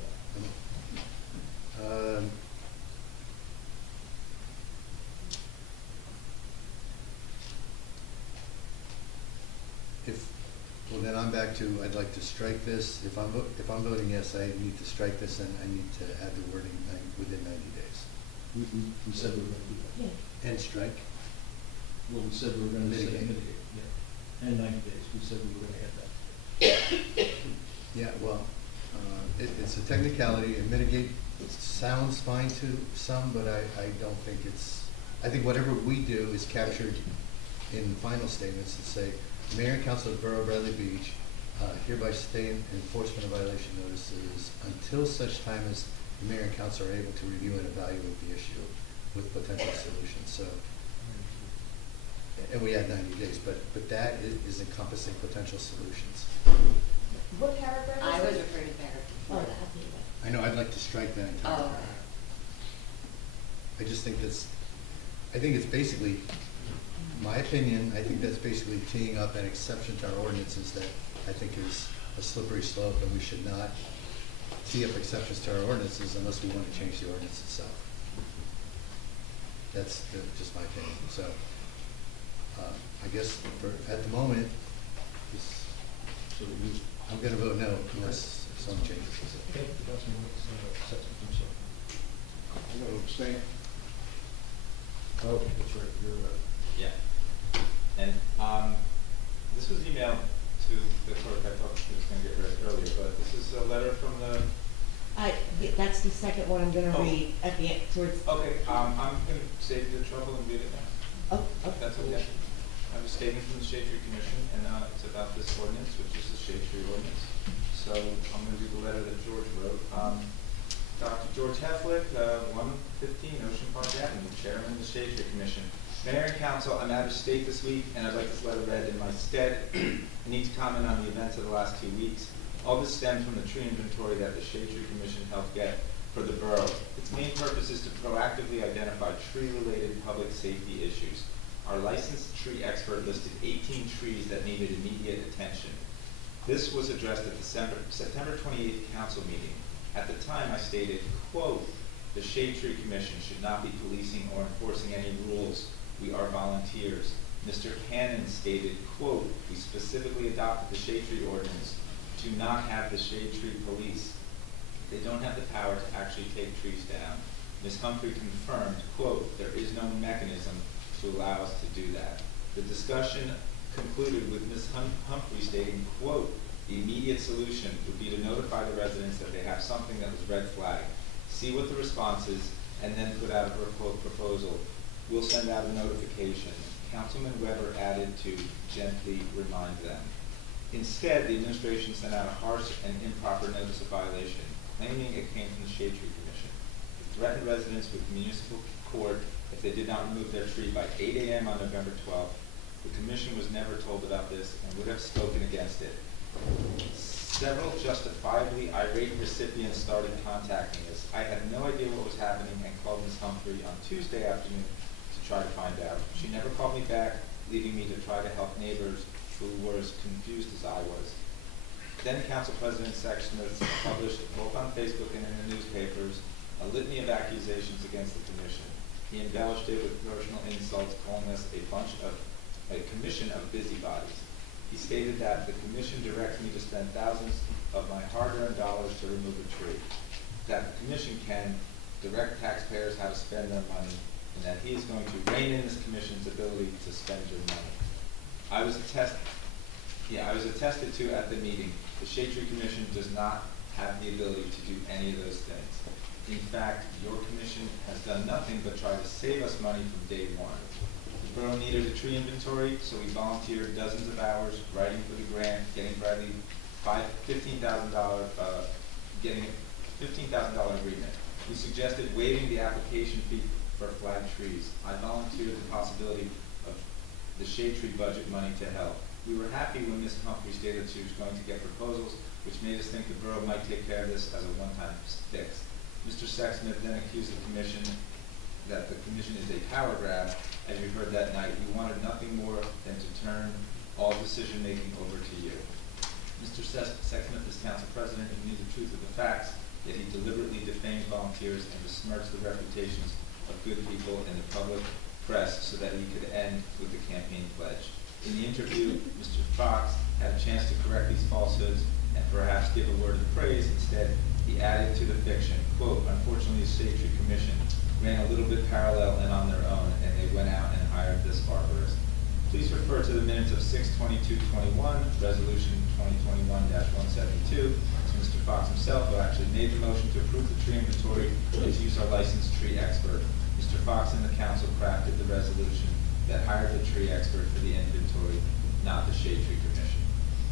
Well, then I'm back to, I'd like to strike this. If I'm voting yes, I need to strike this, and I need to add the wording within 90 days. We said we were going to do that. Yeah. And strike? Well, we said we were going to Mitigate. mitigate, yeah. And 90 days, we said we were going to add that. Yeah, well, it's a technicality, and mitigate sounds fine to some, but I don't think I think whatever we do is captured in final statements that say, Mayor and Council of the Borough of Bradley Beach hereby sustain enforcement of violation notices until such time as the Mayor and Council are able to review and evaluate the issue with potential solutions. So and we had 90 days, but that is encompassing potential solutions. What paragraph is I was this? referring to paragraph. Oh, that. I know, I'd like to strike that entire Oh. paragraph. I just think I think it's basically, my opinion, I think that's basically teeing up an exception to our ordinances that I think is a slippery slope, and we should not tee up exceptions to our ordinances unless we want to change the ordinance itself. That's just my opinion. So, I guess at the moment, I'm going to vote no unless some changes. Okay, Councilman Sexton, I'm sorry. I'm going to abstain. Oh, that's right, you're, Yeah. And this was emailed to the clerk. I thought it was going to get read earlier, but this is a letter from the. That's the second one I'm gonna Oh. read at the end, towards. Okay, I'm going to save you the trouble and read it now. Oh, okay. That's okay. I have a statement from the Shade Tree Commission, and it's about this ordinance, which is the Shade Tree ordinance. So I'm going to read the letter that George wrote. Dr. George Heflick, 115 Ocean Park Avenue, Chairman of the Shade Tree Commission. Mayor and Council, I'm out of state this week, and I'd like this letter read in my stead. I need to comment on the events of the last 2 weeks. All this stems from the tree inventory that the Shade Tree Commission helped get for the borough. Its main purpose is to proactively identify tree-related public safety issues. Our licensed tree expert listed 18 trees that needed immediate attention. This was addressed at the September 28th council meeting. At the time, I stated, quote, the Shade Tree Commission should not be policing or enforcing any rules. We are volunteers. Mr. Cannon stated, quote, we specifically adopted the Shade Tree ordinance to not have the Shade Tree police. They don't have the power to actually take trees down. Ms. Humphrey confirmed, quote, there is no mechanism to allow us to do that. The discussion concluded with Ms. Humphrey stating, quote, the immediate solution would be to notify the residents that they have something that was red flagged, see what the response is, and then put out a proposal. We'll send out a notification. Councilman Weber added to gently remind them. Instead, the administration sent out a harsh and improper notice of violation, claiming it came from the Shade Tree Commission. It threatened residents with municipal court if they did not remove their tree by 8 a.m. on November 12th. The commission was never told about this and would have spoken against it. Several justifiably irate recipients started contacting us. I had no idea what was happening and called Ms. Humphrey on Tuesday afternoon to try to find out. She never called me back, leaving me to try to help neighbors who were as confused as I was. Then Council President Sexsmith published both on Facebook and in the newspapers a litany of accusations against the commission. He embellished it with personal insults, calling us a commission of busybodies. He stated that the commission directs me to spend thousands of my hard-earned dollars to remove a tree, that the commission can direct taxpayers how to spend their money, and that he is going to rein in this commission's ability to spend your money. I was attested to at the meeting. The Shade Tree Commission does not have the ability to do any of those things. In fact, your commission has done nothing but try to save us money from day one. The borough needed a tree inventory, so we volunteered dozens of hours writing for the grant, getting Bradley $15,000 agreement. We suggested waiving the application fee for flagged trees. I volunteered the possibility of the Shade Tree budget money to help. We were happy when Ms. Humphrey stated she was going to get proposals, which made us think the borough might take care of this as a one-time fix. Mr. Sexsmith then accused the commission that the commission is a power grab. As you heard that night, we wanted nothing more than to turn all decision-making over to you. Mr. Sexsmith is council president and knew the truth of the facts, yet he deliberately defamed volunteers and besmirched the reputations of good people in the public press so that he could end with the campaign pledge. In the interview, Mr. Fox had a chance to correct these falsehoods and perhaps give a word of praise. Instead, he added to the fiction, quote, unfortunately, the Shade Tree Commission ran a little bit parallel and on their own, and they went out and hired this arborist. Please refer to the minutes of 6/22/21, Resolution 2021-172. It's Mr. Fox himself who actually made the motion to approve the tree inventory and to use our licensed tree expert. Mr. Fox and the council crafted the resolution that hired the tree expert for the inventory, not the Shade Tree Commission.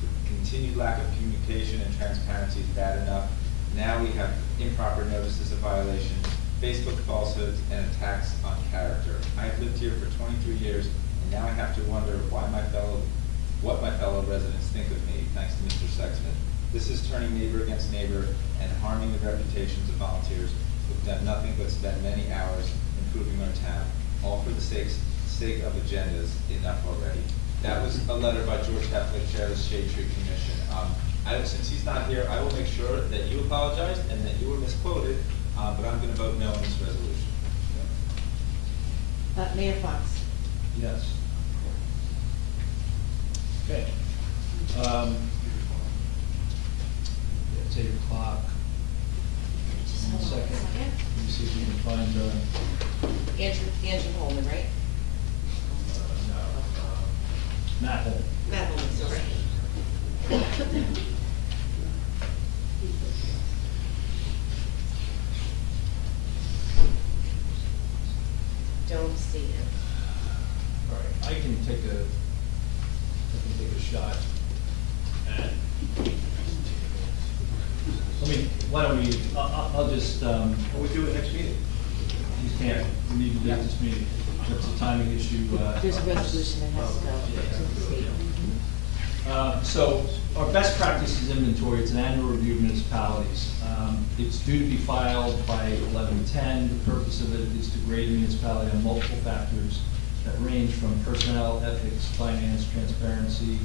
The continued lack of communication and transparency is bad enough. Now we have improper notices of violation, Facebook falsehoods, and attacks on character. I have lived here for 23 years And now I have to wonder what my fellow residents think of me, thanks to Mr. Sexsmith. This is turning neighbor against neighbor and harming the reputations of volunteers who've done nothing but spend many hours improving our town, all for the sake of agendas. Enough already. That was a letter by George Heflick, Chair of the Shade Tree Commission. Since he's not here, I will make sure that you apologized and that you were misquoted, but I'm going to vote no on this resolution. Mayor Fox. Yes. Okay. It's 8:00. Just hold on a Second. second. Let me see if we can find, Andrew Holman, right? Matt Holm. Matt Holman, sorry. Don't see him. All right, I can take a shot at, why don't we, I'll just, We do it next meeting. you can't, we need to do this meeting. It's a timing issue. There's a resolution that has to go to the state. So our best practices inventory, it's an annual review of municipalities. It's due to be filed by 11/10. The purpose of it is to grade a municipality on multiple factors that range from personnel, ethics, finance, transparency.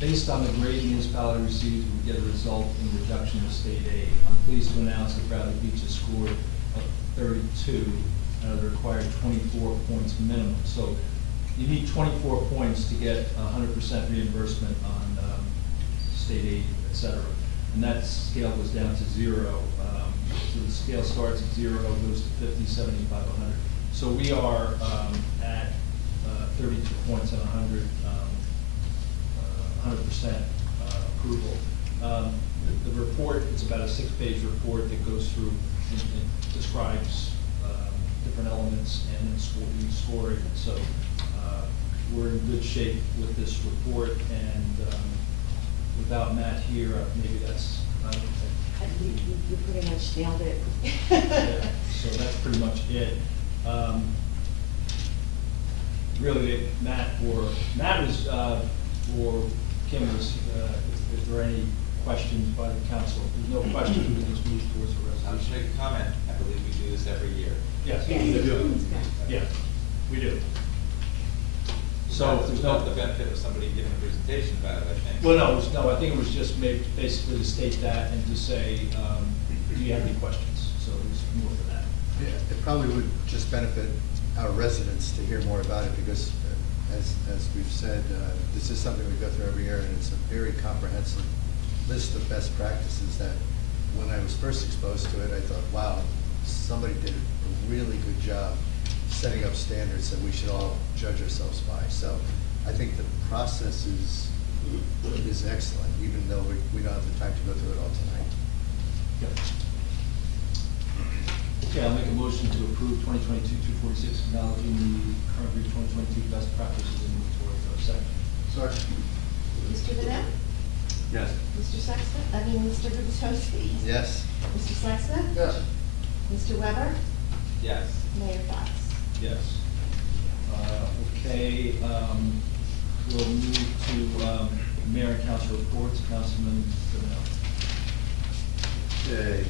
Based on the grade the municipality receives, we get a result in reduction of state aid. I'm pleased to announce that Bradley Beach has scored a 32 out of the required 24 points minimum. So you need 24 points to get 100% reimbursement on state aid, et cetera. And that scale goes down to 0. So the scale starts at 0, goes to 50, 75, 100. So we are at 32 points on 100% approval. The report, it's about a 6-page report that goes through and describes different elements and then scoring. So we're in good shape with this report, and without Matt here, maybe that's not You pretty much nailed it. yeah, so that's pretty much it. Really, Matt was, or Kim was, if there are any questions by the council. If there's no questions, we can just move towards the I'll just resolution. make a comment. I believe we do this every year. Yes, Yes. we do. Yeah, we do. So if there's no. The benefit of somebody giving a presentation about it, I think. Well, no, I think it was just basically to state that and to say, do you have any questions? So it was more for that. Yeah, it probably would just benefit our residents to hear more about it, because as we've said, this is something we go through every year, and it's a very comprehensive list of best practices that when I was first exposed to it, I thought, wow, somebody did a really good job setting up standards that we should all judge ourselves by. So I think the process is excellent, even though we don't have the time to go through it all tonight. Yep. Okay, I'll make a motion to approve 2022-246, acknowledging the current year 2022 best practices inventory. For a second. Second. Mr. Vanette? Yes. Mr. Mr. Gubatowski? Yes? Mr. Sexsmith? Yes. Mr. Weber? Yes. Mayor Fox? Yes. Okay, we'll move to mayor and council reports. Councilman Goodenow. Okay.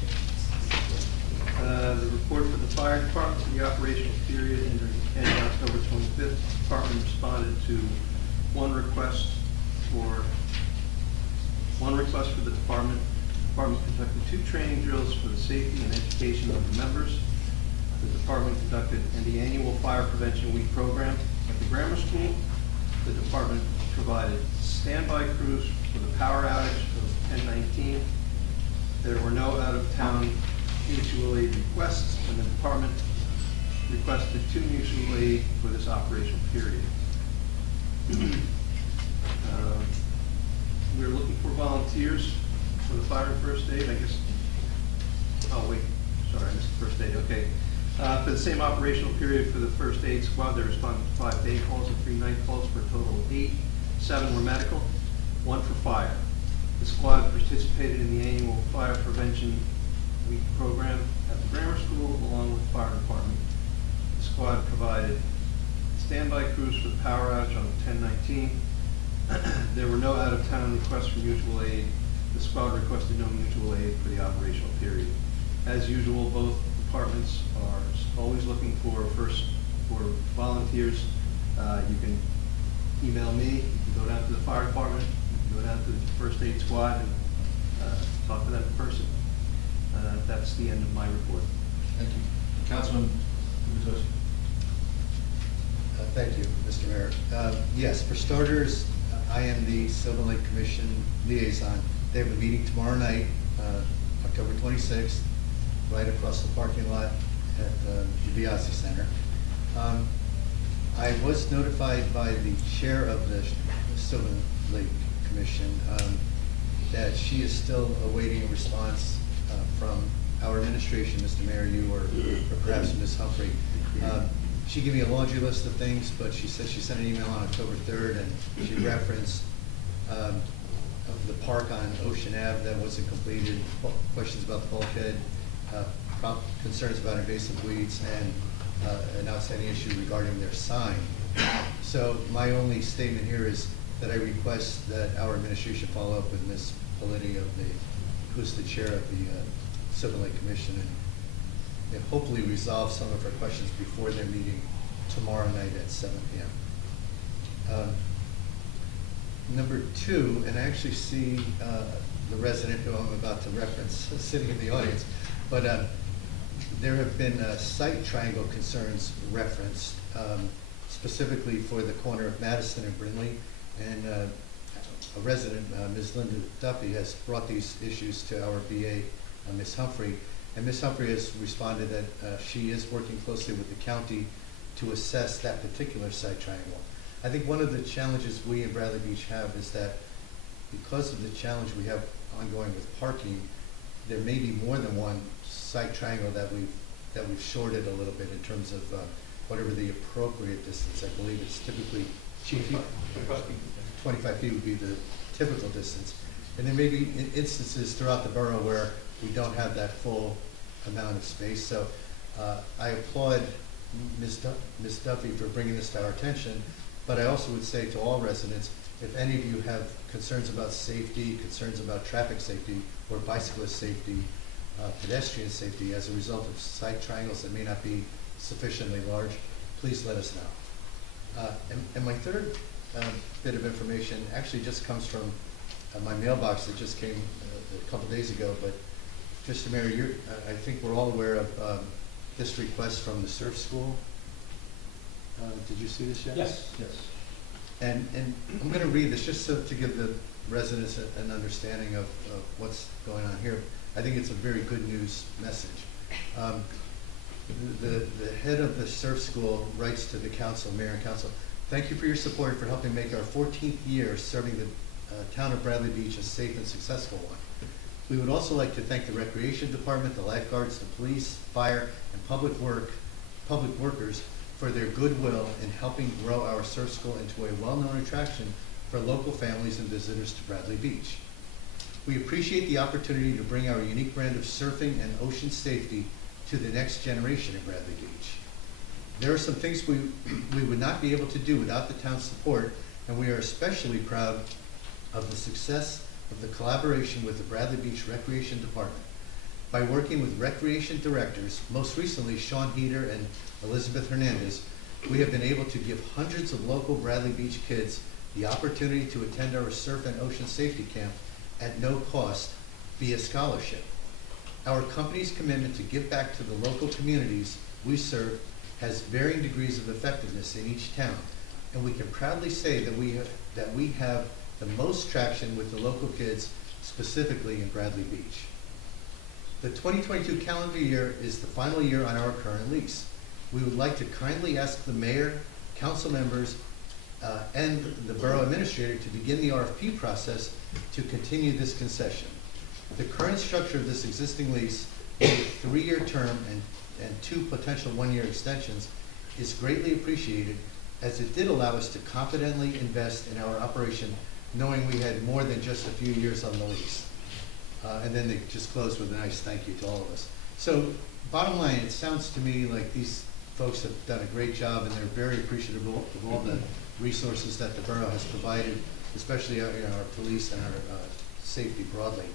The report for the fire department for the operational period ending October 25th. Department responded to one request for the department. The department conducted 2 training drills for the safety and education of the members. The department conducted the annual fire prevention week program at the grammar school. The department provided standby crews for the power outage of 10/19. There were no out-of-town mutual aid requests, and the department requested 2 mutual aid for this operational period. We're looking for volunteers for the fire and first aid, I guess. Oh, wait, sorry, I missed the first aid, okay. For the same operational period for the first aid squad, they responded to 5 day calls and 3 night calls for a total of 8. 7 were medical, 1 for fire. The squad participated in the annual fire prevention week program at the grammar school along with the fire department. The squad provided standby crews for the power outage on 10/19. There were no out-of-town requests for mutual aid. The squad requested no mutual aid for the operational period. As usual, both departments are always looking for volunteers. You can email me, you can go down to the fire department, you can go down to the first aid squad and talk to them in person. That's the end of my report. Thank you. Councilman Guzzo. Thank you, Mr. Mayor. Yes, for starters, I am the Sylvan Lake Commission liaison. They have a meeting tomorrow night, October 26th, right across the parking lot at the Biasi Center. I was notified by the chair of the Sylvan Lake Commission that she is still awaiting a response from our administration, Mr. Mayor, you or perhaps Ms. Humphrey. She gave me a laundry list of things, but she said she sent an email on October 3rd, and she referenced of the park on Ocean Ave that wasn't completed, questions about the bulkhead, concerns about invasive weeds, and an outstanding issue regarding their sign. So my only statement here is that I request that our administration follow up with Ms. Politti who's the chair of the Sylvan Lake Commission, and hopefully resolve some of her questions before their meeting tomorrow night at 7 p.m. Number two, and I actually see the resident who I'm about to reference sitting in the audience, but there have been site triangle concerns referenced, specifically for the corner of Madison and Brindley, and a resident, Ms. Linda Duffy, has brought these issues to our BA, Ms. Humphrey, and Ms. Humphrey has responded that she is working closely with the county to assess that particular site triangle. I think one of the challenges we in Bradley Beach have is that because of the challenge we have ongoing with parking, there may be more than one site triangle that we've shorted a little bit in terms of whatever the appropriate distance. I believe it's typically 25 feet would be the typical distance. And there may be instances throughout the borough where we don't have that full amount of space. So I applaud Ms. Duffy for bringing this to our attention, but I also would say to all residents, if any of you have concerns about safety, concerns about traffic safety, or bicyclist safety, pedestrian safety as a result of site triangles that may not be sufficiently large, please let us know. And my third bit of information actually just comes from my mailbox that just came a couple days ago, but Mr. Mayor, I think we're all aware of this request from the surf school. Did you see this yet? Yes. Yes. And I'm going to read this just to give the residents an understanding of what's going on here. I think it's a very good news message. The head of the surf school writes to the council, mayor and council, thank you for your support for helping make our 14th year serving the town of Bradley Beach a safe and successful one. We would also like to thank the recreation department, the lifeguards, the police, fire, and public workers for their goodwill in helping grow our surf school into a well-known attraction for local families and visitors to Bradley Beach. We appreciate the opportunity to bring our unique brand of surfing and ocean safety to the next generation in Bradley Beach. There are some things we would not be able to do without the town's support, and we are especially proud of the success of the collaboration with the Bradley Beach Recreation Department. By working with recreation directors, most recently Sean Heater and Elizabeth Hernandez, we have been able to give hundreds of local Bradley Beach kids the opportunity to attend our surf and ocean safety camp at no cost via scholarship. Our company's commitment to give back to the local communities we serve has varying degrees of effectiveness in each town, and we can proudly say that we have the most traction with the local kids, specifically in Bradley Beach. The 2022 calendar year is the final year on our current lease. We would like to kindly ask the mayor, council members, and the borough administrator to begin the RFP process to continue this concession. The current structure of this existing lease, with a 3-year term and 2 potential 1-year extensions, is greatly appreciated, as it did allow us to confidently invest in our operation, knowing we had more than just a few years on the lease. And then they just closed with a nice thank you to all of us. So bottom line, it sounds to me like these folks have done a great job, and they're very appreciative of all the resources that the borough has provided, especially our police and our safety broadly.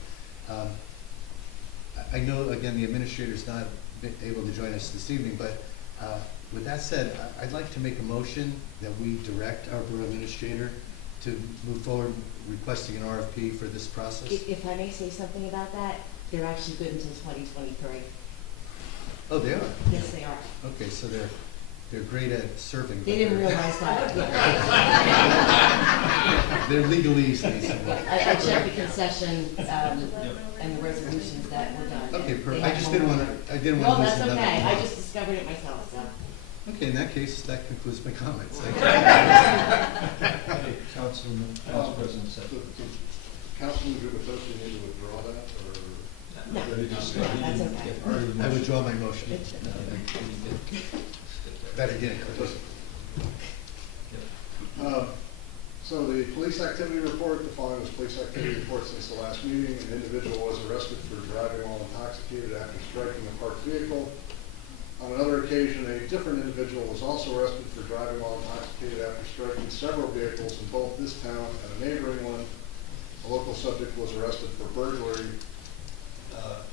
I know, again, the administrator's not been able to join us this evening, but with that said, I'd like to make a motion that we direct our borough administrator to move forward requesting an RFP for this process. If I may say something about that, they're actually good until 2023. Oh, they are? Yes, they are. Okay, so they're great at serving. They didn't realize that. They're legalese, basically. I checked the concession, and the resolutions that were done. Okay, They perfect. have I just no didn't more. want to, I didn't No, want to lose that's another. okay. I just discovered it myself, so. Okay, in that case, that concludes my comments. Thank you. Hey, Council President said. Councilman Gubitosi need to withdraw that, or? No, that's okay. I withdraw my motion. That again. So the police activity report, the following was police activity report since the last meeting. An individual was arrested for driving while intoxicated after striking a parked vehicle. On another occasion, a different individual was also arrested for driving while intoxicated after striking several vehicles in both this town and a neighboring one. A local subject was arrested for burglary.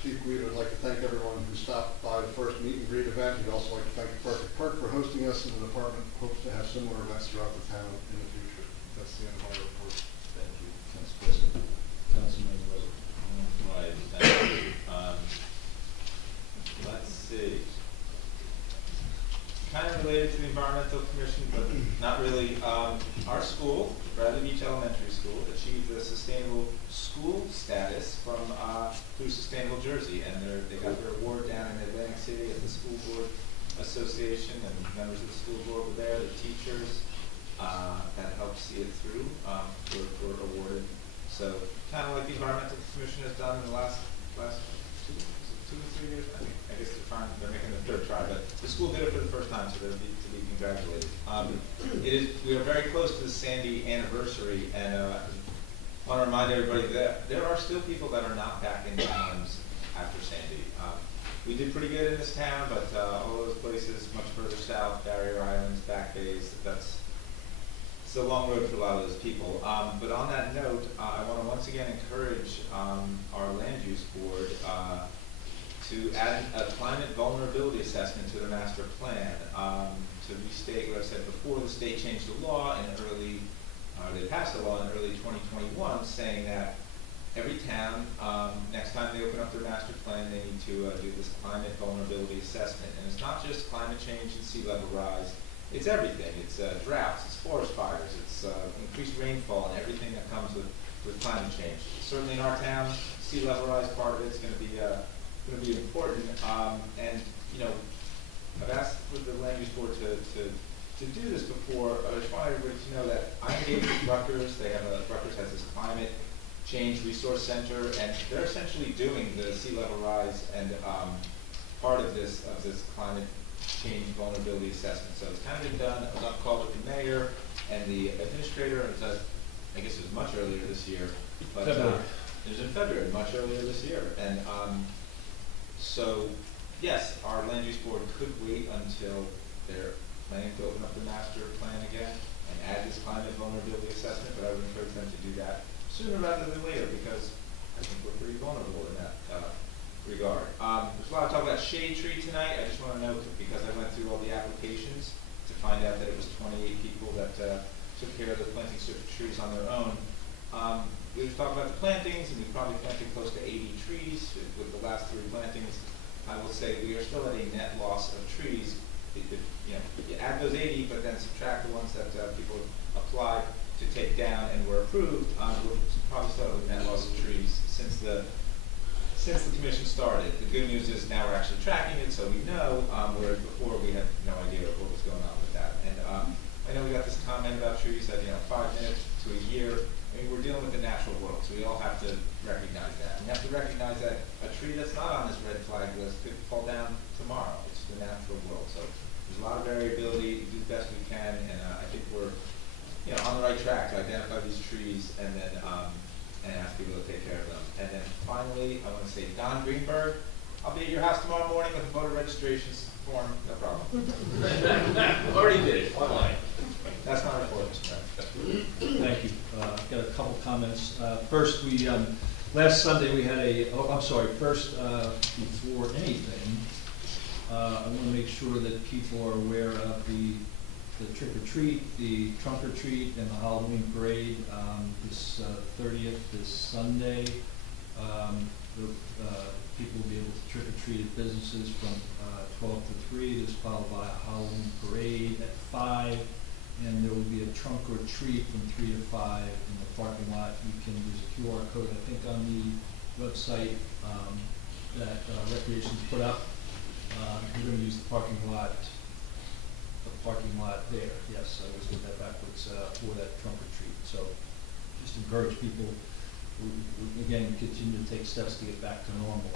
Chief Weed would like to thank everyone who stopped by the first meet and greet event. We'd also like to thank the Park for hosting us, and the department hopes to have similar events throughout the town in the future. That's the end of my report. Thank you, Council President. Councilman Rose. Right, thank you. Let's see. Kind of related to the Environmental Commission, but not really. Our school, Bradley Beach Elementary School, achieved the Sustainable School status from through Sustainable Jersey, and they got their award down in Atlantic City at the School Board Association, and members of the school board were there, the teachers that helped see it through were awarded. So kind of like the Environmental Commission has done in the last 2 or 3 years. I guess they're making the third try, but the school did it for the first time, so they're to be congratulated. We are very close to the Sandy anniversary, and I want to remind everybody that there are still people that are not back in towns after Sandy. We did pretty good in this town, but all those places much further south, Barrier Islands, Back Bays, it's a long road for a lot of those people. But on that note, I want to once again encourage our land use board to add a climate vulnerability assessment to the master plan. To restate what I said before, the state changed the law in they passed a law in early 2021 saying that every town, next time they open up their master plan, they need to do this climate vulnerability assessment. And it's not just climate change and sea level rise, it's everything. It's droughts, it's forest fires, it's increased rainfall, and everything that comes with climate change. Certainly in our town, sea level rise part of it's going to be important. And you know, I've asked for the land use board to do this before. I just want everybody to know that I engaged with Rutgers. Rutgers has this climate change resource center, and they're essentially doing the sea level rise and part of this climate change vulnerability assessment. So it's kind of been done. I was on a call with the mayor and the administrator, and I guess it was much earlier this year. But it was in February, much earlier this year. And so, yes, our land use board could wait until they're planning to open up the master plan again and add this climate vulnerability assessment, but I would encourage them to do that sooner rather than later, because I think we're pretty vulnerable in that regard. There's a lot of talk about shade tree tonight. I just want to note, because I went through all the applications to find out that it was 28 people that took care of the planting trees on their own. We've talked about the plantings, and we've probably planted close to 80 trees with the last 3 plantings. I will say we are still at a net loss of trees. You add those 80, but then subtract the ones that people applied to take down and were approved. We're probably still at a net loss of trees since the commission started. The good news is now we're actually tracking it, so we know, whereas before we had no idea what was going on with that. And I know we got this comment about trees that 5 minutes to a year. I mean, we're dealing with the natural world, so we all have to recognize that. We have to recognize that a tree that's not on this red flag list could fall down tomorrow. It's the natural world. So there's a lot of variability. We do the best we can, and I think we're on the right track to identify these trees and then and ask people to take care of them. And then finally, I want to say Don Greenberg, I'll be at your house tomorrow morning with a voter registration Form, no problem. Already did it, online. That's not our fault, Mr. Mayor. Thank you. I've got a couple comments. First, last Sunday we had first, before anything, I want to make sure that people are aware of the trick or treat, the trunk or treat, and the Halloween parade this 30th, this Sunday. People will be able to trick or treat at businesses from 12 to 3. This followed by a Halloween parade at 5. And there will be a trunk or treat from 3 to 5 in the parking lot. There's a QR code, I think, on the website that Recreation's put up. We're going to use the parking lot there. Yes, I always get that backwards for that trunk or treat. So just encourage people, again, continue to take steps to get back to normal.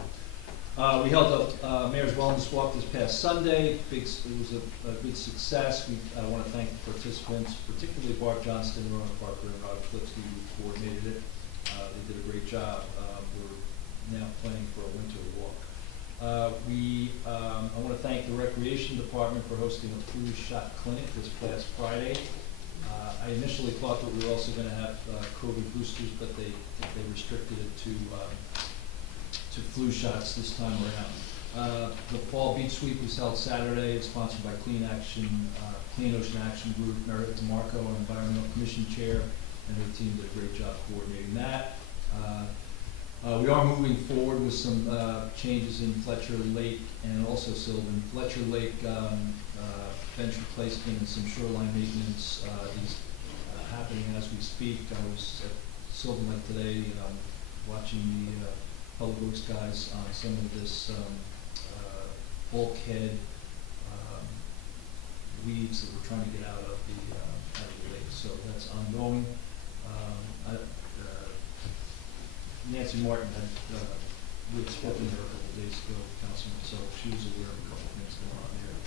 We held a Mayor's Wellness Walk this past Sunday. It was a big success. I want to thank the participants, particularly Bart Johnston, Rona Parker, and Rob Flipsky, who coordinated it. They did a great job. We're now planning for a winter walk. I want to thank the Recreation Department for hosting a flu shot clinic this past Friday. I initially thought that we were also going to have COVID boosters, but they restricted it to flu shots this time around. The Fall Beach Sweep was held Saturday. It's sponsored by Clean Ocean Action Group. Meredith DeMarco, our Environmental Commission Chair, and her team did a great job coordinating that. We are moving forward with some changes in Fletcher Lake and also Sylvan. Fletcher Lake bench replacement and some shoreline maintenance is happening as we speak. I was at Sylvan Lake today watching the Public Works guys on some of this bulkhead weeds that we're trying to get out of the lake. So that's ongoing. Nancy Martin we had spoken to her a couple of days ago, Councilman, so she was aware of a couple of things going on there.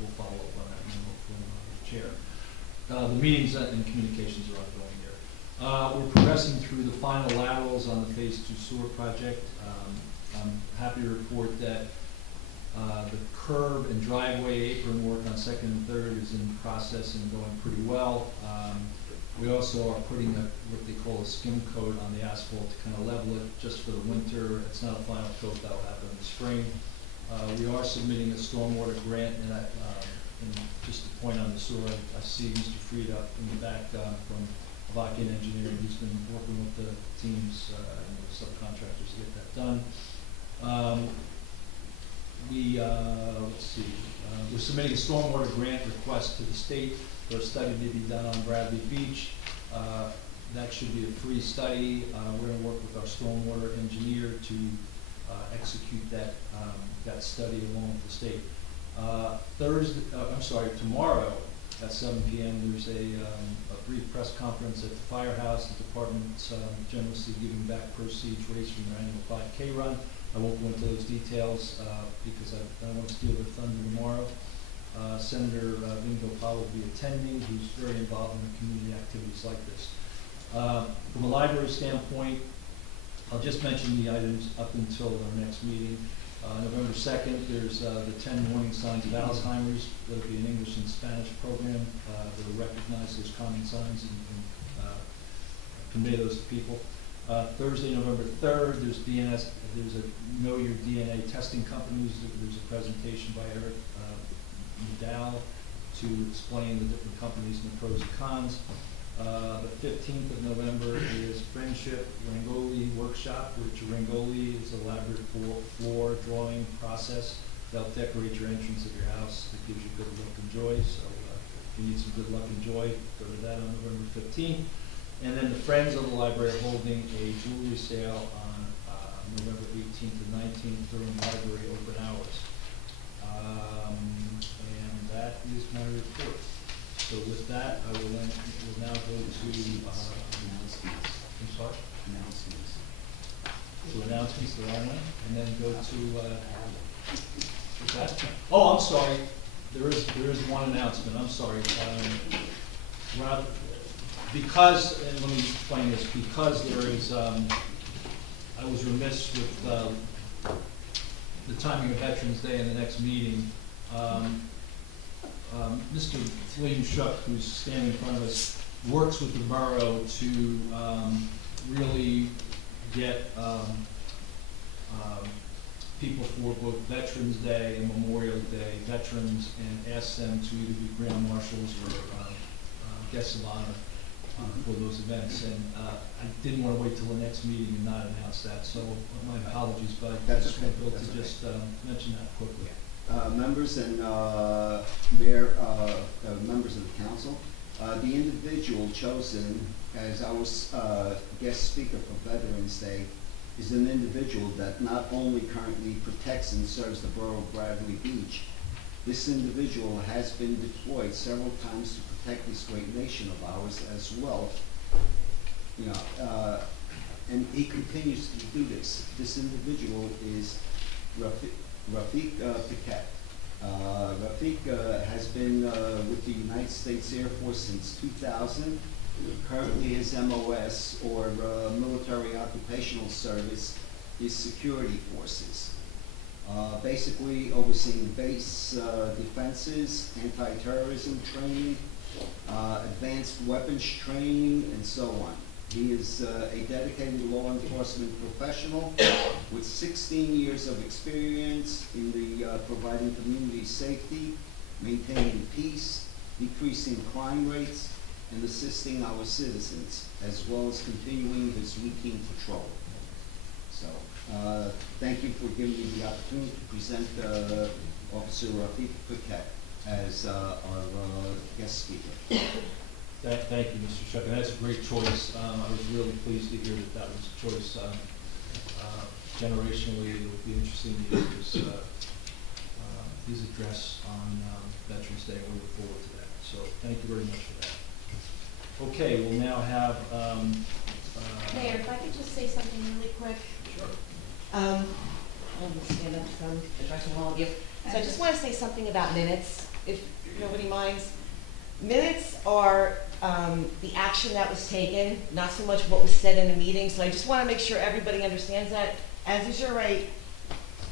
We'll follow up on that memo from the chair. The meetings and communications are ongoing there. We're progressing through the final laterals on the Phase 2 sewer project. I'm happy to report that the curb and driveway apron work on 2nd and 3rd is in process and going pretty well. We also are putting what they call a skim coat on the asphalt to kind of level it just for the winter. It's not a final coat, that'll happen in the spring. We are submitting a stormwater grant, and just to point on the sewer, I see Mr. Fried up in the back from Avakian Engineering. He's been working with the teams and the subcontractors to get that done. Let's see. We're submitting a stormwater grant request to the state for a study to be done on Bradley Beach. That should be a free study. We're going to work with our stormwater engineer to execute that study along with the state. Tomorrow at 7 p.m. there's a brief press conference at the firehouse. The department's generously giving back proceeds raised from their annual 5K run. I won't go into those details because I don't want to steal their thunder tomorrow. Senator Bingo Powell will be attending, who's very involved in community activities like this. From a library standpoint, I'll just mention the items up until our next meeting. November 2nd, there's the 10 warning signs of Alzheimer's. There'll be an English and Spanish program that will recognize those common signs and convey those to people. Thursday, November 3rd, there's a Know Your DNA testing companies. There's a presentation by Eric Dow to explain the different companies and the pros and cons. The 15th of November is Friendship Rangoli Workshop, which Rangoli is a elaborate floor drawing process. They'll decorate your entrance of your house. That gives you good luck and joy. So if you need some good luck and joy, go to that on November 15th. And then the Friends of the Library are holding a jewelry sale on November 18th and 19th during library open hours. And that is my report. So with that, I will now go to announcements. I'm sorry? Announcements. To announcements, there are none, and then go to what's that? Oh, I'm sorry. There is one announcement. I'm sorry. Because, and let me explain this, because there is, I was remiss with the timing of Veterans Day and the next meeting. Mr. William Shuck, who's standing in front of us, works with the borough to really get people for both Veterans Day and Memorial Day, veterans, and ask them to either be grand marshals or guests of honor for those events. And I didn't want to wait till the next meeting and not announce that, so my apologies, but I That's just okay. want Bill That's to okay. just mention that quickly. Members and mayor, members of the council, the individual chosen as our guest speaker for Veterans Day is an individual that not only currently protects and serves the borough of Bradley Beach. This individual has been deployed several times to protect this great nation of ours as well. You know, and he continues to do this. This individual is Rafiq Piquet. Rafiq has been with the United States Air Force since 2000. Currently his MOS, or Military Occupational Service, is security forces. Basically overseeing base defenses, anti-terrorism training, advanced weapons training, and so on. He is a dedicated law enforcement professional with 16 years of experience in the providing community safety, maintaining peace, decreasing crime rates, and assisting our citizens, as well as continuing his routine patrol. So, thank you for giving me the opportunity to present Officer Rafiq Piquet as our guest speaker. Thank you, Mr. Shuck, and that's a great choice. I was really pleased to hear that that was a choice. Generationally, it would be interesting to hear his address on Veterans Day, and we look forward to that. So thank you very much for that. Okay, we'll now have Mayor, if I could just say something really quick. Sure. I'm gonna stand up from addressing all of you. So I just want to say something about minutes, if nobody minds. Minutes are the action that was taken, not so much what was said in a meeting. So I just want to make sure everybody understands that, as is your right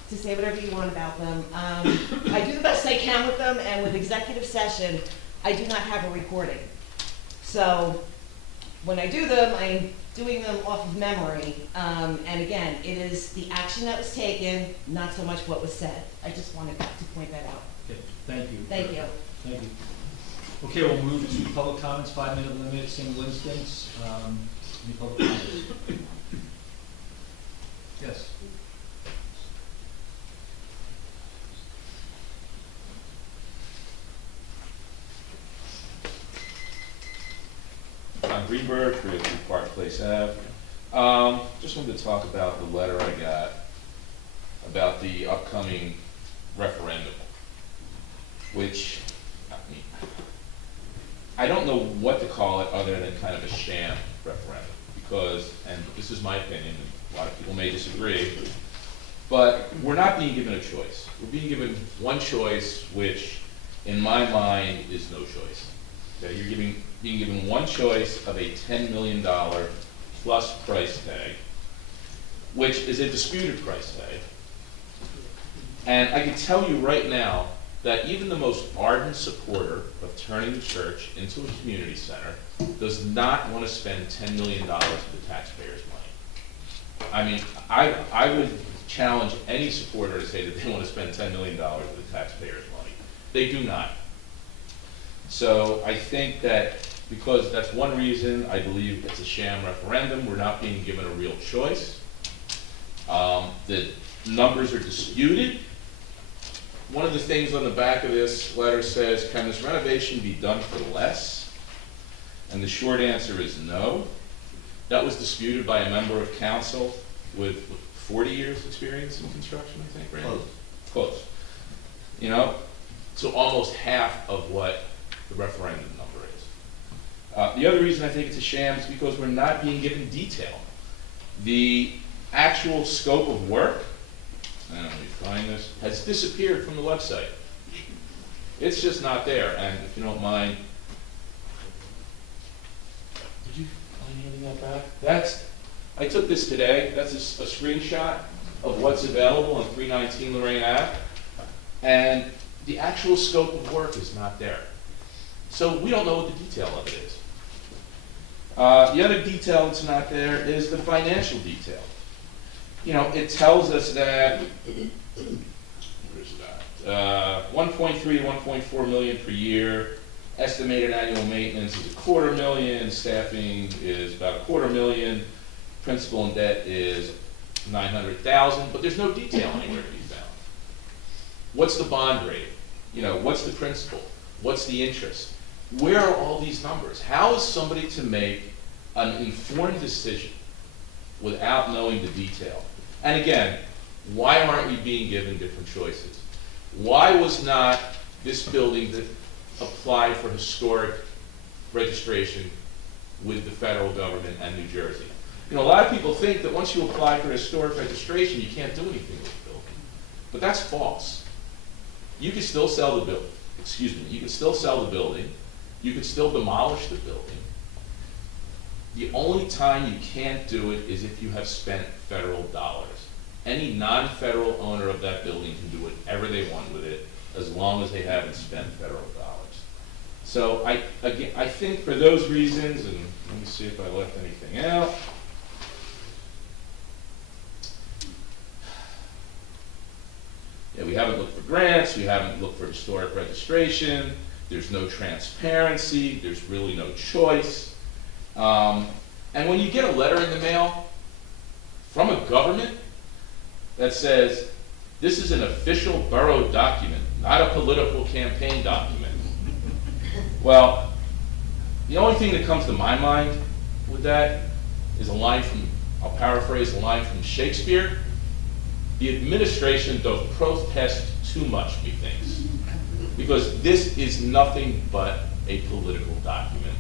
to say whatever you want about them. I do the best I can with them, and with executive session, I do not have a recording. So when I do them, I'm doing them off of memory. And again, it is the action that was taken, not so much what was said. I just wanted to point that out. Okay, thank you. Thank you. Thank you. Okay, we'll move to public comments, 5-minute limit, single instance. Any public comments? Yes. John Greenberg, 302 Park Place Ave. Just wanted to talk about the letter I got about the upcoming referendum, which, I don't know what to call it other than kind of a sham referendum, because, and this is my opinion, and a lot of people may disagree, but we're not being given a choice. We're being given one choice, which in my mind is no choice. Okay, you're being given one choice of a $10 million plus price tag, which is a disputed price tag. And I can tell you right now that even the most ardent supporter of turning the church into a community center does not want to spend $10 million of the taxpayers' money. I mean, I would challenge any supporter to say that they want to spend $10 million of the taxpayers' money. They do not. So I think that because that's one reason I believe it's a sham referendum, we're not being given a real choice. The numbers are disputed. One of the things on the back of this letter says, can this renovation be done for less? And the short answer is no. That was disputed by a member of council with 40 years experience in construction, I think, right? Close. Close. You know, to almost half of what the referendum number is. The other reason I think it's a sham is because we're not being given detail. The actual scope of work, and let me find this, has disappeared from the website. It's just not there, and if you don't mind, did you find anything that back? I took this today. That's a screenshot of what's available on 319 Lorraine Ave, and The actual scope of work is not there. So we don't know what the detail of it is. The other detail that's not there is the financial detail. You know, it tells us that, where's that? 1.3 to 1.4 million per year. Estimated annual maintenance is $250,000. Staffing is about $250,000. Principal and debt is $900,000. But there's no detail anywhere to be found. What's the bond rate? You know, what's the principal? What's the interest? Where are all these numbers? How is somebody to make an informed decision without knowing the detail? And again, why aren't we being given different choices? Why was not this building that applied for historic registration with the federal government and New Jersey? You know, a lot of people think that once you apply for historic registration, you can't do anything with the building. But that's false. You can still sell the building. Excuse me. You can still sell the building. You can still demolish the building. The only time you can't do it is if you have spent federal dollars. Any non-federal owner of that building can do whatever they want with it as long as they haven't spent federal dollars. So I think for those reasons, and let me see if I left anything out. Yeah, we haven't looked for grants, we haven't looked for historic registration, there's no transparency, there's really no choice. And when you get a letter in the mail from a government that says, this is an official borough document, not a political campaign document. Well, the only thing that comes to my mind with that is a line from, I'll paraphrase a line from Shakespeare. The administration doth protest too much, methinks, because this is nothing but a political document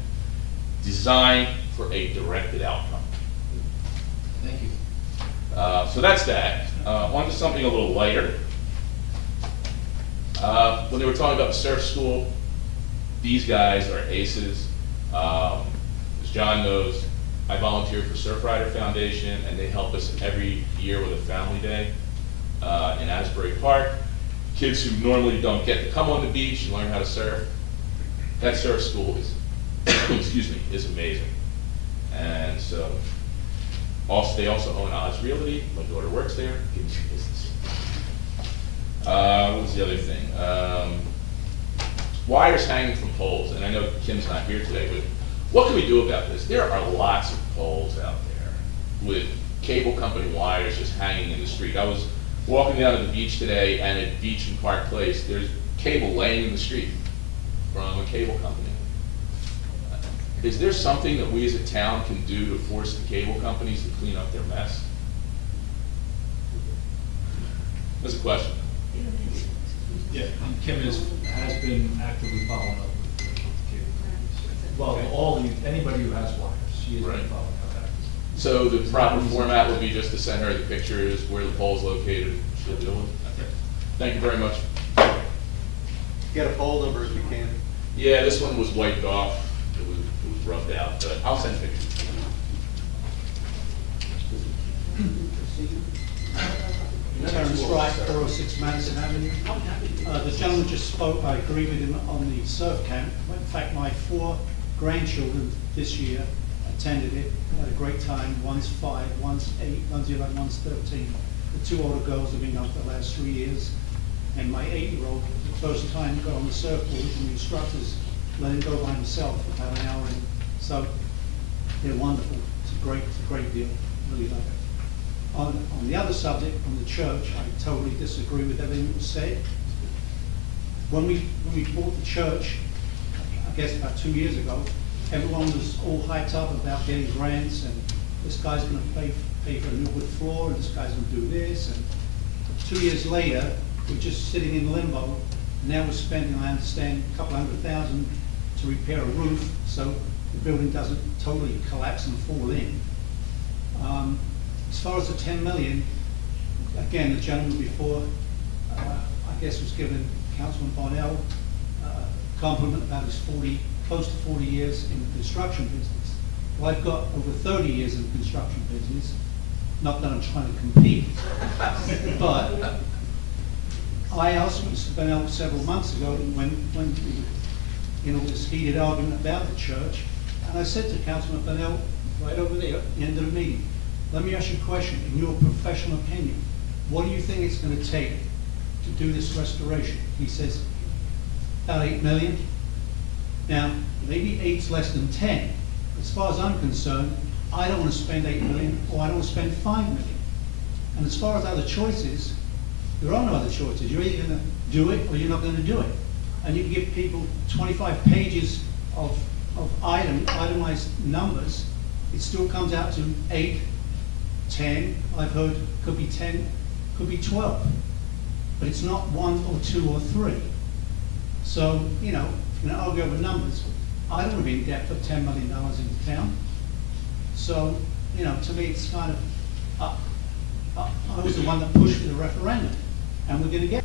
designed for a directed outcome. Thank you. So that's that. On to something a little lighter. When they were talking about the surf school, these guys are aces. As John knows, I volunteer for Surf Rider Foundation, and they help us every year with a family day in Asbury Park. Kids who normally don't get to come on the beach and learn how to surf. That surf school is, excuse me, is amazing. And so, they also own Oz Realty. My daughter works there. Give me business. What was the other thing? Wires hanging from poles, and I know Kim's not here today, but what can we do about this? There are lots of poles out there with cable company wires just hanging in the street. I was walking down to the beach today, and at Beach and Park Place, there's cable laying in the street from a cable company. Is there something that we as a town can do to force the cable companies to clean up their mess? That's a question. Yeah, and Kim has been actively following up with the cable companies. Well, anybody who has wires, she has been following up actively. So the proper format would be just to send her the pictures, where the pole's located, she'll deal with it? Okay. Thank you very much. Get a poll number if you can. Yeah, this one was wiped off. It was rubbed out, but I'll send pictures. Terence Wright, 406 Madison Avenue. The gentleman just spoke, I agree with him on the surf camp. In fact, my 4 grandchildren this year attended it, had a great time. One's 5, one's 8, one's 11, one's 13. The 2 older girls have been on for the last 3 years. And my 8-year-old, the first time got on the surfboard, and the instructors let him go by himself for about an hour. And so they're wonderful. It's a great deal. Really love it. On the other subject, on the church, I totally disagree with everything that was said. When we bought the church, I guess about 2 years ago, everyone was all hyped up about getting grants, and this guy's going to pay for a new wood floor, and this guy's going to do this. And 2 years later, we're just sitting in limbo. Now we're spending, I understand, a couple $100,000 to repair a roof, so the building doesn't totally collapse and fall in. As far as the 10 million, again, the gentleman before, I guess, was giving Councilman Bonnell a compliment about his close to 40 years in the construction business. Well, I've got over 30 years in the construction business. Not that I'm trying to compete, but I asked Mr. Bennell several months ago when we were in all this heated argument about the church, and I said to Councilman Bennell, right over there, at the end of the meeting, let me ask you a question, in your professional opinion, what do you think it's gonna take to do this restoration? He says, about 8 million. Now, maybe 8's less than 10. As far as I'm concerned, I don't wanna spend 8 million, or I don't wanna spend 5 million. And as far as other choices, there are no other choices. You're either gonna do it, or you're not gonna do it. And you can give people 25 pages of itemized numbers, it still comes out to 8, 10, I've heard, could be 10, could be 12. But it's not 1 or 2 or 3. So, you know, if you're gonna argue over numbers, I don't want to be in debt for $10 million in the town. So, you know, to me, it's kind of, I was the one that pushed for the referendum, and we're gonna get it.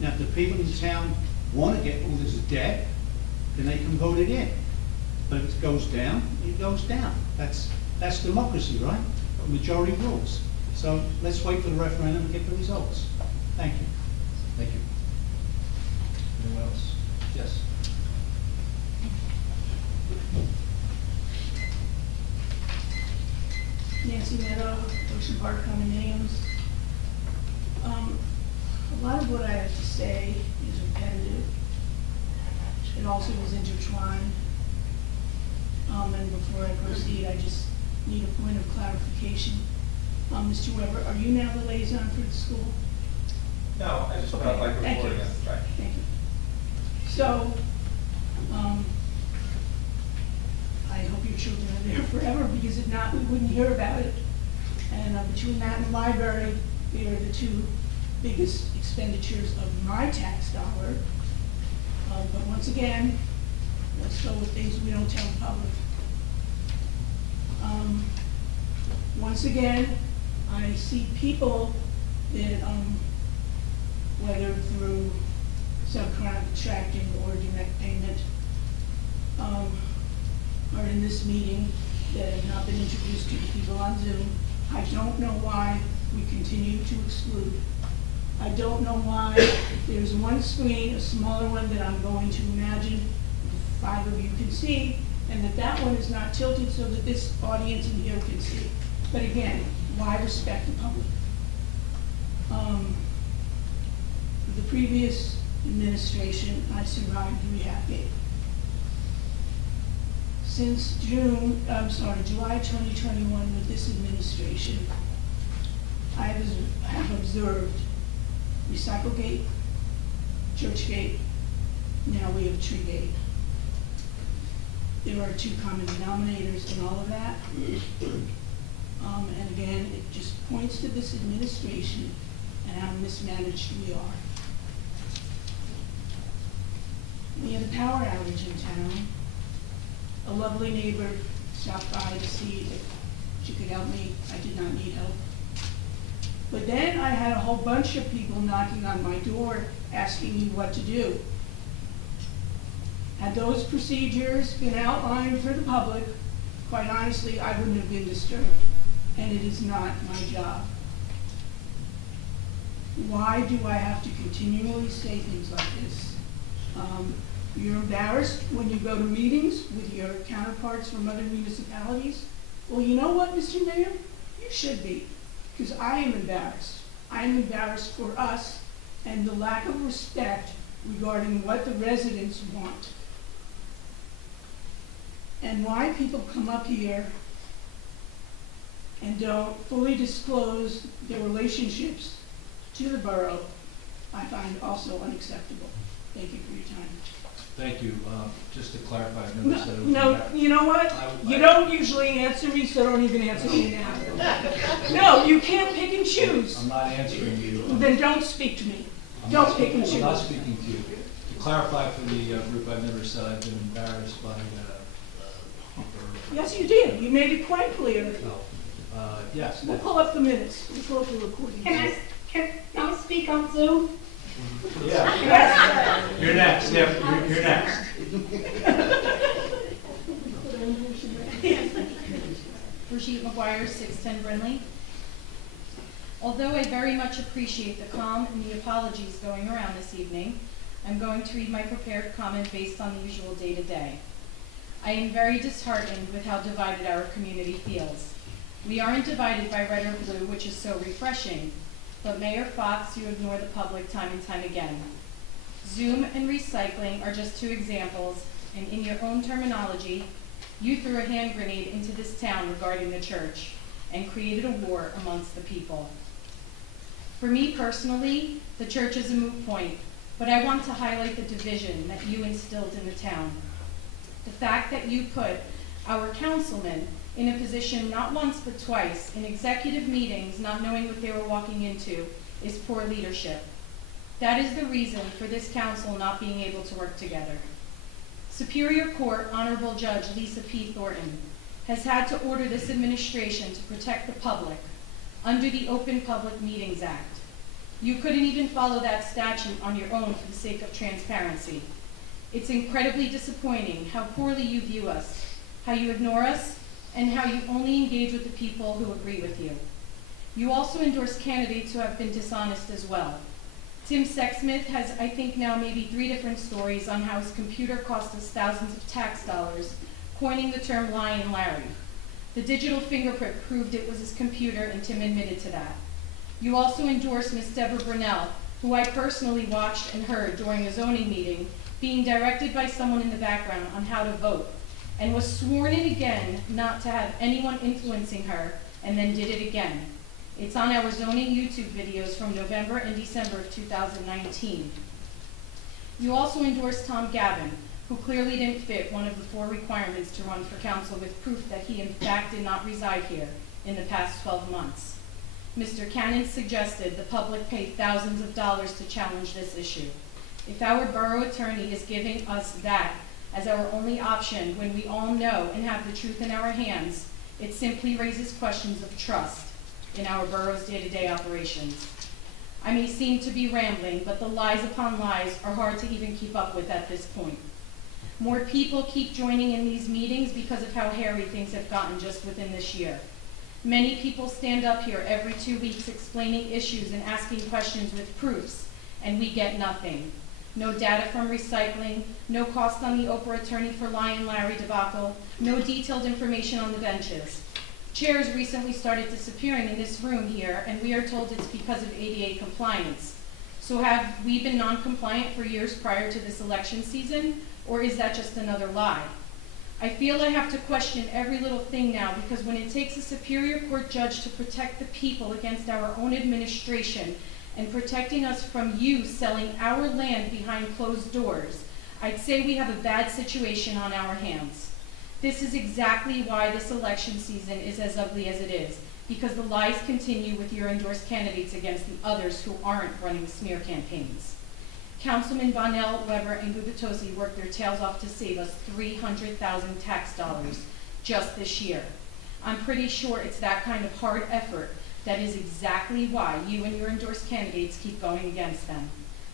Now, if the people in town want to get all this debt, then they can vote it in. But if it goes down, it goes down. That's democracy, right? Majority rules. So let's wait for the referendum and get the results. Thank you. Thank you. Anyone else? Yes. Nancy Meadow, Ocean Park condominiums. A lot of what I have to say is repetitive. It also is intertwined. And before I proceed, I just need a point of clarification. Mr. Weber, are you now the liaison for the school? No, I just felt Okay, like thank you. reporting it, right. Thank you. So, I hope your children are there forever, because if not, we wouldn't hear about it. And between that and the library, they are the two biggest expenditures of my tax dollar. But once again, let's go with things we don't tell the public. Once again, I see people that, whether through subcontracting or direct payment, are in this meeting that have not been introduced to the people on Zoom. I don't know why we continue to exclude. I don't know why there's one screen, a smaller one that I'm going to imagine the 5 of you can see, and that one is not tilted so that this audience in here can see. But again, why respect the public? The previous administration, I survived Rehab-Gate. Since July 2021 with this administration, I have observed Recyclegate, Churchgate, now we have Treegate. There are 2 common denominators in all of that. And again, it just points to this administration and how mismanaged we are. We had a power outage in town. A lovely neighbor stopped by to see if she could help me. I did not need help. But then I had a whole bunch of people knocking on my door asking me what to do. Had those procedures been outlined for the public, quite honestly, I wouldn't have been disturbed. And it is not my job. Why do I have to continually say things like this? You're embarrassed when you go to meetings with your counterparts from other municipalities? Well, you know what, Mr. Mayor? You should be, because I am embarrassed. I am embarrassed for us and the lack of respect regarding what the residents want. And why people come up here and don't fully disclose their relationships to the borough, I find also unacceptable. Thank you for your time. Thank you. Just to clarify, I never said it was No, embarrassing. you know what? You don't usually answer me, so don't even answer me now. No, you can't pick and choose. I'm not answering you. Then don't speak to me. I'm Don't not pick and speaking- I'm not choose. speaking to you. To clarify for the group, I've never said I've been embarrassed by Yes, you did. You made it quite clear. yes. We'll pull up the minutes. We'll pull up the recording. Can I speak on Zoom? Yeah. Yes. You're next. Yeah, you're next. Brigitte McGuire, 610 Brinley. Although I very much appreciate the calm and the apologies going around this evening, I'm going to read my prepared comment based on the usual day-to-day. I am very disheartened with how divided our community feels. We aren't divided by red or blue, which is so refreshing, but Mayor Fox, you ignore the public time and time again. Zoom and recycling are just two examples, and in your own terminology, you threw a hand grenade into this town regarding the church and created a war amongst the people. For me personally, the church is a moot point, but I want to highlight the division that you instilled in the town. The fact that you put our councilmen in a position not once but twice in executive meetings not knowing what they were walking into is poor leadership. That is the reason for this council not being able to work together. Superior Court Honorable Judge Lisa P. Thornton has had to order this administration to protect the public under the Open Public Meetings Act. You couldn't even follow that statute on your own for the sake of transparency. It's incredibly disappointing how poorly you view us, how you ignore us, and how you only engage with the people who agree with you. You also endorse candidates who have been dishonest as well. Tim Sexsmith has, I think now, maybe 3 different stories on how his computer cost us thousands of tax dollars, coining the term Lion Larry. The digital fingerprint proved it was his computer, and Tim admitted to that. You also endorse Ms. Deborah Brunel, who I personally watched and heard during a zoning meeting, being directed by someone in the background on how to vote, and was sworn in again not to have anyone influencing her, and then did it again. It's on our zoning YouTube videos from November and December of 2019. You also endorsed Tom Gavin, who clearly didn't fit one of the 4 requirements to run for council, with proof that he in fact did not reside here in the past 12 months. Mr. Cannon suggested the public pay thousands of dollars to challenge this issue. If our borough attorney is giving us that as our only option when we all know and have the truth in our hands, it simply raises questions of trust in our borough's day-to-day operations. I may seem to be rambling, but the lies upon lies are hard to even keep up with at this point. More people keep joining in these meetings because of how hairy things have gotten just within this year. Many people stand up here every 2 weeks explaining issues and asking questions with proofs, and we get nothing. No data from recycling, no cost on the Oprah attorney for Lion Larry debacle, no detailed information on the benches. Chairs recently started disappearing in this room here, and we are told it's because of ADA compliance. So have we been non-compliant for years prior to this election season, or is that just another lie? I feel I have to question every little thing now, because when it takes a Superior Court judge to protect the people against our own administration and protecting us from you selling our land behind closed doors, I'd say we have a bad situation on our hands. This is exactly why this election season is as ugly as it is, because the lies continue with your endorsed candidates against the others who aren't running smear campaigns. Councilman Bonnell, Weber, and Gubitosi worked their tails off to save us $300,000 tax dollars just this year. I'm pretty sure it's that kind of hard effort that is exactly why you and your endorsed candidates keep going against them.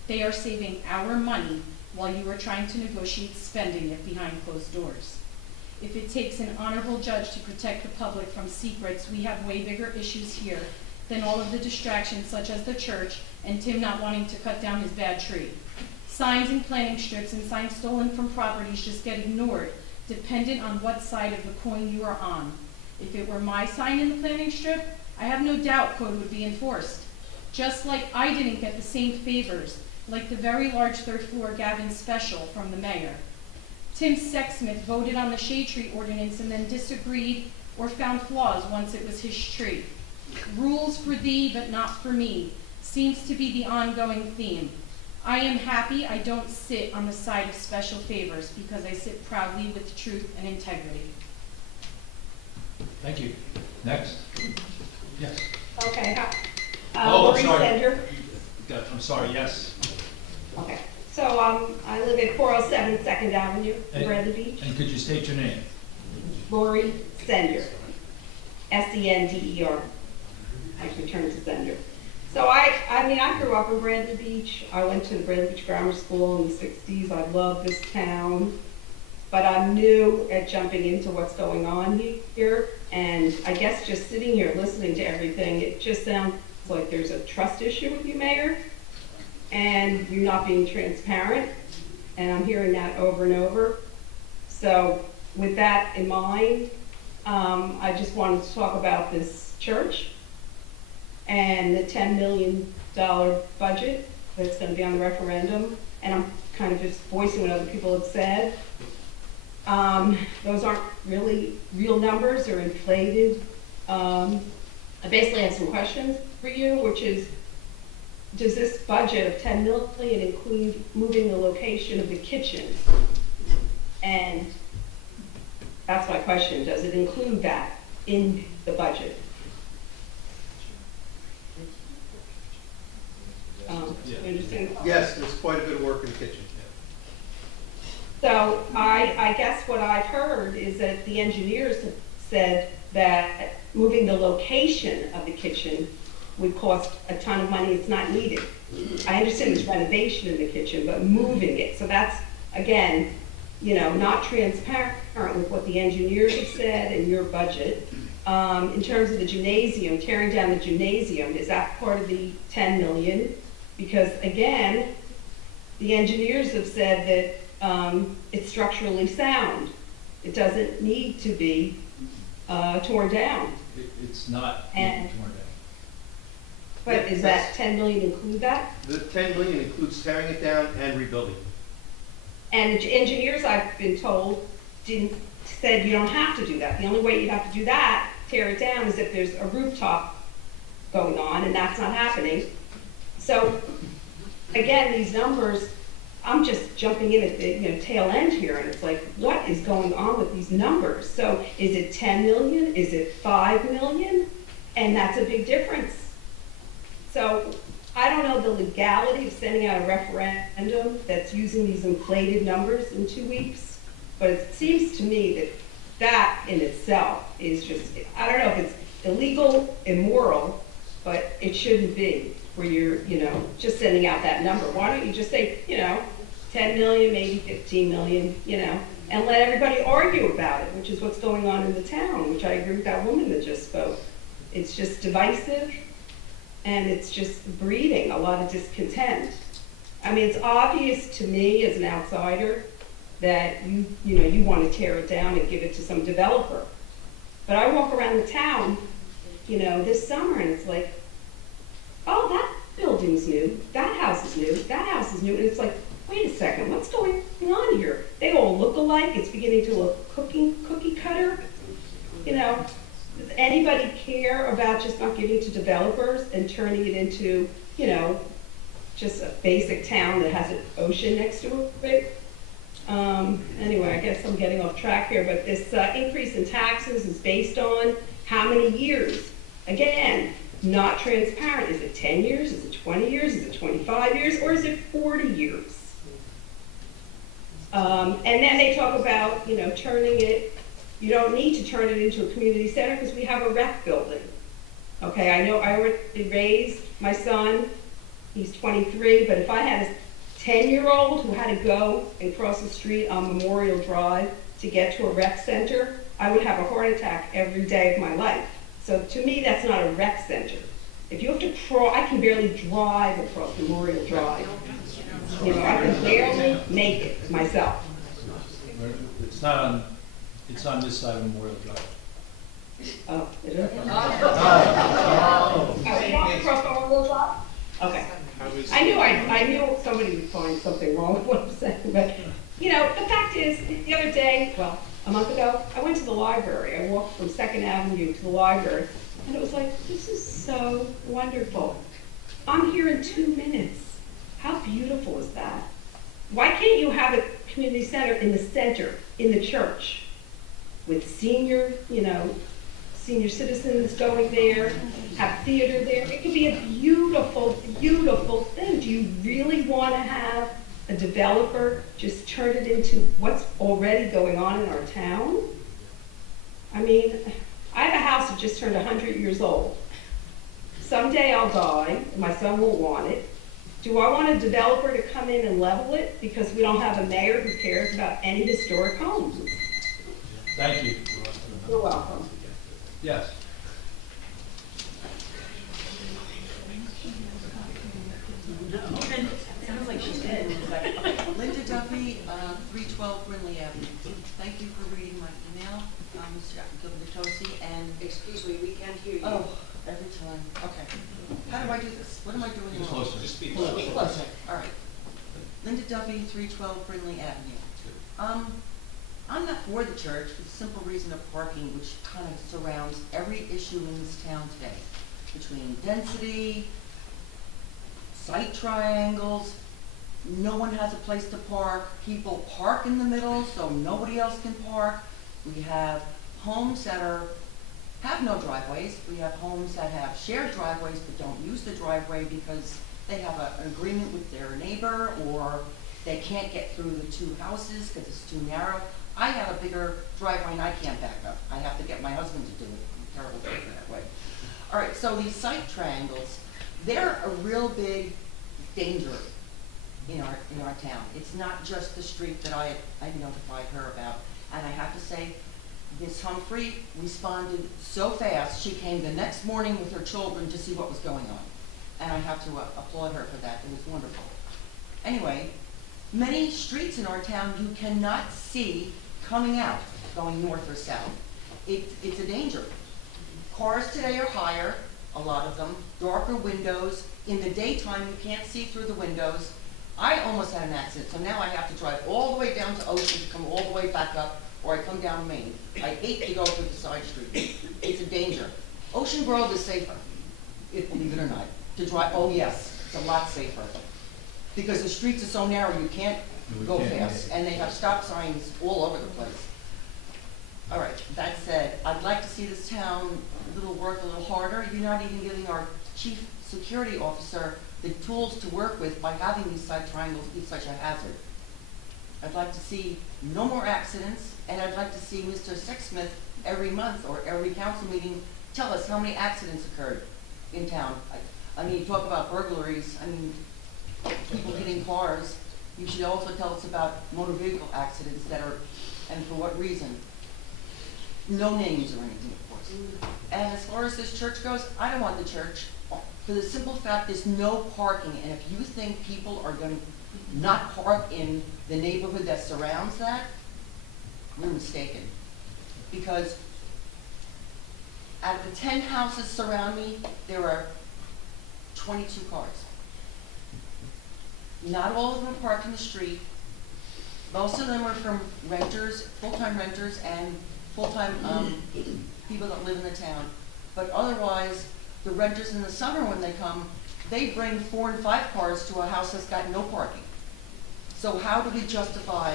They are saving our money while you are trying to negotiate spending it behind closed doors. If it takes an honorable judge to protect the public from secrets, we have way bigger issues here than all of the distractions such as the church and Tim not wanting to cut down his bad tree. Signs and planting strips and signs stolen from properties just get ignored, dependent on what side of the coin you are on. If it were my sign in the planting strip, I have no doubt code would be enforced. Just like I didn't get the same favors, like the very large 3rd floor Gavin special from the mayor. Tim Sexsmith voted on the shade tree ordinance and then disagreed or found flaws once it was his tree. Rules for thee but not for me seems to be the ongoing theme. I am happy I don't sit on the side of special favors, because I sit proudly with truth and integrity. Thank you. Next. Yes. Okay. I'm Lori sorry. Sender. I'm sorry, yes. Okay. So I live at 407 Second Avenue in Bradley Beach. And could you state your name? Lori Sender. S-E-N-D-E-R. I can turn to Sender. So I mean, I grew up in Bradley Beach. I went to the Bradley Beach Grammar School in the 60s. I love this town. But I'm new at jumping into what's going on here. And I guess just sitting here listening to everything, it just sounds like there's a trust issue with you, Mayor, and you're not being transparent, and I'm hearing that over and over. So with that in mind, I just wanted to talk about this church and the $10 million budget that's going to be on the referendum, and I'm kind of just voicing what other people have said. Those aren't really real numbers, they're inflated. I basically have some questions for you, which is, does this budget of $10 million include moving the location of the kitchen? And that's my question, does it include that in the budget? You understand? Yes, there's quite a bit of work in the kitchen. So I guess what I've heard is that the engineers have said that moving the location of the kitchen would cost a ton of money, it's not needed. I understand there's renovation in the kitchen, but moving it, so that's, again, you know, not transparent with what the engineers have said in your budget. In terms of the gymnasium, tearing down the gymnasium, is that part of the 10 million? Because again, the engineers have said that it's structurally sound. It doesn't need to be torn down. It's not And- torn down. But is that 10 million include that? The 10 million includes tearing it down and rebuilding it. And the engineers, I've been told, said you don't have to do that. The only way you have to do that, tear it down, is if there's a rooftop going on, and that's not happening. So, again, these numbers, I'm just jumping in at the tail end here, and it's like, what is going on with these numbers? So, is it 10 million? Is it 5 million? And that's a big difference. So, I don't know the legality of sending out a referendum that's using these inflated numbers in 2 weeks, but it seems to me that that in itself is just, I don't know if it's illegal, immoral, but it shouldn't be where you're, just sending out that number. Why don't you just say, 10 million, maybe 15 million, and let everybody argue about it, which is what's going on in the town, which I agree with that woman that just spoke. It's just divisive, and it's just breeding a lot of discontent. I mean, it's obvious to me as an outsider that you want to tear it down and give it to some developer. But I walk around the town, this summer, and it's like, oh, that building's new, that house is new, that house is new, and it's like, wait a second, what's going on here? They all look alike, it's beginning to look cookie cutter. Does anybody care about just not giving to developers and turning it into, just a basic town that has an ocean next to it? Anyway, I guess I'm getting off track here, but this increase in taxes is based on how many years? Again, not transparent. Is it 10 years? Is it 20 years? Is it 25 years? Or is it 40 years? And then they talk about, turning it, you don't need to turn it into a community center because we have a rec building. Okay, I know I already raised my son, he's 23, but if I had a 10-year-old who had to go and cross the street on Memorial Drive to get to a rec center, I would have a heart attack every day of my life. So to me, that's not a rec center. If you have to I can barely drive across Memorial Drive. I can barely make it myself. It's on this side of Memorial Drive. Oh, is it? Oh. Are we not across Memorial Drive? Okay. I knew somebody would find something wrong with what I'm saying, but, the fact is, the other day, a month ago, I went to the library. I walked from 2nd Avenue to the library, and it was like, this is so wonderful. I'm here in 2 minutes. How beautiful is that? Why can't you have a community center, in the church, with senior citizens going there, have theater there? It could be a beautiful, beautiful thing. Do you really want to have a developer just turn it into what's already going on in our town? I mean, I have a house that just turned 100 years old. Someday I'll die, and my son won't want it. Do I want a developer to come in and level it because we don't have a mayor who cares about any historic homes? Thank you. You're welcome. Yes. hear you. Oh, every time, okay. How do I do this? What am I doing Just wrong? closer. Just speak Closer, closer. closer, all right. Linda Duffy, 312 Brindley Avenue. I'm not for the church for the simple reason of parking, which kind of surrounds every issue in this town today. Between density, site triangles, no one has a place to park, people park in the middle so nobody else can park. We have homes that have no driveways, we have homes that have shared driveways but don't use the driveway because they have an agreement with their neighbor, or they can't get through the two houses because it's too narrow. I have a bigger driveway and I can't back up. I have to get my husband to do it. I'm a terrible driver that way. All right, so these site triangles, they're a real big danger in our town. It's not just the street that I notified her about. And I have to say, Ms. Humphrey responded so fast, she came the next morning with her children to see what was going on. And I have to applaud her for that. It was wonderful. Anyway, many streets in our town you cannot see coming out, going north or south. It's a danger. Cars today are higher, a lot of them, darker windows. In the daytime, you can't see through the windows. I almost had an accident, so now I have to drive all the way down to Ocean to come all the way back up, or I come down Main. I hate to go through the side street. It's a danger. Ocean Grove is safer, believe it or not, to drive. Oh yes, it's a lot safer. Because the streets are so narrow, you can't go fast, and they have stop signs all over the place. All right, that said, I'd like to see this town work a little harder. You're not even giving our chief security officer the tools to work with by having these side triangles be such a hazard. I'd like to see no more accidents, and I'd like to see Mr. Sexsmith every month or every council meeting tell us how many accidents occurred in town. I mean, you talk about burglaries, I mean, people hitting cars. You should also tell us about motor vehicle accidents that are, and for what reason. No names or anything, of course. And as far as this church goes, I don't want the church, for the simple fact there's no parking, and if you think people are going to not park in the neighborhood that surrounds that, you're mistaken. Because out of the 10 houses surround me, there are 22 cars. Not all of them are parked in the street. Most of them are from renters, full-time renters, and full-time people that live in the town. But otherwise, the renters in the summer when they come, they bring 4 and 5 cars to a house that's got no parking. So how do we justify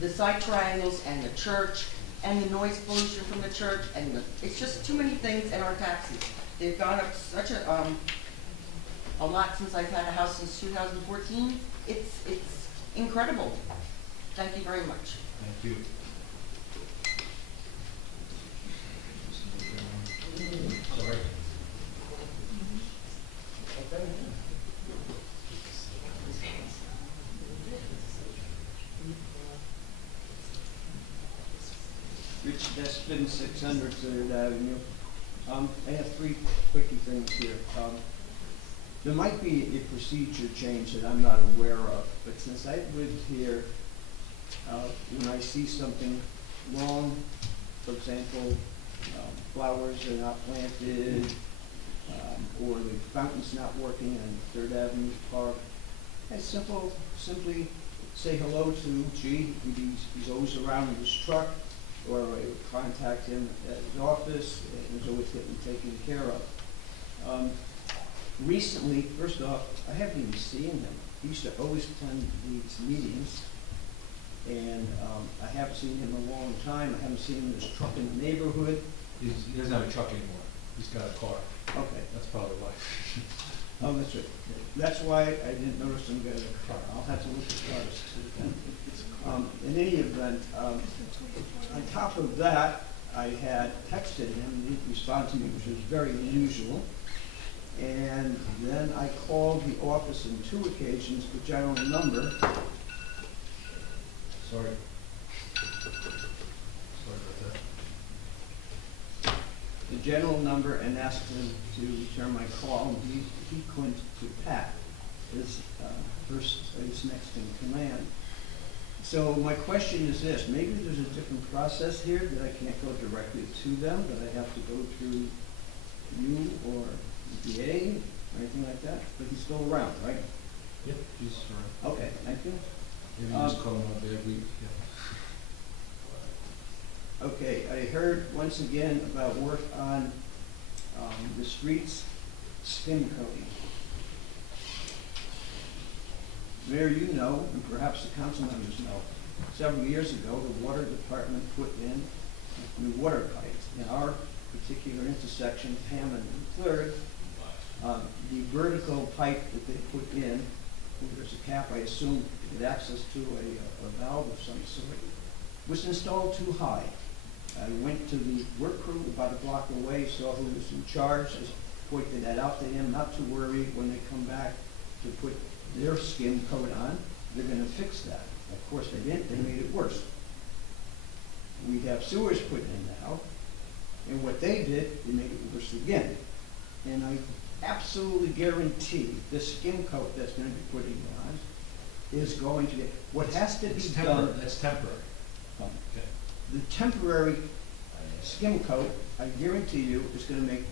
the side triangles and the church and the noise pollution from the church? And it's just too many things in our taxes. They've gone up such a lot since I've had a house since 2014. It's incredible. Thank you very much. Thank you. Sorry. Rich Despin, 600 3rd Avenue. I have 3 quickie things here. There might be a procedure change that I'm not aware of, but since I've lived here, when I see something wrong, for example, flowers are not planted, or the fountain's not working on 3rd Avenue Park, I simply say hello to, gee, he's always around in his truck, or I would contact him at his office, and he's always getting taken care of. Recently, first off, I haven't even seen him. He used to always attend these meetings, and I haven't seen him in a long time. I haven't seen him in his truck in the neighborhood. He doesn't have a truck anymore. He's got a car. Okay. That's probably why. Oh, that's right. That's why I didn't notice him get a car. I'll have to look at cars. In any event, on top of that, I had texted him, and he didn't respond to me, which was very unusual. And then I called the office on 2 occasions, the general number. Sorry. The general number, and asked him to return my call, and he couldn't to Pat, his next in command. So my question is this, maybe there's a different process here that I can't go directly to them, that I have to go through you or the DA or anything like that? But he's still around, right? Yep, he's around. Okay, thank you. Maybe you just call him up every week, yeah. Okay, I heard once again about work on the streets skim coating. Mayor, you know, and perhaps the council members know, several years ago, the water department put in new water pipes. In our particular intersection, Hammond and Third, the vertical pipe that they put in, there's a cap, I assume, to get access to a valve of some sort, was installed too high. I went to the work crew about a block away, saw who was in charge, I pointed that out to him, not to worry when they come back to put their skim coat on, they're gonna fix that. Of course they didn't, they made it worse. We have sewers put in now, and what they did, they made it worse again. And I absolutely guarantee this skim coat that's gonna be putting on is going to get, what has to be done. That's temporary. Okay. The temporary skim coat, I guarantee you, is gonna make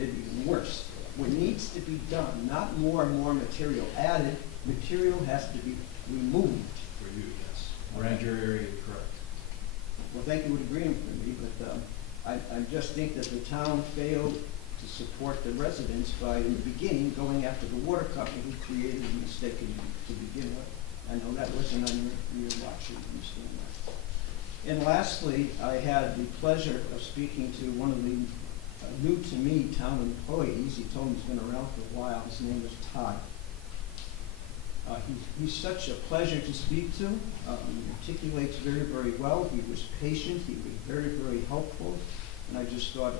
it even worse. What needs to be done, not more and more material added, material has to be removed. For you, yes. Around your area, correct. Well, thank you for agreeing with me, but I just think that the town failed to support the residents by, in the beginning, going after the water company who created the mistake to begin with. I know that wasn't on your watch, you understand that. And lastly, I had the pleasure of speaking to one of the new to me town employees. He told me he's been around for a while. His name is Todd. He's such a pleasure to speak to. He articulates very, very well. He was patient. He was very, very helpful. And I just thought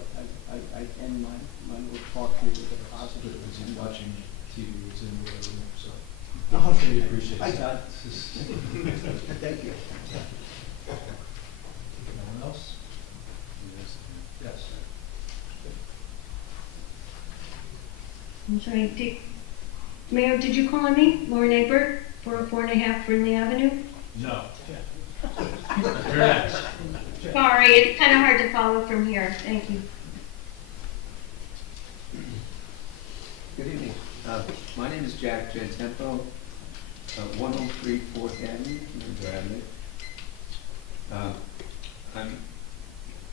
I'd end my little talk here with a positive. He's watching TV, it's in the room, so. Oh, really appreciate it. Hi, Todd. Thank you. Anyone else? Yes. I'm sorry, Mayor, did you call on me? Lauren Egbert, 404.5 Brindley Avenue? No. You're next. Sorry, it's kind of hard to follow from here. Thank you. Good evening. My name is Jack Gentempo, 103 4th Avenue, Windsor Avenue.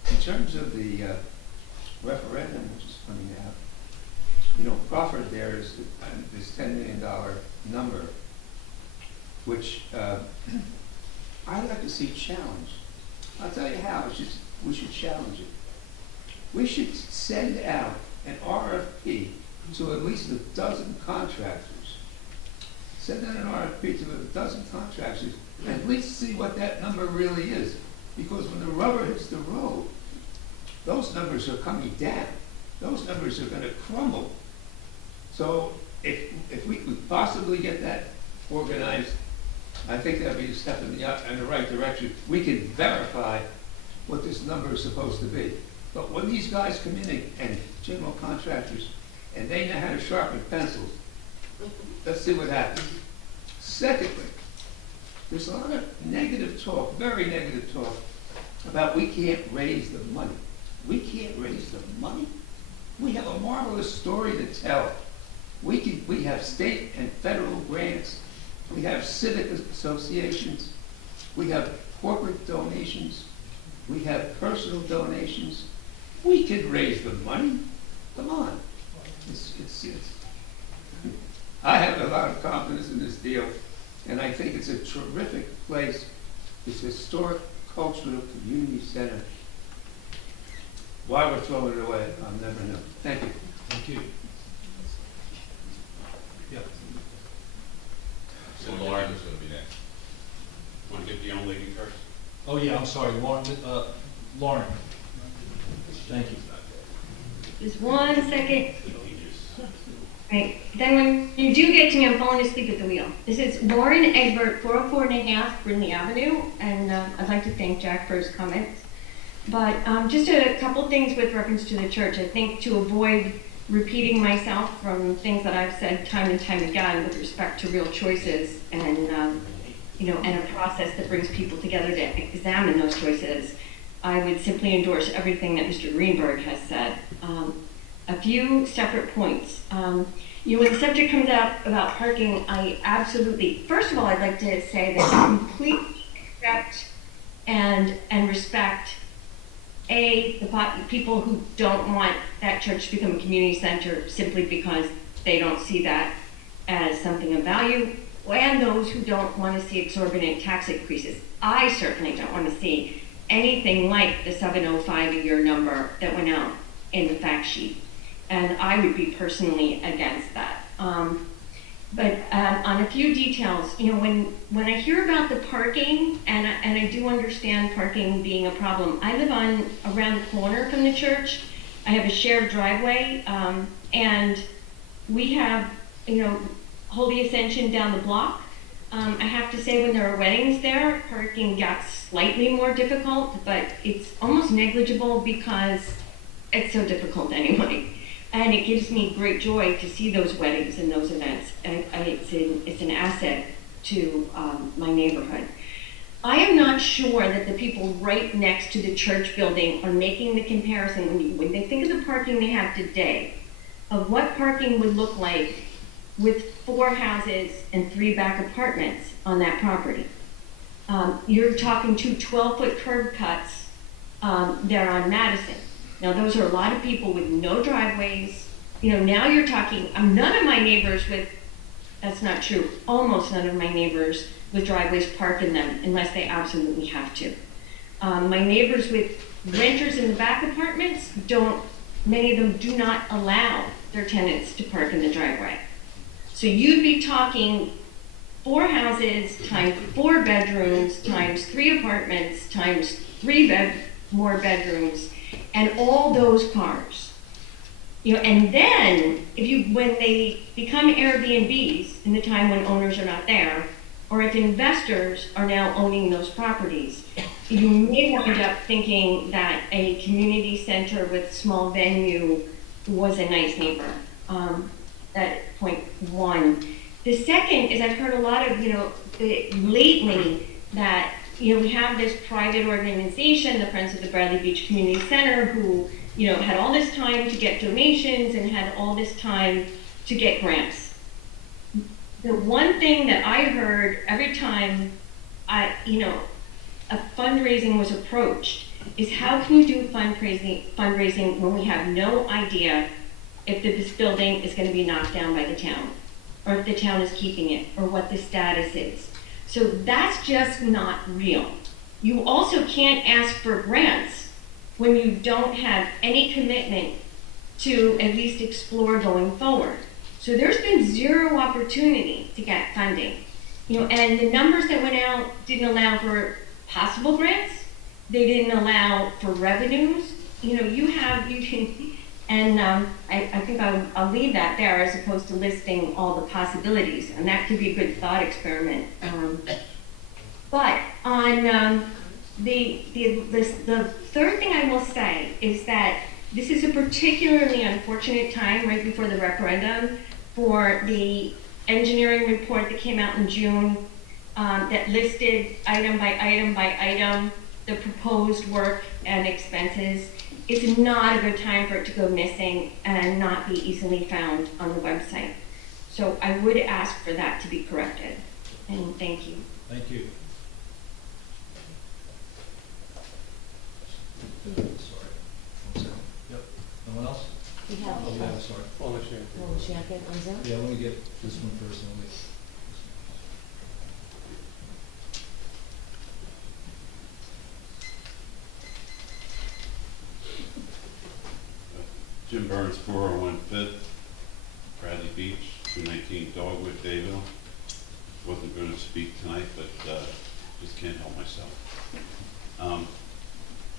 In terms of the referendum, which is coming out, you know, proffered there is this $10 million number, which I'd like to see challenged. I'll tell you how we should challenge it. We should send out an RFP to at least a dozen contractors. Send out an RFP to a dozen contractors and at least see what that number really is. Because when the rubber hits the road, those numbers are coming down. Those numbers are going to crumble. So if we could possibly get that organized, I think that would be a step in the right direction. We can verify what this number is supposed to be. But when these guys come in and general contractors, and they know how to sharpen pencils, let's see what happens. Secondly, there's a lot of negative talk, very negative talk, about we can't raise the money. We can't raise the money? We have a marvelous story to tell. We have state and federal grants. We have civic associations. We have corporate donations. We have personal donations. We could raise the money. Come on. I have a lot of confidence in this deal, and I think it's a terrific place. It's a historic, cultural, community center. Why we're throwing it away, I'll never know. Thank you. Thank you. Yeah. So Lauren is going to be next. Want to get the young lady first? Oh, yeah, I'm sorry, Lauren. Lauren. Thank you. Just 1 second. Right. Then when you do get to me, I'm falling asleep at the wheel. This is Lauren Egbert, 404.5 Brindley Avenue, and I'd like to thank Jack for his comments. But just a couple things with reference to the church. I think to avoid repeating myself from things that I've said time and time again with respect to real choices and and a process that brings people together to examine those choices, I would simply endorse everything that Mr. Greenberg has said. A few separate points. When the subject comes up about parking, I absolutely, first of all, I'd like to say that I completely accept and respect the people who don't want that church to become a community center simply because they don't see that as something of value, and those who don't want to see exorbitant tax increases. I certainly don't want to see anything like the 705 a year number that went out in the fact sheet, and I would be personally against that. But on a few details, when I hear about the parking, and I do understand parking being a problem, I live around the corner from the church. I have a shared driveway, and we have, Holy Ascension down the block. I have to say, when there are weddings there, parking gets slightly more difficult, but it's almost negligible because it's so difficult anyway. And it gives me great joy to see those weddings and those events. And it's an asset to my neighborhood. I am not sure that the people right next to the church building are making the comparison when they think of the parking they have today, of what parking would look like with 4 houses and 3 back apartments on that property. You're talking 2 12-foot curb cuts there on Madison. Now, those are a lot of people with no driveways. Now you're talking, none of my neighbors that's not true, almost none of my neighbors with driveways park in them unless they absolutely have to. My neighbors with renters in the back apartments many of them do not allow their tenants to park in the driveway. So you'd be talking 4 houses times 4 bedrooms times 3 apartments times 3 more bedrooms, and all those cars. And then when they become Airbnbs in the time when owners are not there, or if investors are now owning those properties, you may wind up thinking that a community center with small venue was a nice neighbor. At point 1. The second is I've heard a lot of, lately that, we have this private organization, the Friends of the Bradley Beach Community Center, who, had all this time to get donations and had all this time to get grants. The one thing that I heard every time a fundraising was approached is, how can you do fundraising when we have no idea if this building is going to be knocked down by the town, or if the town is keeping it, or what the status is. So that's just not real. You also can't ask for grants when you don't have any commitment to at least explore going forward. So there's been 0 opportunity to get funding. And the numbers that went out didn't allow for possible grants. They didn't allow for revenues. I think I'll leave that there as opposed to listing all the possibilities, and that could be a good thought experiment. But on the third thing I will say is that this is a particularly unfortunate time right before the referendum for the engineering report that came out in June that listed item by item by item the proposed work and expenses. It's not a good time for it to go missing and not be easily found on the website. So I would ask for that to be corrected. And thank you. Thank you. Sorry. Yep. No one else? We have. Oh, yeah, sorry. Paul Shankin on Zoom? Yeah, let me get this one first. And let me. Jim Burns, 401 Fifth, Bradley Beach, 219 Dogwood, Dayville. Wasn't going to speak tonight, but just can't help myself.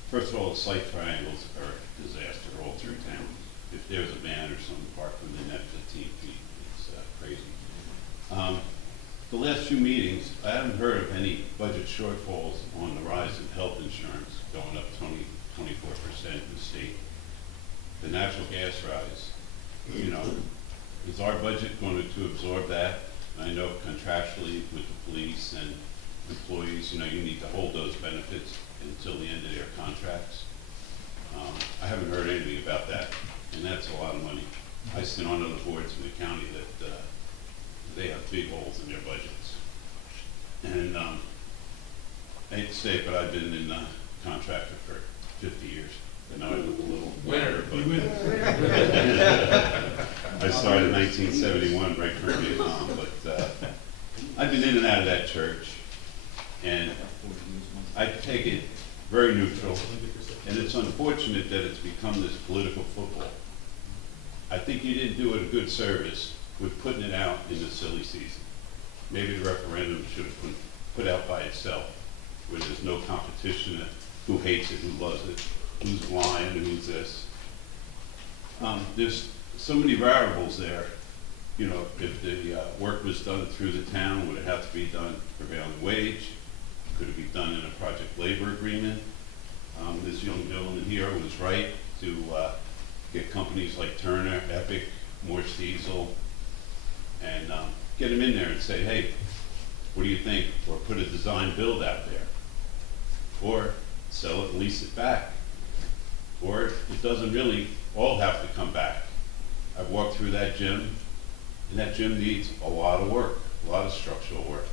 First of all, the site triangles are a disaster all through town. If there's a van or something parked within that 15 feet, it's crazy. The last few meetings, I haven't heard of any budget shortfalls on the rise in health insurance, going up 24% in the state. The natural gas rise, is our budget going to absorb that? I know contractually with the police and employees, you know, you need to hold those benefits until the end of their contracts. I haven't heard anything about that, and that's a lot of money. I sit on other boards in the county that they have big holes in their budgets. And I hate to say it, but I've been in contractor for 50 years. And now I look a little winner, but I started in 1971 right from Vietnam, but I've been in and out of that church, and I take it very neutral, and it's unfortunate that it's become this political football. I think you didn't do it a good service with putting it out in the silly season. Maybe the referendum should have been put out by itself, where there's no competition of who hates it, who loves it, who's lying, who's this. There's so many variables there. You know, if the work was done through the town, would it have to be done prevailing wage? Could it be done in a project labor agreement? This young gentleman here was right to get companies like Turner, Epic, Morse Diesel, and get them in there and say, hey, what do you think? Or put a design build out there. Or sell it and lease it back. Or it doesn't really all have to come back. I've walked through that gym, and that gym needs a lot of work, a lot of structural work.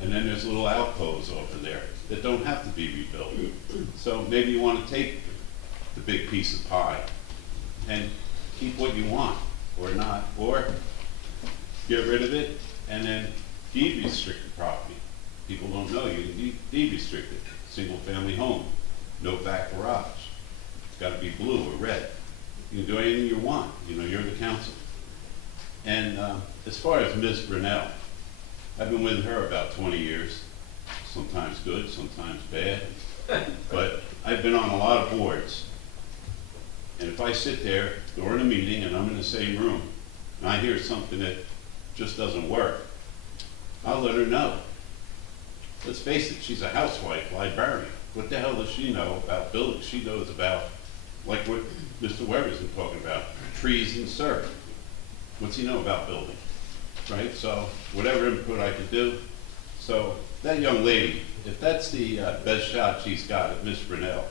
And then there's little alcoves over there that don't have to be rebuilt. So maybe you want to take the big piece of pie and keep what you want, or not, or get rid of it and then deed restrict the property. People don't know you can deed restrict it. Single family home, no back garage. It's got to be blue or red. You can do anything you want. You know, you're the council. And as far as Ms. Brunel, I've been with her about 20 years. Sometimes good, sometimes bad. But I've been on a lot of boards. And if I sit there during a meeting and I'm in the same room and I hear something that just doesn't work, I'll let her know. Let's face it, she's a housewife, librarian. What the hell does she know about buildings? She knows about, like what Mr. Weber's been talking about, trees and surf. What's he know about building, right? So whatever input I could do. So that young lady, if that's the best shot she's got at Miss Brunel,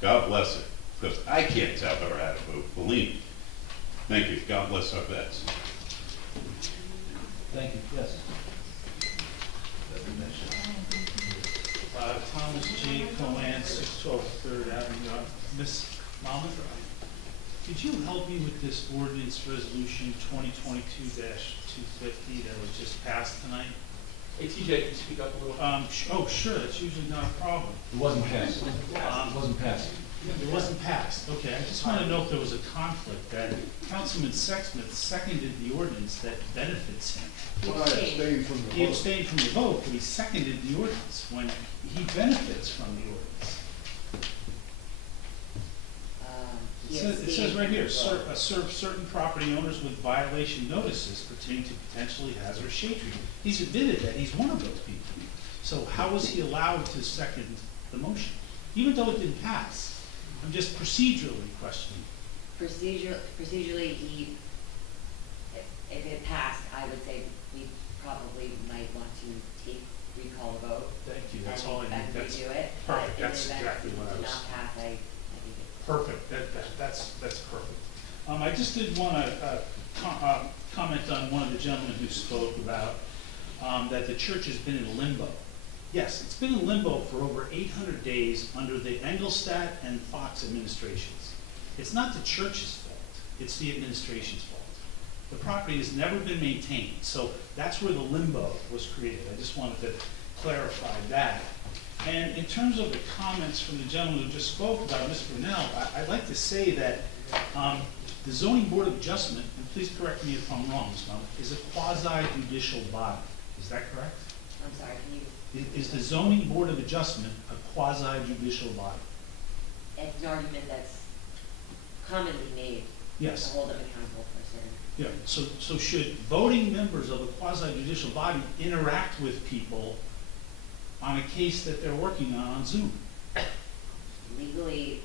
God bless her, because I can't tell her how to vote. Believe me. Thank you. God bless our vets. Thank you. Yes. Thomas J. Cohen, 612 3rd Avenue. Ms. Monmouth, could you help me with this ordinance resolution 2022-250 that was just passed tonight? Hey, TJ, can you speak up a little? Oh, sure, that's usually not a problem. It wasn't passed. It wasn't passed. It wasn't passed, okay. I just want to know if there was a conflict, that Councilman Sexsmith seconded the ordinance that benefits him. Well, I abstained from the vote. He abstained from the vote, but he seconded the ordinance when he benefits from the ordinance. It says right here, serve certain property owners with violation notices pertaining to potentially hazardous shade tree. He's admitted that he's one of those people. So how was he allowed to second the motion, even though it didn't pass? I'm just procedurally questioning. Procedurally, if it passed, I would say we probably might want to recall a vote. Thank you, that's all I need. And That's redo it. perfect, But in that's the event exactly what I it was. did not pass, I think it's. Perfect, that's perfect. I just did want to comment on one of the gentlemen who spoke about that the church has been in limbo. Yes, it's been in limbo for over 800 days under the Engelstadt and Fox administrations. It's not the church's fault, it's the administration's fault. The property has never been maintained, so that's where the limbo was created. I just wanted to clarify that. And in terms of the comments from the gentleman who just spoke about Ms. Brunel, I'd like to say that the Zoning Board of Adjustment, and please correct me if I'm wrong, Ms. Monmouth, is a quasi-judicial body. Is that correct? I'm sorry, can you? Is the Zoning Board of Adjustment a quasi-judicial body? It's an argument that's commonly made. Yes. To hold them accountable for certain. Yeah, so should voting members of a quasi-judicial body interact with people on a case that they're working on Zoom? Legally,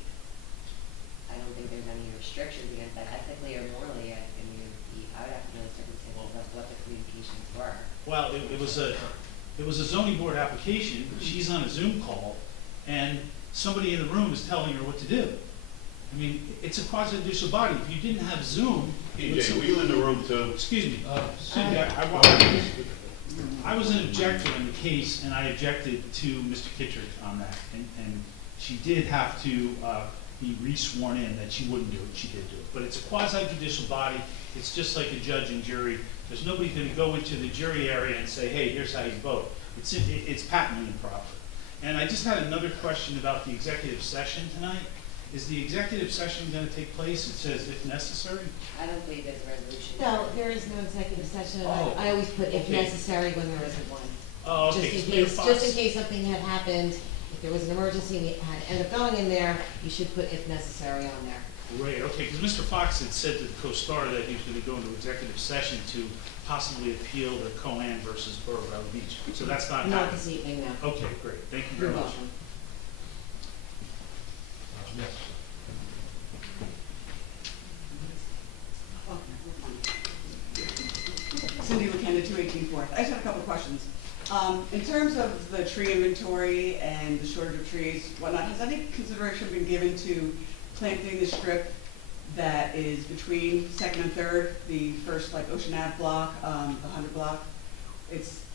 I don't think there's any restrictions against that. Ethically or morally, I mean, I would have to know the circumstances of what the communications were. Well, it was a It was a zoning board application, she's on a Zoom call, and somebody in the room is telling her what to do. I mean, it's a quasi-judicial body. If you didn't have Zoom. PJ, were you in the room too? Excuse me. I was an objector in the case, and I objected to Mr. Kittredge on that. And she did have to be re-sworn in that she wouldn't do it. She did do it. But it's a quasi-judicial body. It's just like a judge and jury. There's nobody going to go into the jury area and say, hey, here's how you vote. It's patently improper. And I just had another question about the executive session tonight. Is the executive session going to take place? It says if necessary? I don't believe there's a resolution. No, there is no executive session. Oh, I always put if okay. necessary when there isn't one. Oh, okay. Just in case something had happened, if there was an emergency and it had ended up going in there, you should put if necessary on there. Right, okay, because Mr. Fox had said to the co-star that he was going to go into executive session to possibly appeal the Cohen versus Borough of Valley Beach. So that's not happening. Not this evening, no. Okay, great. Thank you very You're much. welcome. Yes. Cindy McKenna, 218 Fourth. I just had a couple of questions. In terms of the tree inventory and the shortage of trees, whatnot, has any consideration been given to planting the strip that is between Second and Third, the first like Ocean Ave block, the 100 block? It's,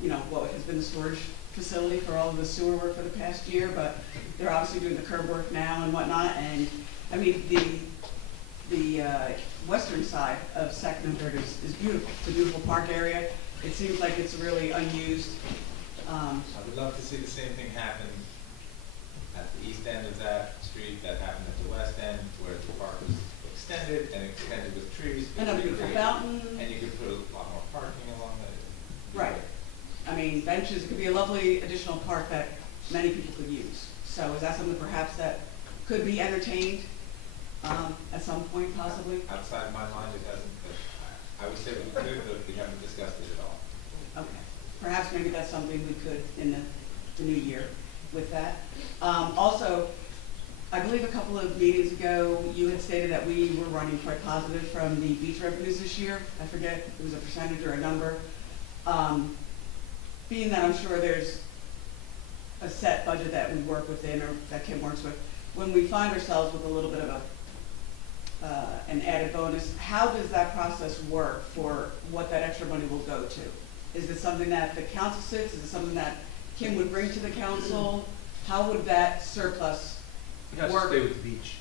you know, what has been the storage facility for all of the sewer work for the past year, but they're obviously doing the curb work now and whatnot. And I mean, the western side of Second and Third is beautiful. It's a beautiful park area. It seems like it's really unused. I would love to see the same thing happen at the east end of that street that happened at the west end, where the park was extended and extended with trees. And a beautiful fountain. And you could put a lot more parking along that. Right. I mean, benches, it could be a lovely additional park that many people could use. So is that something perhaps that could be entertained at some point possibly? Outside my mind, it doesn't, but I would say we could, but we haven't discussed it at all. Okay. Perhaps maybe that's something we could in the new year with that. Also, I believe a couple of meetings ago, you had stated that we were running quite positive from the beach revenues this year. I forget, it was a percentage or a number. Being that I'm sure there's a set budget that we work within or that Kim works with, when we find ourselves with a little bit of an added bonus, how does that process work for what that extra money will go to? Is it something that the council sits? Is it something that Kim would bring to the council? How would that surplus You have to work? stay with the beach.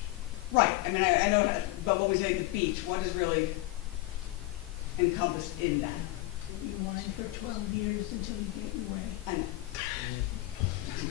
Right, I mean, I know that, but when we say the beach, what is really encompassed in that? You whine for 12 years until you get your way. I know.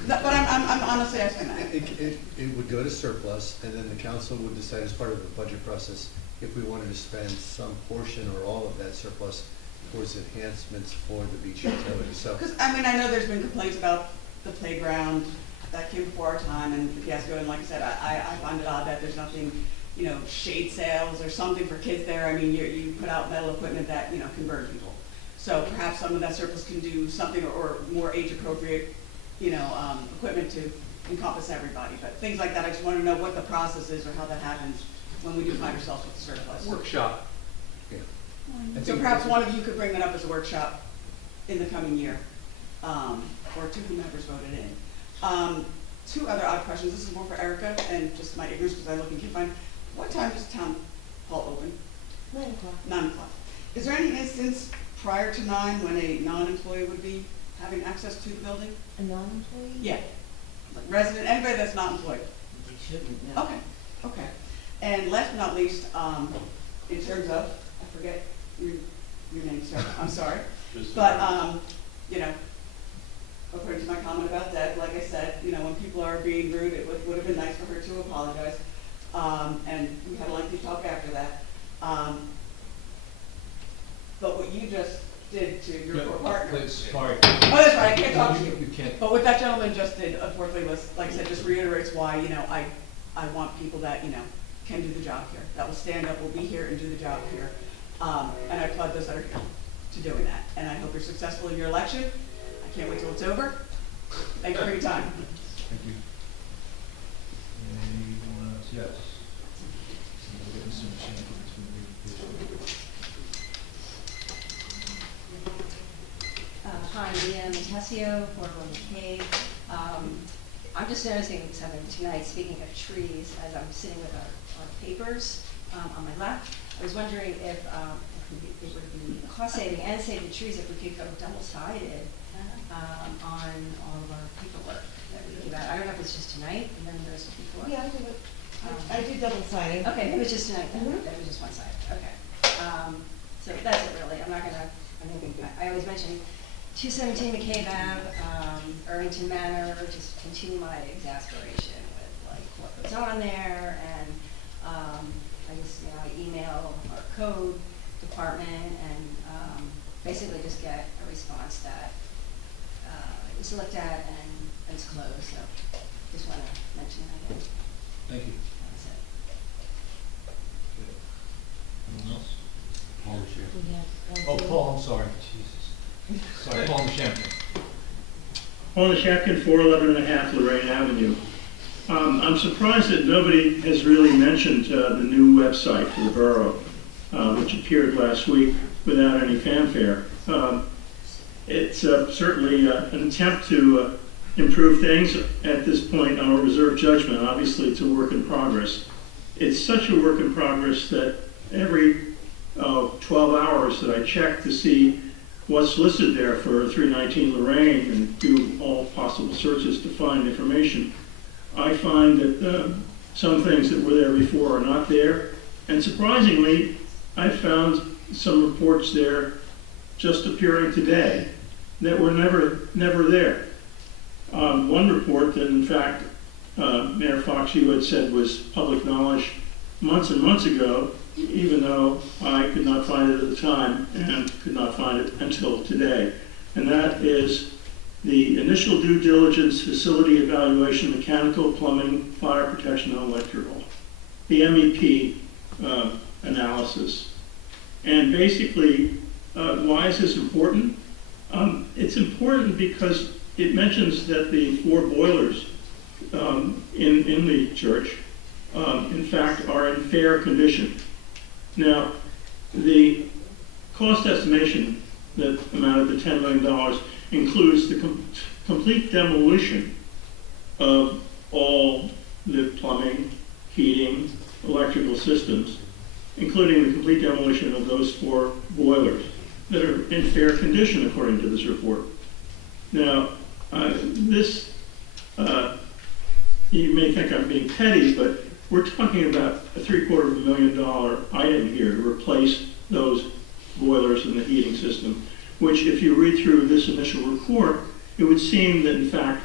No, but I'm honestly asking that. It would go to surplus, and then the council would decide as part of the budget process if we wanted to spend some portion or all of that surplus towards enhancements for the beach utility. So, Because, I mean, I know there's been complaints about the playground that came before our time and the fiasco, and like I said, I find it odd that there's nothing, you know, shade sails or something for kids there. I mean, you put out metal equipment that, you know, can burn people. So perhaps some of that surplus can do something or more age appropriate, you know, equipment to encompass everybody. But things like that, I just want to know what the process is or how that happens when we do find ourselves with the surplus. Workshop. yeah. So perhaps one of you could bring that up as a workshop in the coming year, or to whomever's voted in. Two other odd questions. This is more for Erica and just my ignorance because I look and can't find. What time does town hall open? 9 o'clock. 9 o'clock. Is there any instance prior to 9 when a non-employee would be having access to the building? A non-employee? Yeah. Like resident, anybody that's not employed? They shouldn't, no. Okay, okay. And last but not least, in terms of, I forget your name, sir, I'm sorry. But, you know, according to my comment about Deb, like I said, you know, when people are being rude, it would have been nice for her to apologize. And we had a lengthy talk after that. But what you just did to your poor partner. Please, sorry. Oh, that's right, I can't talk to you. You can't. But what that gentleman just did, unfortunately, was, like I said, just reiterates why, you know, I want people that, you know, can do the job here, that will stand up, will be here and do the job here. And I applaud those that are here to doing that. And I hope you're successful in your election. I can't wait till it's over. Thank you for your time. Thank you. Anyone else? Yes. We're getting some champions from the- Hi, Leanne Tessio, 401 McCabe. I'm just noticing something tonight, speaking of trees, as I'm sitting with our papers on my left. I was wondering if it would be cost saving and save the trees if we could go double-sided on all of our paperwork that we give out. I don't know if it's just tonight, and then there's before. Yeah, I do it. I do double-sided. Okay, it was just tonight then. That was just one side. Okay. So that's it really. I'm not gonna, I always mention 217 McCabe Ave, Irvington Manor, just continue my exasperation with like what goes on there, and I just, I email our code department and basically just get a response that it was looked at and it's closed, so just want to mention that again. Thank you. That's it. Anyone else? Paul Schaffner. Oh, Paul, I'm sorry. Jesus. Sorry, Paul Schaffner. Paul Schaffner, 411.5 Lorraine Avenue. I'm surprised that nobody has really mentioned the new website for the borough, which appeared last week without any fanfare. It's certainly an attempt to improve things. At this point, I'll reserve judgment. Obviously, it's a work in progress. It's such a work in progress that every 12 hours that I check to see what's listed there for 319 Lorraine and do all possible searches to find information, I find that some things that were there before are not there. And surprisingly, I found some reports there just appearing today that were never there. One report that, in fact, Mayor Fox, you had said was public knowledge months and months ago, even though I could not find it at the time and could not find it until today. And that is the initial due diligence facility evaluation, mechanical, plumbing, fire protection, and electrical. The MEP analysis. And basically, why is this important? It's important because it mentions that the 4 boilers in the church, in fact, are in fair condition. Now, the cost estimation that amounted to $10 million includes the complete demolition of all the plumbing, heating, electrical systems, including the complete demolition of those 4 boilers that are in fair condition according to this report. Now, you may think I'm being petty, but we're talking about a $750,000 item here to replace those boilers in the heating system, which if you read through this initial report, it would seem that in fact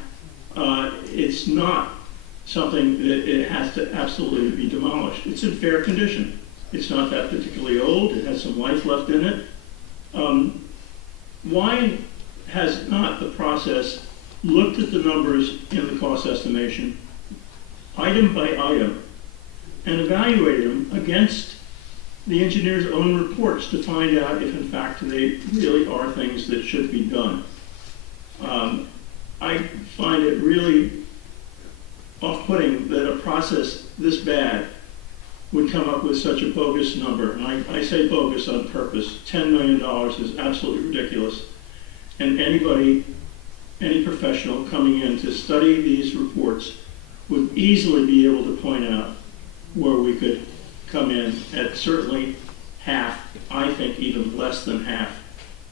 it's not something that it has to absolutely be demolished. It's in fair condition. It's not that particularly old. It has some life left in it. Why has not the process looked at the numbers in the cost estimation, item by item, and evaluated them against the engineer's own reports to find out if in fact they really are things that should be done? I find it really off-putting that a process this bad would come up with such a bogus number. And I say bogus on purpose. $10 million is absolutely ridiculous. And anybody, any professional coming in to study these reports would easily be able to point out where we could come in at certainly half, I think even less than half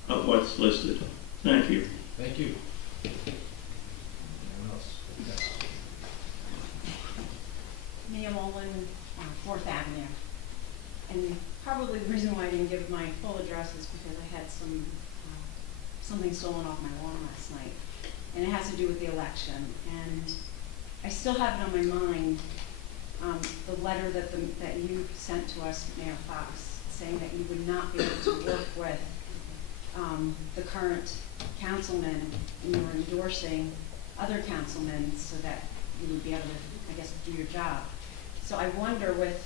of what's listed. Thank you. Thank you. Anyone else? Mia Mullen on 4th Avenue. And probably the reason why I didn't give my full address is because I had something stolen off my lawn last night. And it has to do with the election. And I still have it on my mind, the letter that you sent to us, Mayor Fox, saying that you would not be able to work with the current councilman, and you were endorsing other councilmen so that you would be able to, I guess, do your job. So I wonder, with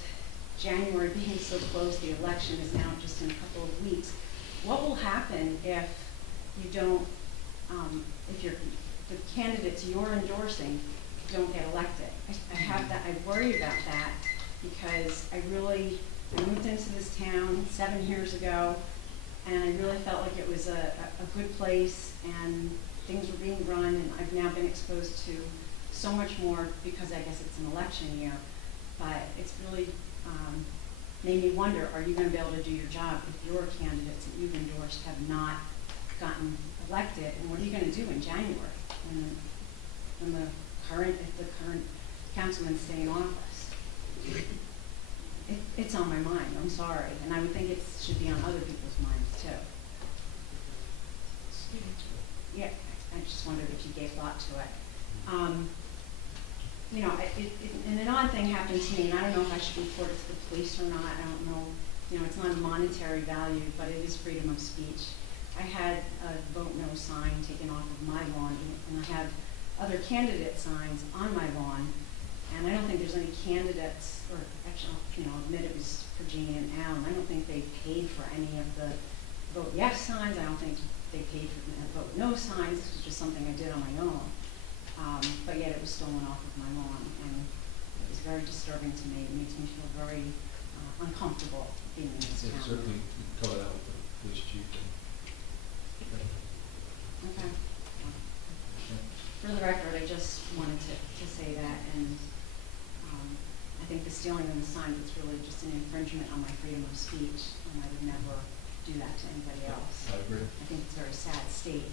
January being so close, the election is now just in a couple of weeks, what will happen if you don't, if the candidates you're endorsing don't get elected? I worry about that because I moved into this town 7 years ago, and I really felt like it was a good place, and things were being run, and I've now been exposed to so much more because I guess it's an election year. But it's really made me wonder, are you going to be able to do your job if your candidates that you've endorsed have not gotten elected? And what are you going to do in January when if the current councilmen stay in office? It's on my mind, I'm sorry, and I would think it should be on other people's minds too. Yeah, I just wondered if you gave thought to it. You know, and an odd thing happened to me, and I don't know if I should report it to the police or not. I don't know. You know, it's not a monetary value, but it is freedom of speech. I had a vote no sign taken off of my lawn, and I had other candidate signs on my lawn, and I don't think there's any candidates, or actually, you know, admit it was for Jeannie and Alan. I don't think they paid for any of the vote yes signs. I don't think they paid for the vote no signs. This was just something I did on my own. But yet it was stolen off of my lawn, and it was very disturbing to me. It makes me feel very uncomfortable being in this town. Certainly cover that with the police chief. Okay. For the record, I just wanted to say that, and I think the stealing of the sign is really just an infringement on my freedom of speech, and I would never do that to anybody else. I agree. I think it's a very sad state,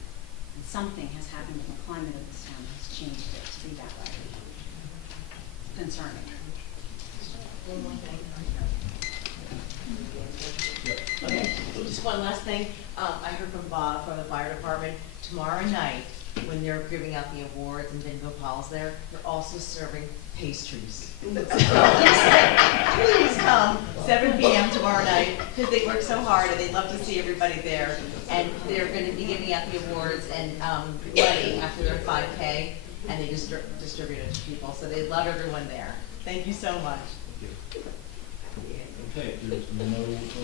and something has happened in the climate of this town has changed it to be that way. Concerning. One more thing. Yep. Okay, just one last thing. I heard from Bob from the fire department. Tomorrow night, when they're giving out the awards and Bingo Paul's there, they're also serving pastries. Please come, 7 p.m. tomorrow night, because they work so hard and they'd love to see everybody there. And they're going to be giving out the awards and money after their 5K, and they distribute it to people. So they'd love everyone there. Thank you so much. Okay, there's no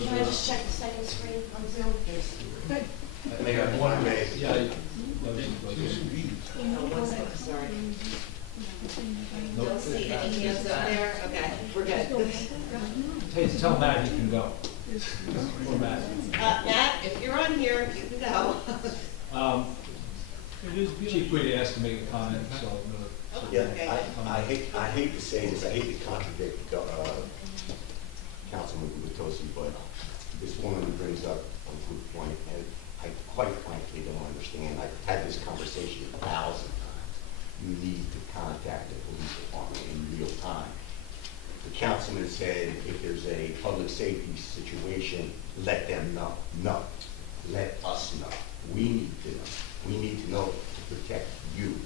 Can I just check the second screen on Zoom? Good. They have one way. Yeah. Oh, 1 second, sorry. Don't see any hands up there? Okay, we're good. Tell Matt he can go. Or Matt. Matt, if you're on here, you can go. Chief Guidi asked to make a comment, so. Yeah, I hate to say this, I hate to contradict Councilman Gubitosi, but this woman brings up a good point, and I quite frankly don't understand. I've had this conversation 1,000 times. You need to contact the police department in real time. The councilman said if there's a public safety situation, let them know. No, let us know. We need to know. We need to know to protect you.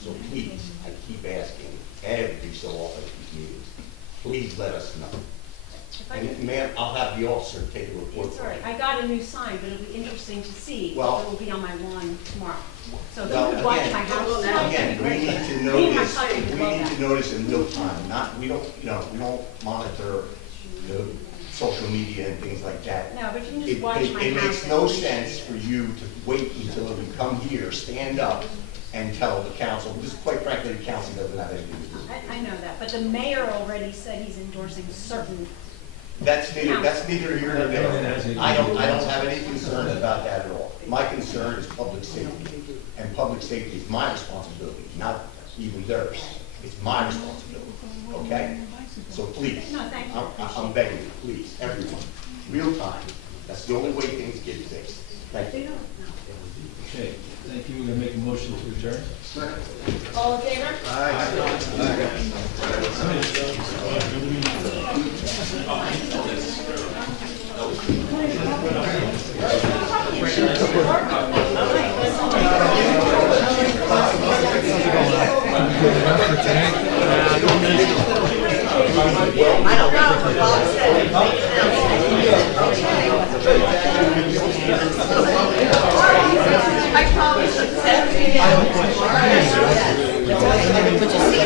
So please, I keep asking every so often at these meetings, please let us know. And ma'am, I'll have the officer take a report. It's all right. I got a new sign, but it'll be interesting to see Well- what will be on my lawn tomorrow. So if Well, you watch again- my house tonight, Again, we need to me and my notice, son would we love need that. to notice in real time, we don't monitor the social media and things like that. No, but if you can just watch my It house. makes no sense for you to wait until we come here, stand up, and tell the council, this quite frankly, the council doesn't have anything to do with it. I know that, but the mayor already said he's endorsing certain. That's neither here nor there. I don't have any concern about that at all. My concern is public safety, and public safety is my responsibility, not even theirs. It's my responsibility, okay? So please, No, thank you. I'm begging you, please, everyone, real time. That's the only way things get fixed. Thank you. Okay, thank you. We're gonna make a motion to adjourn. All in favor? I don't know, Bob said. I promise you, 7 p.m. But you see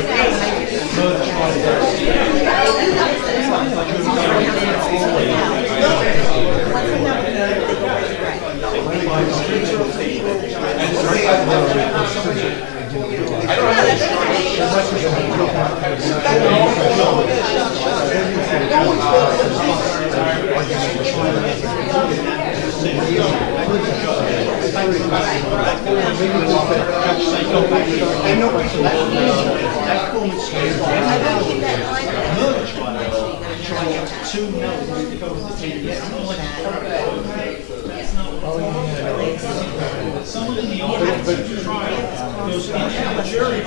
Someone in the audience who tried goes into the jury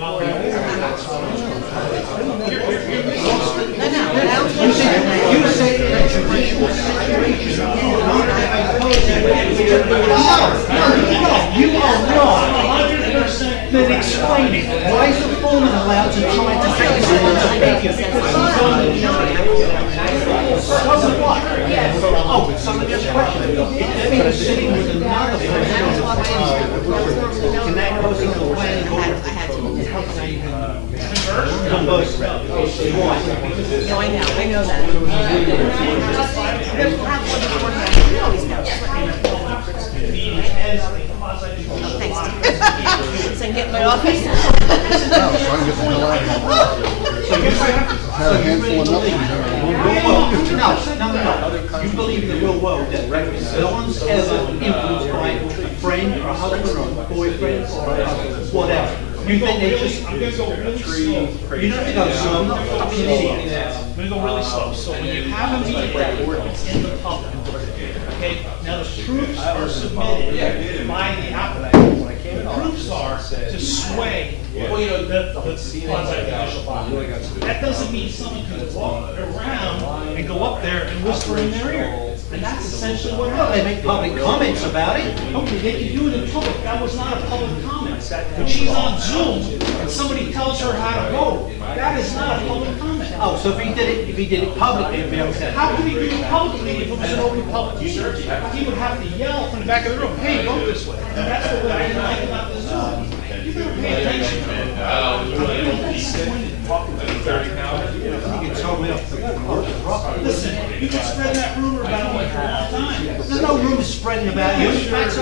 while they You say retribution is separation. You are wrong. Then explain it. Why is the foreman allowed to try to take someone's opinion? So what? Oh, but somebody else questioned. If Debbie was sitting with another person, can that person go away and converse? Why? No, I know that. Thanks. So I can get my office. No. You believe in the real world that no one's ever influenced by a friend or a husband or a boyfriend or whatever. You think they just... I'm gonna go really slow. You don't have to go slow. I'm an idiot. I'm gonna go really slow. So when you have a meeting that it's in the public, okay, now the proofs are submitted by the applicant. The proofs are to sway, well, you know, the quasi-judicial body. That doesn't mean someone can walk around and go up there and whisper in their ear. And that's essentially what happened. They make public comments about it. Okay, they can do it in public. That was not a public comment. When she's on Zoom and somebody tells her how to vote, that is not a public comment. Oh, so if he did it publicly, it'd be okay. How could he do it publicly if it was an open public hearing? He would have to yell from the back of the room, hey, vote this way. And that's what I didn't like about the Zoom. You better pay attention. Listen, you've been spreading that rumor about me for a long time. There's no rumor spreading about you. Facts